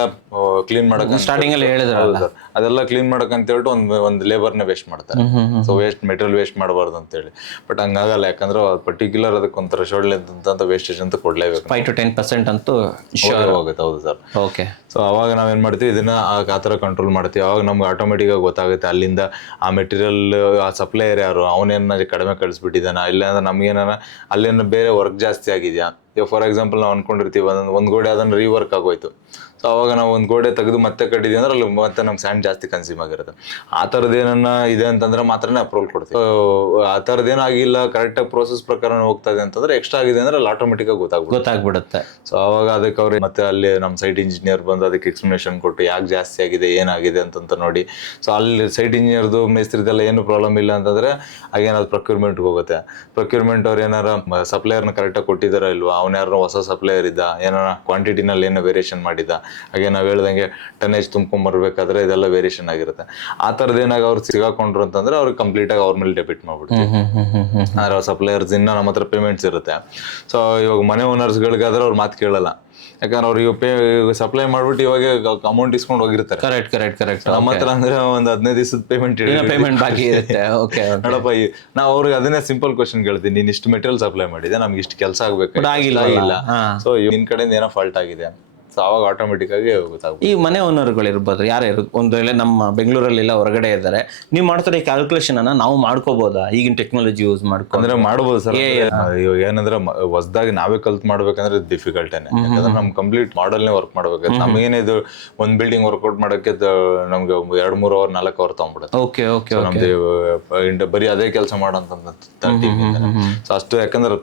ಕ್ಲೀನ್ ಮಾಡಕ್ ಸ್ಟಾರ್ಟಿಂಗ್ ಅಲ್ಲಿ ಹೇಳಿದ್ರಲ್ಲ, ಅದೆಲ್ಲ ಕ್ಲೀನ್ ಮಾಡಕ್ ಅಂತ ಹೇಳ್ಬಿಟ್ಟು ಒಂದು ಲೇಬರ್ನ ವೇಸ್ಟ್ ಮಾಡ್ತಾರೆ. ಸೊ ಮೆಟೀರಿಯಲ್ ವೇಸ್ಟ್ ಮಾಡಬಾರ್ದು ಅಂತ ಹೇಳಿ. ಬಟ್ ಹಂಗಾಗಲ್ಲ, ಯಾಕಂದ್ರೆ ಪರ್ಟಿಕ್ಯುಲರ್ ಅದಕ್ಕೆ ಒಂಥರ ಥ್ರೆಶೋಲ್ಡ್ ಅಂತ ವೇಸ್ಟೇಜ್ ಅಂತ ಕೊಡ್ಲೇಬೇಕು. 5 to 10% ಅಂತೂ ಹೋಗುತ್ತೆ. ಹೌದು ಸರ್. ಓಕೆ. ಸೊ ಅವಾಗ ನಾವೇನ್ ಮಾಡ್ತೀವಿ, ಇದನ್ನ ಆ ತರ ಕಂಟ್ರೋಲ್ ಮಾಡ್ತೀವಿ. ಅವಾಗ ನಮ್ಗೆ ಆಟೋಮೆಟಿಕ್ ಆಗಿ ಗೊತ್ತಾಗುತ್ತೆ ಅಲ್ಲಿಂದ ಆ ಮೆಟೀರಿಯಲ್ ಆ ಸಪ್ಲೈಯರ್ ಯಾರು, ಅವನೇನ ಕಡಿಮೆ ಕಳಿಸ್ಬಿಟ್ಟಿದ್ದಾನ, ಇಲ್ಲ ಅಂದ್ರೆ ನಮ್ಗೇನ ಅಲ್ಲೇನ ಬೇರೆ ವರ್ಕ್ ಜಾಸ್ತಿ ಆಗಿದ್ಯಾ. ಈಗ ಫಾರ್ ಎಕ್ಸಾಂಪಲ್ ನಾವು ಅನ್ಕೊಂಡಿರ್ತೀವಿ ಒಂದ್ ಗೋಡೆ ಅದನ್ನ ರೀವರ್ಕ್ ಆಗೋಯ್ತು. ಸೊ ಅವಾಗ ನಾವು ಒಂದು ಗೋಡೆ ತೆಗೆದು ಮತ್ತೆ ಕಟ್ಟಿದ್ವಿ ಅಂದ್ರೆ ಅಲ್ಲಿ ಮತ್ತೆ ನಮ್ಗೆ ಸ್ಯಾಂಡ್ ಜಾಸ್ತಿ ಕನ್ಸ್ಯೂಮ್ ಆಗಿರುತ್ತೆ. ಆ ಥರದ್ದು ಏನನ್ನ ಇದೆ ಅಂತಂದ್ರೆ ಮಾತ್ರನೇ ಅಪ್ರೂವಲ್ ಕೊಡ್ತೀವಿ. ಆ ಥರದ್ದೇನಾಗಿಲ್ಲ, ಕರೆಕ್ಟಾಗಿ ಪ್ರೋಸೆಸ್ ಪ್ರಕಾರ ಹೋಗ್ತಾ ಇದೆ ಅಂತಂದ್ರೆ ಎಕ್ಸ್ಟ್ರಾ ಆಗಿದೆ ಅಂದ್ರೆ ಅಲ್ಲಿ ಆಟೋಮೆಟಿಕ್ ಆಗಿ ಗೊತ್ತಾಗ್ಬಿಡುತ್ತೆ. ಸೊ ಅವಾಗ ಅದಕ್ಕೆ ಅವ್ರು ಮತ್ತೆ ಅಲ್ಲಿ ನಮ್ಮ ಸೈಟ್ ಇಂಜಿನಿಯರ್ ಬಂದು ಅದಕ್ಕೆ ಎಕ್ಸ್ಪ್ಲನೇಷನ್ ಕೊಟ್ಟು ಯಾಕೆ ಜಾಸ್ತಿ ಆಗಿದೆ, ಏನಾಗಿದೆ ಅಂತ ನೋಡಿ. ಸೊ ಅಲ್ಲಿ ಸೈಟ್ ಇಂಜಿನಿಯರ್ದು ಮೇಸ್ತ್ರಿದೆಲ್ಲ ಏನು ಪ್ರಾಬ್ಲಮ್ ಇಲ್ಲ ಅಂತಂದ್ರೆ ಹಾಗೇನಾದ್ರು ಪ್ರೊಕ್ಯೂರ್ಮೆಂಟ್ಗೆ ಹೋಗುತ್ತೆ. ಪ್ರೊಕ್ಯೂರ್ಮೆಂಟ್ ಅವ್ರು ಏನಾರ ಸಪ್ಲೈಯರ್ನ ಕರೆಕ್ಟಾಗಿ ಕೊಟ್ಟಿದಾರ ಇಲ್ವಾ, ಅವ್ನು ಯಾರು ಹೊಸ ಸಪ್ಲೈಯರ್ ಇದ್ದ, ಏನಾರ ಕ್ವಾಂಟಿಟಿನಲ್ಲಿ ಏನೋ ವೇರಿಯೇಷನ್ ಮಾಡಿದ್ದ, ಹಾಗೆ ನಾವು ಹೇಳ್ದಂಗೆ ಟನ್ನೇಜ್ ತುಂಬ್ಕೊಂಡ್ ಬರ್ಬೇಕಾದ್ರೆ ಇದೆಲ್ಲ ವೇರಿಯೇಷನ್ ಆಗಿರುತ್ತೆ. ಆ ಥರದ್ದು ಏನಾಗ ಅವ್ರು ಸಿಗಾಕೊಂಡ್ರು ಅಂತಂದ್ರೆ ಅವ್ರಿಗೆ ಕಂಪ್ಲೀಟ್ ಆಗಿ ಅವ್ರ ಮೇಲೆ ಡೆಬಿಟ್ ಮಾಡ್ಬಿಡ್ತೀವಿ. ಆದ್ರೆ ಅವ್ರ ಸಪ್ಲೈಯರ್ಸ್ ಇನ್ನ ನಮ್ಮ ಹತ್ರ ಪೇಮೆಂಟ್ಸ್ ಇರುತ್ತೆ. ಸೊ ಇವಾಗ ಮನೆ ಓನರ್ಸ್ಗಳಿಗಾದ್ರೆ ಅವ್ರ ಮಾತು ಕೇಳಲ್ಲ, ಯಾಕಂದ್ರೆ ಅವ್ರಿಗೆ ಸಪ್ಲೈ ಮಾಡ್ಬಿಟ್ಟು ಇವಾಗ ಅಮೌಂಟ್ ಇಸ್ಕೊಂಡು ಹೋಗಿರ್ತಾರೆ. ಕರೆಕ್ಟ್. ನಮ್ಮ ಹತ್ರ ಅಂದ್ರೆ ಒಂದು 15 ದಿವಸದ ಪೇಮೆಂಟ್ ಬಾಕಿ ಇರುತ್ತೆ. ನೋಡಪ್ಪ, ನಾವು ಅವ್ರಿಗೆ ಅದನ್ನೇ ಸಿಂಪಲ್ ಕ್ವಶನ್ ಕೇಳ್ತೀನಿ, ನೀನ್ ಇಷ್ಟು ಮೆಟೀರಿಯಲ್ ಸಪ್ಲೈ ಮಾಡಿದೆ, ನಮ್ಗೆ ಇಷ್ಟು ಕೆಲಸ ಆಗ್ಬೇಕು, ಆಗಿಲ್ಲ. ಸೊ ನಿನ್ ಕಡೆಯಿಂದ ಏನೋ ಫಾಲ್ಟ್ ಆಗಿದೆ, ಸೊ ಅವಾಗ ಆಟೋಮೆಟಿಕ್ ಆಗಿ ಗೊತ್ತಾಗ್ಬೋದು. ಈ ಮನೆ ಓನರ್ಗಳು ಇರ್ಬೋದು, ಯಾರೇ ಒಂದು ವೇಳೆ ನಮ್ಮ ಬೆಂಗಳೂರಲ್ಲಿಲ್ಲ ಹೊರಗಡೆ ಇದ್ದಾರೆ, ನೀವು ಮಾಡ್ತಾರೆ ಈ ಕ್ಯಾಲ್ಕುಲೇಷನ್ ಅನ್ನ ನಾವು ಮಾಡ್ಕೋಬಹುದಾ ಈಗಿನ ಟೆಕ್ನಾಲಜಿ ಯೂಸ್ ಮಾಡ್ಕೊಂಡು? ಅಂದ್ರೆ ಮಾಡ್ಬೋದು ಸರ್. ಇವಾಗ ಏನಂದ್ರೆ ಹೊಸದಾಗಿ ನಾವೇ ಕಲ್ತ್ ಮಾಡ್ಬೇಕಂದ್ರೆ ಡಿಫಿಕಲ್ಟೇನೆ. ಯಾಕಂದ್ರೆ ನಮ್ ಕಂಪ್ಲೀಟ್ ಮಾಡಲ್ನೇ ವರ್ಕ್ ಮಾಡ್ಬೇಕು. ನಮಗೇನೆ ಇದು ಒಂದ್ ಬಿಲ್ಡಿಂಗ್ ವರ್ಕೌಟ್ ಮಾಡಕ್ಕೆ ನಮ್ಗೆ 2-3 ಅವರ್ 4 ಅವರ್ ತಗೊಂಡ್ಬಿಡುತ್ತೆ. ಓಕೆ ಓಕೆ ನಮ್ದು ಬರೀ ಅದೇ ಕೆಲಸ ಮಾಡೋಂತ ಟೀಮ್ ಇಂದಾನೆ. ಸೊ ಅಷ್ಟು ಯಾಕಂದ್ರೆ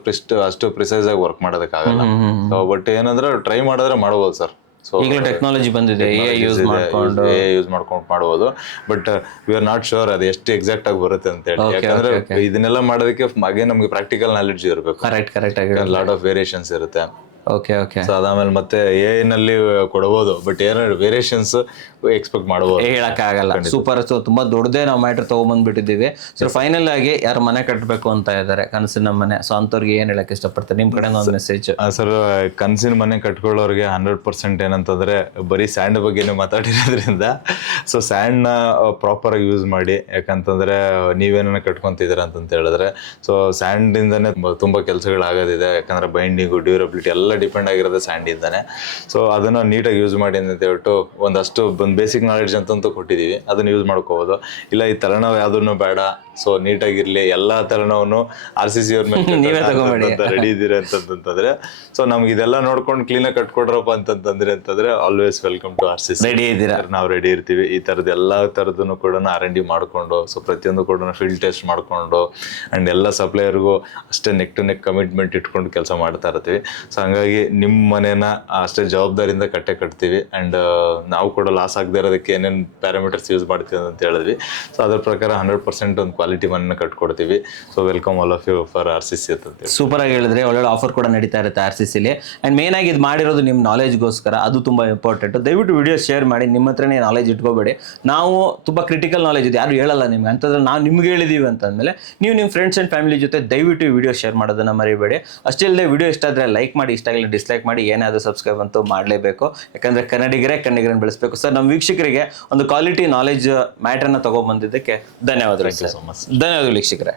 ಅಷ್ಟು ಪ್ರಿಸೈಸ್ ಆಗಿ ವರ್ಕ್ ಮಾಡೋದಕ್ಕಾಗಲ್ಲ. ಸೊ ಬಟ್ ಏನಂದ್ರೆ ಟ್ರೈ ಮಾಡಿದ್ರೆ ಮಾಡ್ಬೋದು ಸರ್. ಸೊ ಈಗಲೂ ಟೆಕ್ನಾಲಜಿ ಬಂದಿದೆ, ಯೂಸ್ ಮಾಡ್ಕೊಂಡು ಮಾಡ್ಬೋದು. But we are not sure ಅದು ಎಷ್ಟು ಎಕ್ಸಾಕ್ಟ್ ಆಗಿ ಬರುತ್ತೆ ಅಂತ ಹೇಳಿ. ಯಾಕಂದ್ರೆ ಇದನ್ನೆಲ್ಲ ಮಾಡೋದಕ್ಕೆ ಹಾಗೆ ನಮ್ಗೆ ಪ್ರಾಕ್ಟಿಕಲ್ ನಾಲೆಡ್ಜ್ ಇರಬೇಕು. ಕರೆಕ್ಟ್ ಆಗಿ ಲಾಟ್ ಆಫ್ ವೇರಿಯೇಷನ್ಸ್ ಇರುತ್ತೆ. ಓಕೆ ಸೊ ಅದಾದ್ಮೇಲೆ ಮತ್ತೆ AI ನಲ್ಲಿ ಕೊಡಬಹುದು, ಬಟ್ ಏನೋ ವೇರಿಯೇಷನ್ಸ್ ಎಕ್ಸ್ಪೆಕ್ಟ್ ಮಾಡಬಹುದು, ಹೇಳಕ್ಕಾಗಲ್ಲ. ಸೂಪರ್. ಸೊ ತುಂಬಾ ದೊಡ್ಡದೇ ನಾವು ಮ್ಯಾಟ್ರ್ ತಗೊಂಡ್ಬಂದ್ಬಿಟ್ಟಿದ್ದೀವಿ. ಸೊ ಫೈನಲ್ ಆಗಿ ಯಾರು ಮನೆ ಕಟ್ಟಬೇಕು ಅಂತ ಇದ್ದಾರೆ, ಕನಸಿನ ಮನೆ, ಸೊ ಅಂಥವ್ರಿಗೆ ಏನ್ ಹೇಳಕ್ ಇಷ್ಟಪಡ್ತಾರೆ ನಿಮ್ ಕಡೆ ಒಂದು ಮೆಸೇಜ್? ಸರ್, ಕನಸಿನ ಮನೆ ಕಟ್ಕೊಳ್ಳೋರಿಗೆ 100% ಏನಂತಂದ್ರೆ ಬರೀ ಸ್ಯಾಂಡ್ ಬಗ್ಗೆನೇ ಮಾತಾಡಿರೋದ್ರಿಂದ ಸೊ ಸ್ಯಾಂಡ್ ನ ಪ್ರಾಪರ್ ಆಗಿ ಯೂಸ್ ಮಾಡಿ. ಯಾಕಂತಂದ್ರೆ ನೀವೇನ ಕಟ್ಕೊಂತಿದ್ದೀರಾ ಅಂತ ಹೇಳಿದ್ರೆ, ಸೊ ಸ್ಯಾಂಡ್ ಇಂದಾನೆ ತುಂಬಾ ಕೆಲಸಗಳಾಗೋದಿದೆ. ಯಾಕಂದ್ರೆ ಬೈಂಡಿಂಗು, ಡ್ಯೂರಬಿಲಿಟಿ ಎಲ್ಲ ಡಿಪೆಂಡ್ ಆಗಿರೋದು ಸ್ಯಾಂಡ್ ಇಂದಾನೆ. ಸೊ ಅದನ್ನ ನೀಟಾಗಿ ಯೂಸ್ ಮಾಡಿ ಅಂತ ಹೇಳ್ಬಿಟ್ಟು ಒಂದಷ್ಟು ಬೇಸಿಕ್ ನಾಲೆಡ್ಜ್ ಅಂತಂತೂ ಕೊಟ್ಟಿದೀವಿ, ಅದನ್ನ ಯೂಸ್ ಮಾಡ್ಕೋಬಹುದು. ಇಲ್ಲ ಈ ತಲೆನೋವು ಯಾವ್ದನ್ನು ಬೇಡ, ಸೊ ನೀಟಾಗಿರ್ಲಿ, ಎಲ್ಲಾ ತಲೆನೋವನ್ನು RCC ಅವ್ರ ಮೇಲೆ ರೆಡಿ ಇದೀರ ಅಂತಂದ್ರೆ, ಸೊ ನಮ್ಗೆ ಇದೆಲ್ಲ ನೋಡ್ಕೊಂಡು ಕ್ಲೀನ್ ಆಗಿ ಕಟ್ಕೊಡ್ರಪ್ಪ ಅಂತಂದ್ರೆ always welcome to RCC. Ready ಇದ್ದೀರಾ? ನಾವು ರೆಡಿ ಇರ್ತೀವಿ. ಈ ತರದ ಎಲ್ಲಾ ತರದನ್ನು ಕೂಡ R&D ಮಾಡ್ಕೊಂಡು, ಸೊ ಪ್ರತಿಯೊಂದು ಕೂಡ ಫೀಲ್ಡ್ ಟೆಸ್ಟ್ ಮಾಡ್ಕೊಂಡು ಅಂಡ್ ಎಲ್ಲ ಸಪ್ಲೈಯರ್ಗೂ ಅಷ್ಟೇ ನೆಕ್ ಟು ನೆಕ್ ಕಮಿಟ್ಮೆಂಟ್ ಇಟ್ಕೊಂಡು ಕೆಲಸ ಮಾಡ್ತಾ ಇರ್ತೀವಿ. ಸೊ ಹಂಗಾಗಿ ನಿಮ್ಮ ಮನೇನ ಅಷ್ಟೇ ಜವಾಬ್ದಾರಿಯಿಂದ ಕಟ್ತೀವಿ. ಅಂಡ್ ನಾವು ಕೂಡ ಲಾಸ್ ಆಗದೆ ಇರೋದಕ್ಕೆ ಏನೇನು ಪ್ಯಾರಾಮೀಟರ್ಸ್ ಯೂಸ್ ಮಾಡ್ತೀವಿ ಅಂತ ಹೇಳಿದ್ವಿ. ಸೊ ಅದ್ರ ಪ್ರಕಾರ 100% ಒಂದು ಕ್ವಾಲಿಟಿ ಮನೆನ ಕಟ್ಕೊಡ್ತೀವಿ. So welcome all of you for RCC ಅಂತ. ಸೂಪರ್ ಆಗಿ ಹೇಳಿದ್ರೆ, ಒಳ್ಳೊಳ್ಳೆ ಆಫರ್ ಕೂಡ ನಡೀತಾ ಇರುತ್ತೆ RCCಲಿ. ಅಂಡ್ ಮೇನ್ ಆಗಿ ಇದು ಮಾಡಿರೋದು ನಿಮ್ಮ ನಾಲೆಜ್ಗೋಸ್ಕರ, ಅದು ತುಂಬಾ ಇಂಪಾರ್ಟೆಂಟ್. ದಯವಿಟ್ಟು ವಿಡಿಯೋ ಶೇರ್ ಮಾಡಿ, ನಿಮ್ಮ ಹತ್ರನೇ ನಾಲೆಜ್ ಇಟ್ಕೋಬೇಡಿ. ನಾವು ತುಂಬಾ ಕ್ರಿಟಿಕಲ್ ನಾಲೆಜ್ ಇದೆ, ಯಾರು ಹೇಳಲ್ಲ ನಿಮ್ಗೆ ಅಂತಂದ್ರೆ ನಾವು ನಿಮ್ಗೆ ಹೇಳಿದೀವಿ ಅಂತಂದ್ಮೇಲೆ ನೀವು ನಿಮ್ಮ ಫ್ರೆಂಡ್ಸ್ ಅಂಡ್ ಫ್ಯಾಮಿಲಿ ಜೊತೆ ದಯವಿಟ್ಟು ವಿಡಿಯೋ ಶೇರ್ ಮಾಡೋದನ್ನ ಮರಿಬೇಡಿ. ಅಷ್ಟೇ ಇಲ್ಲದೆ ವಿಡಿಯೋ ಇಷ್ಟ ಆದರೆ ಲೈಕ್ ಮಾಡಿ, ಇಷ್ಟ ಆಗಿಲ್ಲ ಡಿಸ್ಲೈಕ್ ಮಾಡಿ, ಏನಾದರೂ ಸಬ್ಸ್ಕ್ರೈಬ್ ಅಂತೂ ಮಾಡಲೇಬೇಕು. ಯಾಕಂದ್ರೆ ಕನ್ನಡಿಗರನ್ನ ಬೆಳೆಸಬೇಕು. ಸರ್, ನಮ್ಮ ವೀಕ್ಷಕರಿಗೆ ಒಂದು ಕ್ವಾಲಿಟಿ ನಾಲೆಜ್ ಮ್ಯಾಟ್ರನ್ನ ತಗೊಂಡ್ಬಂದಿದ್ದಕ್ಕೆ ಧನ್ಯವಾದಗಳು. ಧನ್ಯವಾದಗಳು ವೀಕ್ಷಕರೇ.